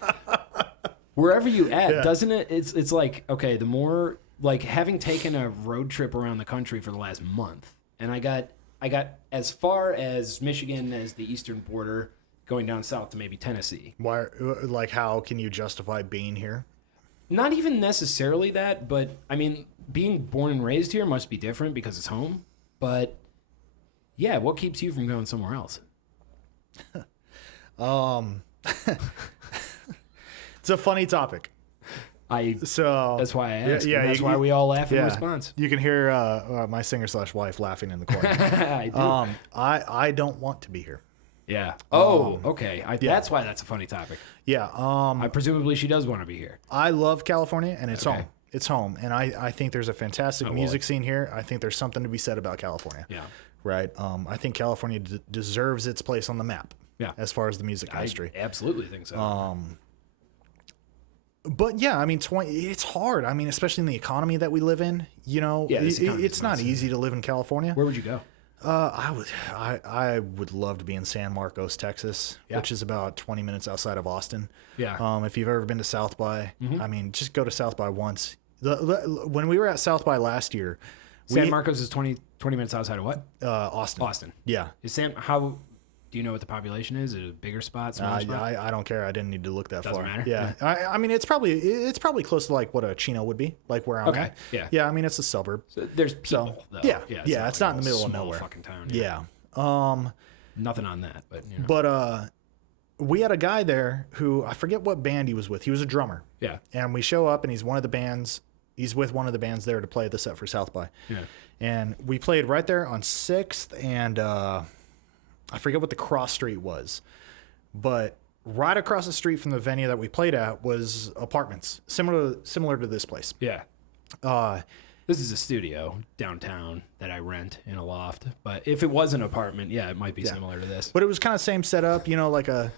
wherever you at, doesn't it? It's like, okay, the more like having taken a road trip around the country for the last month, and I got as far as Michigan as the eastern border, going down south to maybe Tennessee. Why? Like, how can you justify being here? Not even necessarily that, but I mean, being born and raised here must be different because it's home. But yeah, what keeps you from going somewhere else? It's a funny topic. So that's why I asked. Yeah, that's why we all laugh in response. You can hear my singer/wife laughing in the corner. I do. I don't want to be here. Yeah. Oh, okay. That's why that's a funny topic. Yeah. Presumably she does want to be here. I love California, and it's home. It's home, and I think there's a fantastic music scene here. I think there's something to be said about California. Yeah. Right. I think California deserves its place on the map. Yeah. As far as the music industry. I absolutely think so. But yeah, I mean, it's hard. I mean, especially in the economy that we live in. You know, it's not easy to live in California. Where would you go? I would love to be in San Marcos, Texas, which is about 20 minutes outside of Austin. Yeah. If you've ever been to South by, I mean, just go to South by once. When we were at South by last year, San Marcos is 20 minutes outside of what? Austin. Austin. Yeah. How do you know what the population is? Is it a bigger spot, smaller spot? I don't care. I didn't need to look that far. Doesn't matter. Yeah. I mean, it's probably close to like what a Chino would be, like where I'm at. Yeah. Yeah. I mean, it's a suburb. So there's people, though. Yeah. Yeah. It's not in the middle of nowhere. Fucking town. Yeah. Nothing on that, but you know. But we had a guy there who I forget what band he was with. He was a drummer. Yeah. And we show up, and he's with one of the bands there to play the set for South by. Yeah. And we played right there on 6th and I forget what the cross street was, but right across the street from the venue that we played at was apartments, similar to this place. Yeah. This is a studio downtown that I rent in a loft. But if it was an apartment, yeah, it might be similar to this. But it was kind of same setup, you know, like a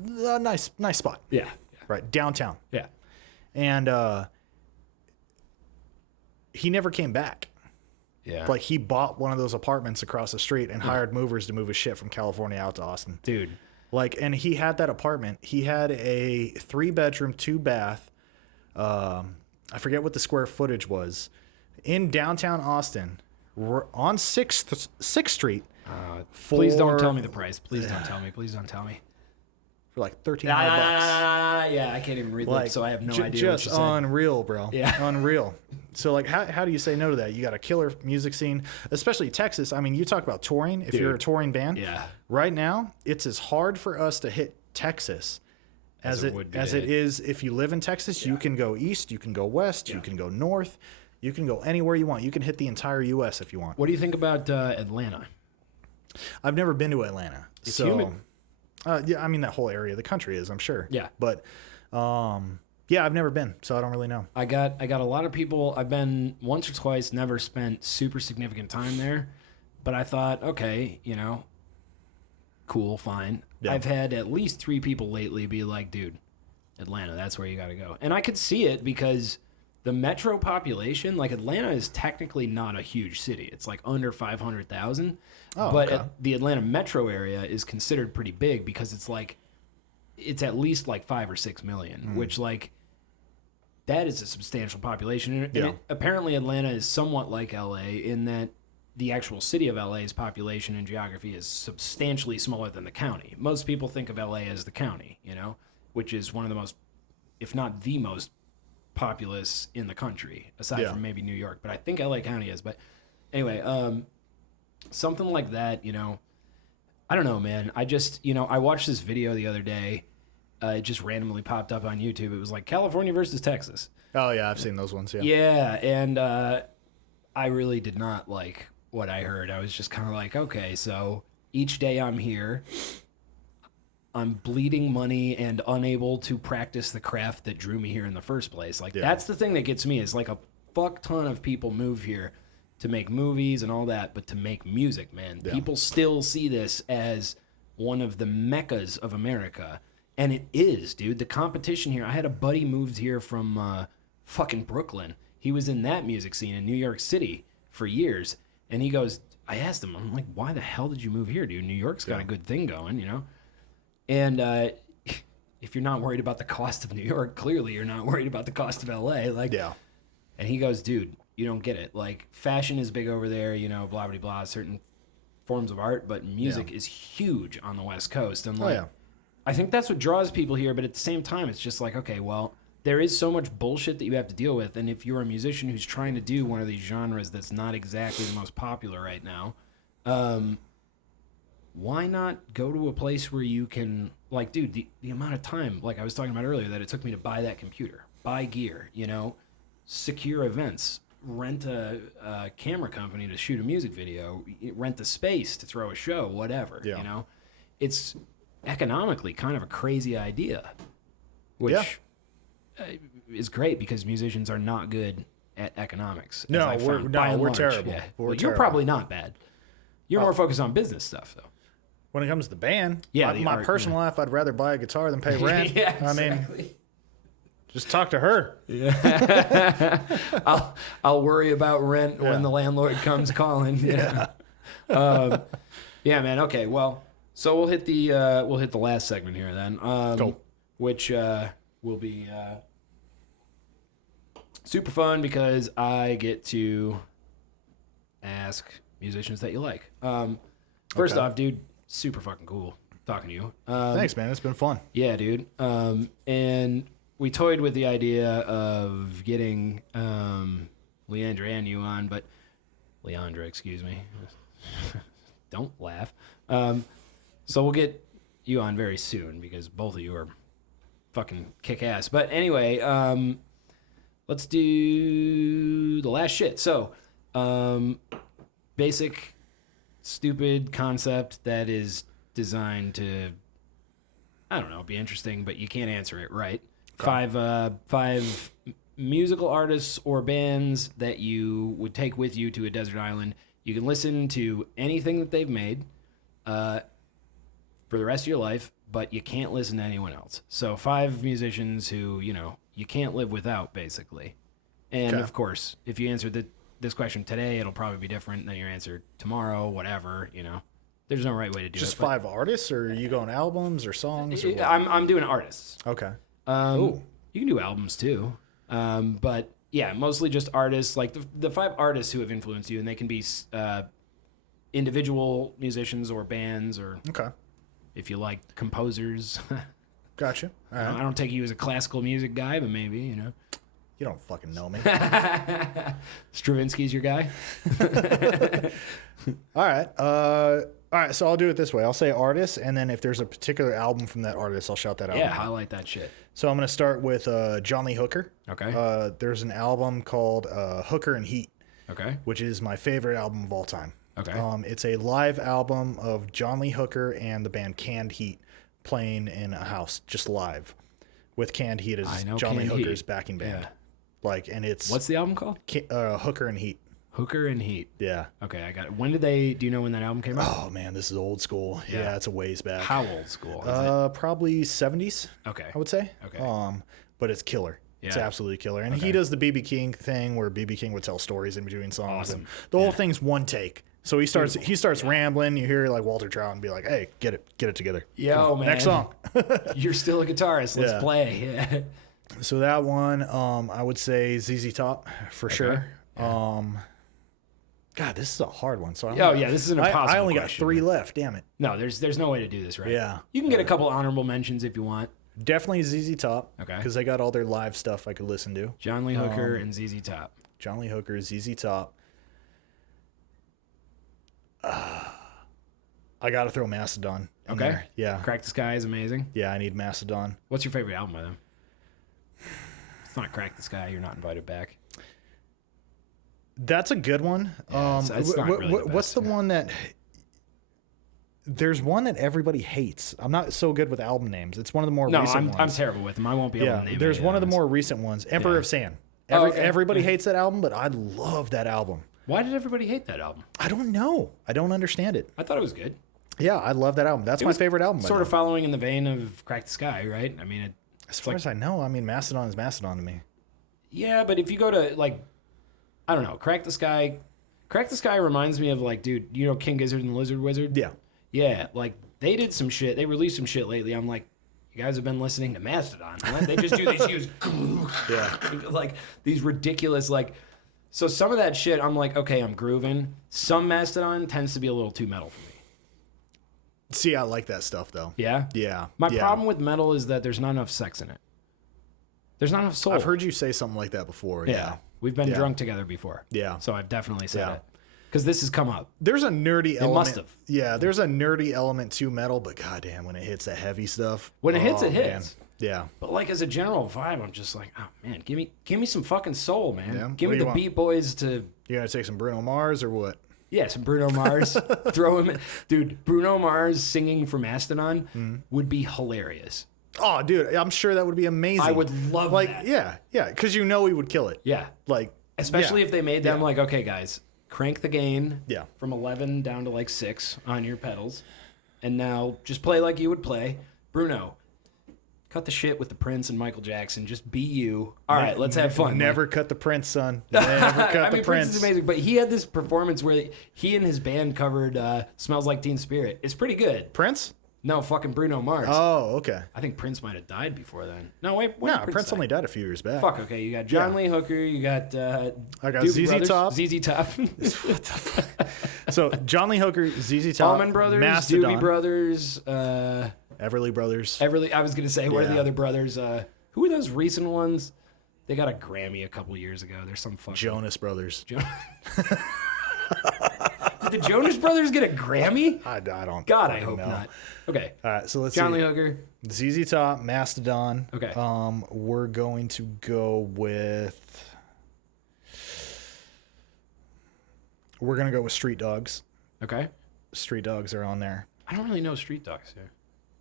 nice spot. Yeah. Right, downtown. Yeah. And he never came back. Yeah. Like, he bought one of those apartments across the street and hired movers to move his shit from California out to Austin. Dude. Like, and he had that apartment. He had a 3-bedroom, 2-bath. I forget what the square footage was. In downtown Austin, on 6th Street. Please don't tell me the price. Please don't tell me. Please don't tell me. For like $1,300 bucks. Yeah, I can't even read lips, so I have no idea. Just what you're saying. Unreal, bro. Yeah. Unreal. So, like, how do you say no to that? You got a killer music scene, especially Texas. I mean, you talk about touring. If you're a touring band, right now, it's as hard for us to hit Texas as it is if you live in Texas. You can go east, you can go west, you can go north, you can go anywhere you want. You can hit the entire U.S. if you want. What do you think about Atlanta? I've never been to Atlanta. It's humid. Yeah, I mean, that whole area of the country is, I'm sure. Yeah. But, yeah, I've never been, so I don't really know. I got a lot of people. I've been once or twice, never spent super significant time there. But I thought, okay, you know, cool, fine. Yeah. I've had at least 3 people lately be like, dude, Atlanta, that's where you got to go. And I could see it because the metro population, like Atlanta is technically not a huge city. It's like under 500,000. But the Atlanta metro area is considered pretty big because it's at least like 5 or 6 million, which like that is a substantial population. And apparently Atlanta is somewhat like LA in that the actual city of LA's population and geography is substantially smaller than the county. Most people think of LA as the county, you know, which is one of the most, if not the most populous in the country, aside from maybe New York. But I think LA County is. But anyway, something like that, you know, I don't know, man. I just, you know, I watched this video the other day. It just randomly popped up on YouTube. It was like California versus Texas. Oh, yeah, I've seen those ones, yeah. Yeah, and I really did not like what I heard. I was just kind of like, okay, so each day I'm here, I'm bleeding money and unable to practice the craft that drew me here in the first place. Like, that's the thing that gets me is like a fuck ton of people move here to make movies and all that, but to make music, man. Yeah. People still see this as one of the meccas of America. And it is, dude. The competition here. I had a buddy moved here from fucking Brooklyn. He was in that music scene in New York City for years. And he goes, I asked him, I'm like, why the hell did you move here, dude? New York's got a good thing going, you know? And if you're not worried about the cost of New York, clearly you're not worried about the cost of LA. Like, Yeah. And he goes, dude, you don't get it. Like, fashion is big over there, you know, blah, blah, blah, certain forms of art, but music is huge on the West Coast. And like, I think that's what draws people here, but at the same time, it's just like, okay, well, there is so much bullshit that you have to deal with, and if you're a musician who's trying to do one of these genres that's not exactly the most popular right now, why not go to a place where you can, like, dude, the amount of time, like I was talking about earlier, that it took me to buy that computer, buy gear, you know, secure events, rent a camera company to shoot a music video, rent the space to throw a show, whatever, you know? It's economically kind of a crazy idea, which is great because musicians are not good at economics. No, we're terrible. Yeah. You're terrible. Probably not bad. You're more focused on business stuff, though. When it comes to the band, yeah, my personal life, I'd rather buy a guitar than pay rent. Yeah, exactly. I mean, just talk to her. Yeah. I'll worry about rent when the landlord comes calling. Yeah. Yeah, man. Okay. Well, so we'll hit the last segment here then. Cool. Which will be super fun because I get to ask musicians that you like. First off, dude, super fucking cool talking to you. Thanks, man. It's been fun. Yeah, dude. And we toyed with the idea of getting Leandra and you on, but Leandra, excuse me. Don't laugh. So we'll get you on very soon because both of you are fucking kick ass. But anyway, let's do the last shit. So, basic, stupid concept that is designed to, I don't know, be interesting, but you can't answer it right. Okay. Five musical artists or bands that you would take with you to a desert island. You can listen to anything that they've made for the rest of your life, but you can't listen to anyone else. So 5 musicians who, you know, you can't live without, basically. And, of course, if you answer this question today, it'll probably be different than your answer tomorrow, whatever, you know. There's no right way to do it. Just 5 artists, or are you going albums or songs? Or I'm doing artists. Okay. You can do albums, too. But, yeah, mostly just artists. Like, the 5 artists who have influenced you, and they can be individual musicians or bands or... Okay. If you like composers. Gotcha. All right. I don't take you as a classical music guy, but maybe, you know. You don't fucking know me. Stravinsky's your guy? All right. All right, so I'll do it this way. I'll say artist, and then if there's a particular album from that artist, I'll shout that out. Yeah, highlight that shit. So I'm going to start with John Lee Hooker. Okay. There's an album called Hooker and Heat. Okay. Which is my favorite album of all time. Okay. It's a live album of John Lee Hooker and the band Canned Heat playing in a house, just live, with Canned Heat as John Lee Hooker's backing band. Yeah. Like, and it's... What's the album called? Hooker and Heat. Hooker and Heat. Yeah. Okay, I got it. When did they... Do you know when that album came out? Oh, man, this is old school. Yeah, it's a ways back. How old school is it? Probably 70s. Okay. I would say. Okay. But it's killer. Yeah. It's absolutely killer. And he does the B.B. King thing where B.B. King would tell stories in between songs. Awesome. And the whole thing's one take. So he starts rambling. You hear like Walter Trout and be like, "Hey, get it together." Yo, man. Next song. You're still a guitarist. Let's play. Yeah. So that one, I would say ZZ Top for sure. Yeah. God, this is a hard one. So this is an impossible I only question. got 3 left. Damn it. No, there's no way to do this right. Yeah. You can get a couple honorable mentions if you want. Definitely ZZ Top. Okay. Because they got all their live stuff I could listen to. John Lee Hooker and ZZ Top. John Lee Hooker, ZZ Top. I got to throw Mastodon in there. Yeah. Crack the Sky is amazing. Yeah, I need Mastodon. What's your favorite album by them? It's not Crack the Sky. You're not invited back. That's a good one. Yeah, it's not really the best. What's the one that... There's one that everybody hates. I'm not so good with album names. It's one of the more recent ones. I'm terrible with them. I won't be able to name it. There's one of the more recent ones. Emperor of Sand. Everybody hates that album, but I love that album. Why did everybody hate that album? I don't know. I don't understand it. I thought it was good. Yeah, I love that album. That's my favorite album. Sort of following in the vein of Crack the Sky, right? I mean, as far as I know, I mean, Mastodon is Mastodon to me. Yeah, but if you go to, like, I don't know, Crack the Sky Crack the Sky reminds me of like, dude, you know King Gizzard and the Lizard Wizard? Yeah. Yeah, like they did some shit. They released some shit lately. I'm like, you guys have been listening to Mastodon. They just do these huge, like these ridiculous, like, so some of that shit, I'm like, okay, I'm grooving. Some Mastodon tends to be a little too metal for me. See, I like that stuff though. Yeah? Yeah. My yeah. problem with metal is that there's not enough sex in it. There's not enough soul. I've heard you say something like that before. Yeah. We've been drunk together before. Yeah. So I've definitely said it. Because this has come up. There's a nerdy element. must have. Yeah, there's a nerdy element to metal, but goddamn, when it hits the heavy stuff. When it hits, it man. hits. Yeah. But like as a general vibe, I'm just like, oh man, give me some fucking soul, man. Yeah. Give What me do you the want? Beat Boys to You gonna take some Bruno Mars or what? yeah, some Bruno Mars. Throw him in. Dude, Bruno Mars singing for Mastodon would be hilarious. Oh, dude, I'm sure that would be amazing. I would love that. Yeah, because you know he would kill it. Yeah. Like, Especially yeah. if they made them like, okay, guys, crank the gain Yeah. from 11 down to like 6 on your pedals. And now just play like you would play. Bruno, cut the shit with the Prince and Michael Jackson. Just be you. All right, let's have fun. Never cut the Prince, son. Never cut I the mean, Prince. Prince is amazing, but he had this performance where he and his band covered "Smells Like Teen Spirit." It's pretty good. Prince? No, fucking Bruno Mars. Oh, okay. I think Prince might have died before then. No, wait. No, When did Prince die? only died a few years back. Fuck. Okay, you got John Lee Hooker. You got. I got Doobie ZZ Brothers, Top. ZZ Top. What the fuck? So John Lee Hooker, ZZ Top, Allman Brothers. Mastodon, Doobie Brothers. Everly Brothers. Everly. I was gonna say, what are Yeah. the other brothers? Who are those recent ones? They got a Grammy a couple years ago. There's some fucking Jonas Brothers. Did the Jonas Brothers get a Grammy? I don't. God, I fucking hope know. not. Okay. All right, so let's John see. Lee Hooker. ZZ Top, Mastodon. Okay. We're going to go with. We're gonna go with Street Dogs. Okay. Street Dogs are on there. I don't really know Street Dogs here.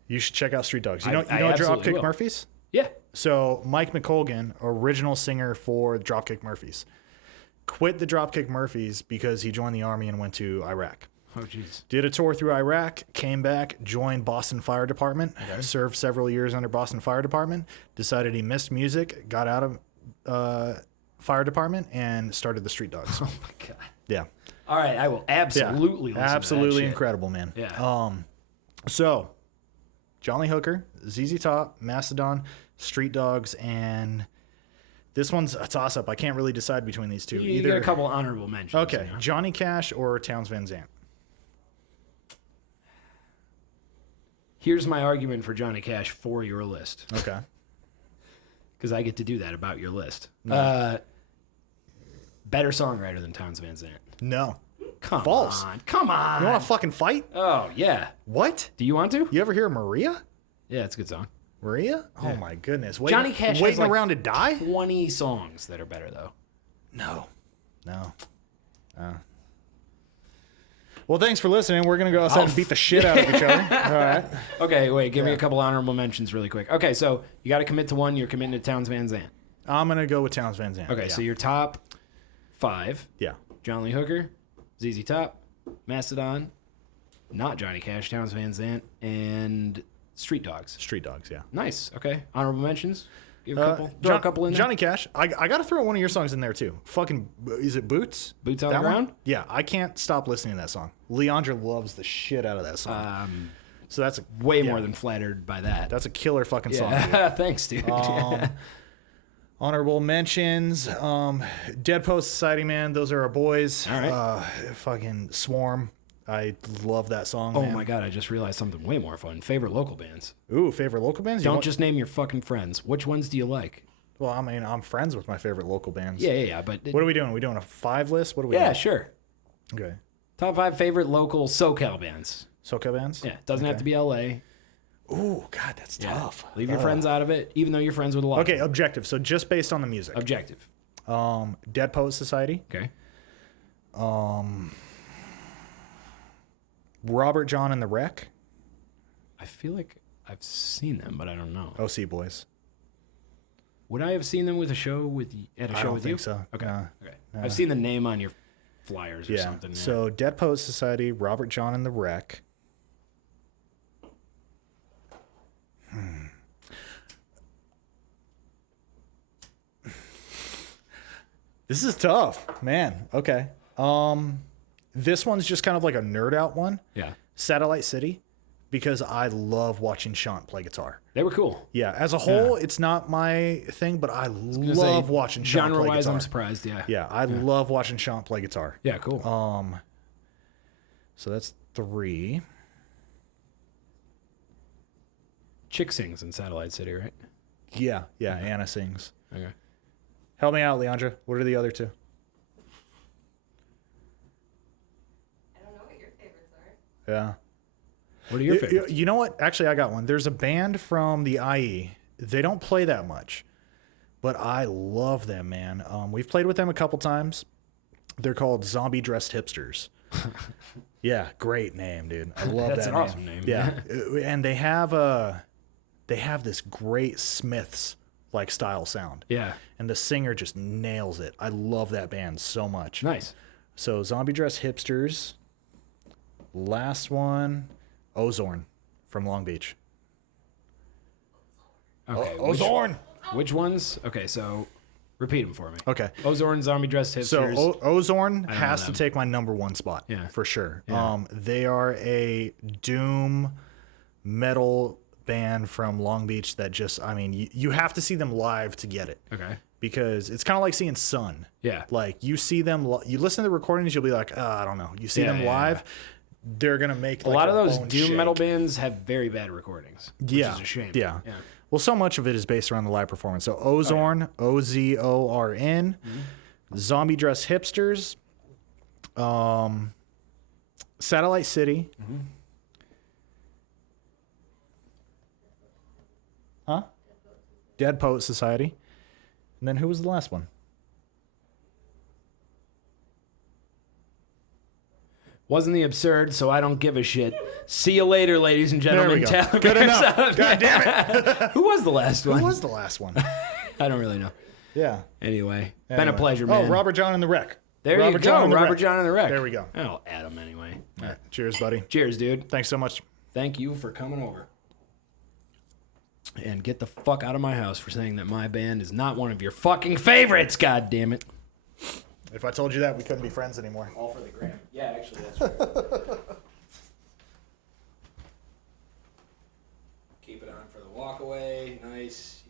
You should check out Street Dogs. You I know absolutely Dropkick will. Murphys? Yeah. So Mike McColgan, original singer for Dropkick Murphys, quit the Dropkick Murphys because he joined the army and went to Iraq. Oh, jeez. Did a tour through Iraq, came back, joined Boston Fire Department, served several years under Boston Fire Department, decided he missed music, got out of Fire Department, and started the Street Dogs. Oh, my God. Yeah. All right. I will absolutely listen Absolutely to that shit. incredible, man. Yeah. So, John Lee Hooker, ZZ Top, Mastodon, Street Dogs, and this one's a toss-up. I can't really decide between these two. You got a couple honorable mentions. Okay, You know? Johnny Cash or Townes Van Zandt? Here's my argument for Johnny Cash for your list. Okay. Because I get to do that about your list. Better songwriter than Townes Van Zandt. No. Come False. on. Come on. You want to fucking fight? Oh, yeah. What? Do you want to? You ever hear Maria? Yeah, it's a good song. Maria? Oh my goodness. Johnny Cash has waiting like around to die? 20 songs that are better, though. No. Well, thanks for listening. We're going to go outside and beat the shit out of each other. All right. Okay, wait. Give me a couple honorable mentions really quick. Okay, so you got to commit to one. You're committing to Townes Van Zandt. I'm going to go with Townes Van Zandt. Okay, so your top 5. Yeah. John Lee Hooker, ZZ Top, Mastodon, not Johnny Cash, Townes Van Zandt, and Street Dogs. Street Dogs, yeah. Nice. Okay. Honorable mentions. Give a couple. Throw a couple in there. Johnny Cash. I got to throw one of your songs in there, too. Fucking, is it Boots? Boots on That the one? Ground? Yeah, I can't stop listening to that song. Leandra loves the shit out of that song. So that's Way more than flattered by that. That's a killer fucking song. Yeah. Thanks, dude. Honorable mentions. Dead Post Society, man. Those are our boys. All right. Fucking Swarm. I love that song. Oh man. my God, I just realized something way more fun. Favorite local bands. Ooh, favorite local bands? Don't just name your fucking friends. Which ones do you like? Well, I mean, I'm friends with my favorite local bands. Yeah, but... What are we doing? Are we doing a 5 list? What are we yeah, doing? sure. Okay. Top 5 favorite local SoCal bands. SoCal bands? Yeah, doesn't have to be LA. Ooh, God, that's tough. Leave your friends out of it, even though you're friends with a lot Okay, of them. objective. So just based on the music. Objective. Dead Poet Society. Okay. Robert John and the Wreck. I feel like I've seen them, but I don't know. OC Boys. Would I have seen them with a show at a show I don't with think you? so. Okay. No. Okay. I've seen the name on your flyers or Yeah. something. Yeah. So Dead Poet Society, Robert John and the Wreck. This is tough, man. Okay. This one's just kind of like a nerd out one. Yeah. Satellite City, because I love watching Sean play guitar. They were cool. Yeah, as a whole, it's not my thing, but I love watching Sean play genre-wise, guitar. I'm surprised, yeah. Yeah, I love watching Sean play guitar. Yeah, cool. So that's 3. Chick sings in Satellite City, right? Yeah, Anna sings. Okay. Help me out, Leandra. What are the other 2? I don't know what your favorites are. Yeah. What are your favorites? You know what? Actually, I got one. There's a band from the IE. They don't play that much, but I love them, man. We've played with them a couple times. They're called Zombie Dressed Hipsters. Yeah, great name, dude. I love That's that an awesome name. Yeah, and they have this great Smiths like style sound. Yeah. And the singer just nails it. I love that band so much. Nice. So Zombie Dressed Hipsters. Last one, Ozorn from Long Beach. Okay. Ozorn. Which ones? Okay, so repeat them for me. Okay. Ozorn, Zombie Dressed Hipsters. So Ozorn know has to them. take my number 1 spot. Yeah. For sure. Yeah. They are a doom metal band from Long Beach that just, I mean, you have to see them live to get it. Okay. Because it's kind of like seeing Sun. Yeah. Like you see them, you listen to the recordings, you'll be like, I don't know. You see them live, they're gonna make A like lot of those bone doom shake. metal bands have very bad recordings. Which is a shame. Yeah. Well, so much of it is based around the live performance. So Ozorn, Ozorn, Zombie Dressed Hipsters, Satellite City. Huh? Dead Poet Society. And then who was the last one? Wasn't the absurd, so I don't give a shit. See you later, ladies and There gentlemen. we go. Taylor Good enough. Barisoff. God damn it. Who was the last one? Who was the last one? I don't really know. Yeah. Anyway, been a pleasure, man. Oh, Robert John and the Wreck. There Robert you go. John and the Robert Wreck. John and the Wreck. There we go. I'll add him anyway. All right. Cheers, buddy. Cheers, dude. Thanks so much. Thank you for coming over. And get the fuck out of my house for saying that my band is not one of your fucking favorites, god damn it. If I told you that, we couldn't be friends anymore. All for the gram. Yeah, actually, that's right. Keep it on for the walk away. Nice.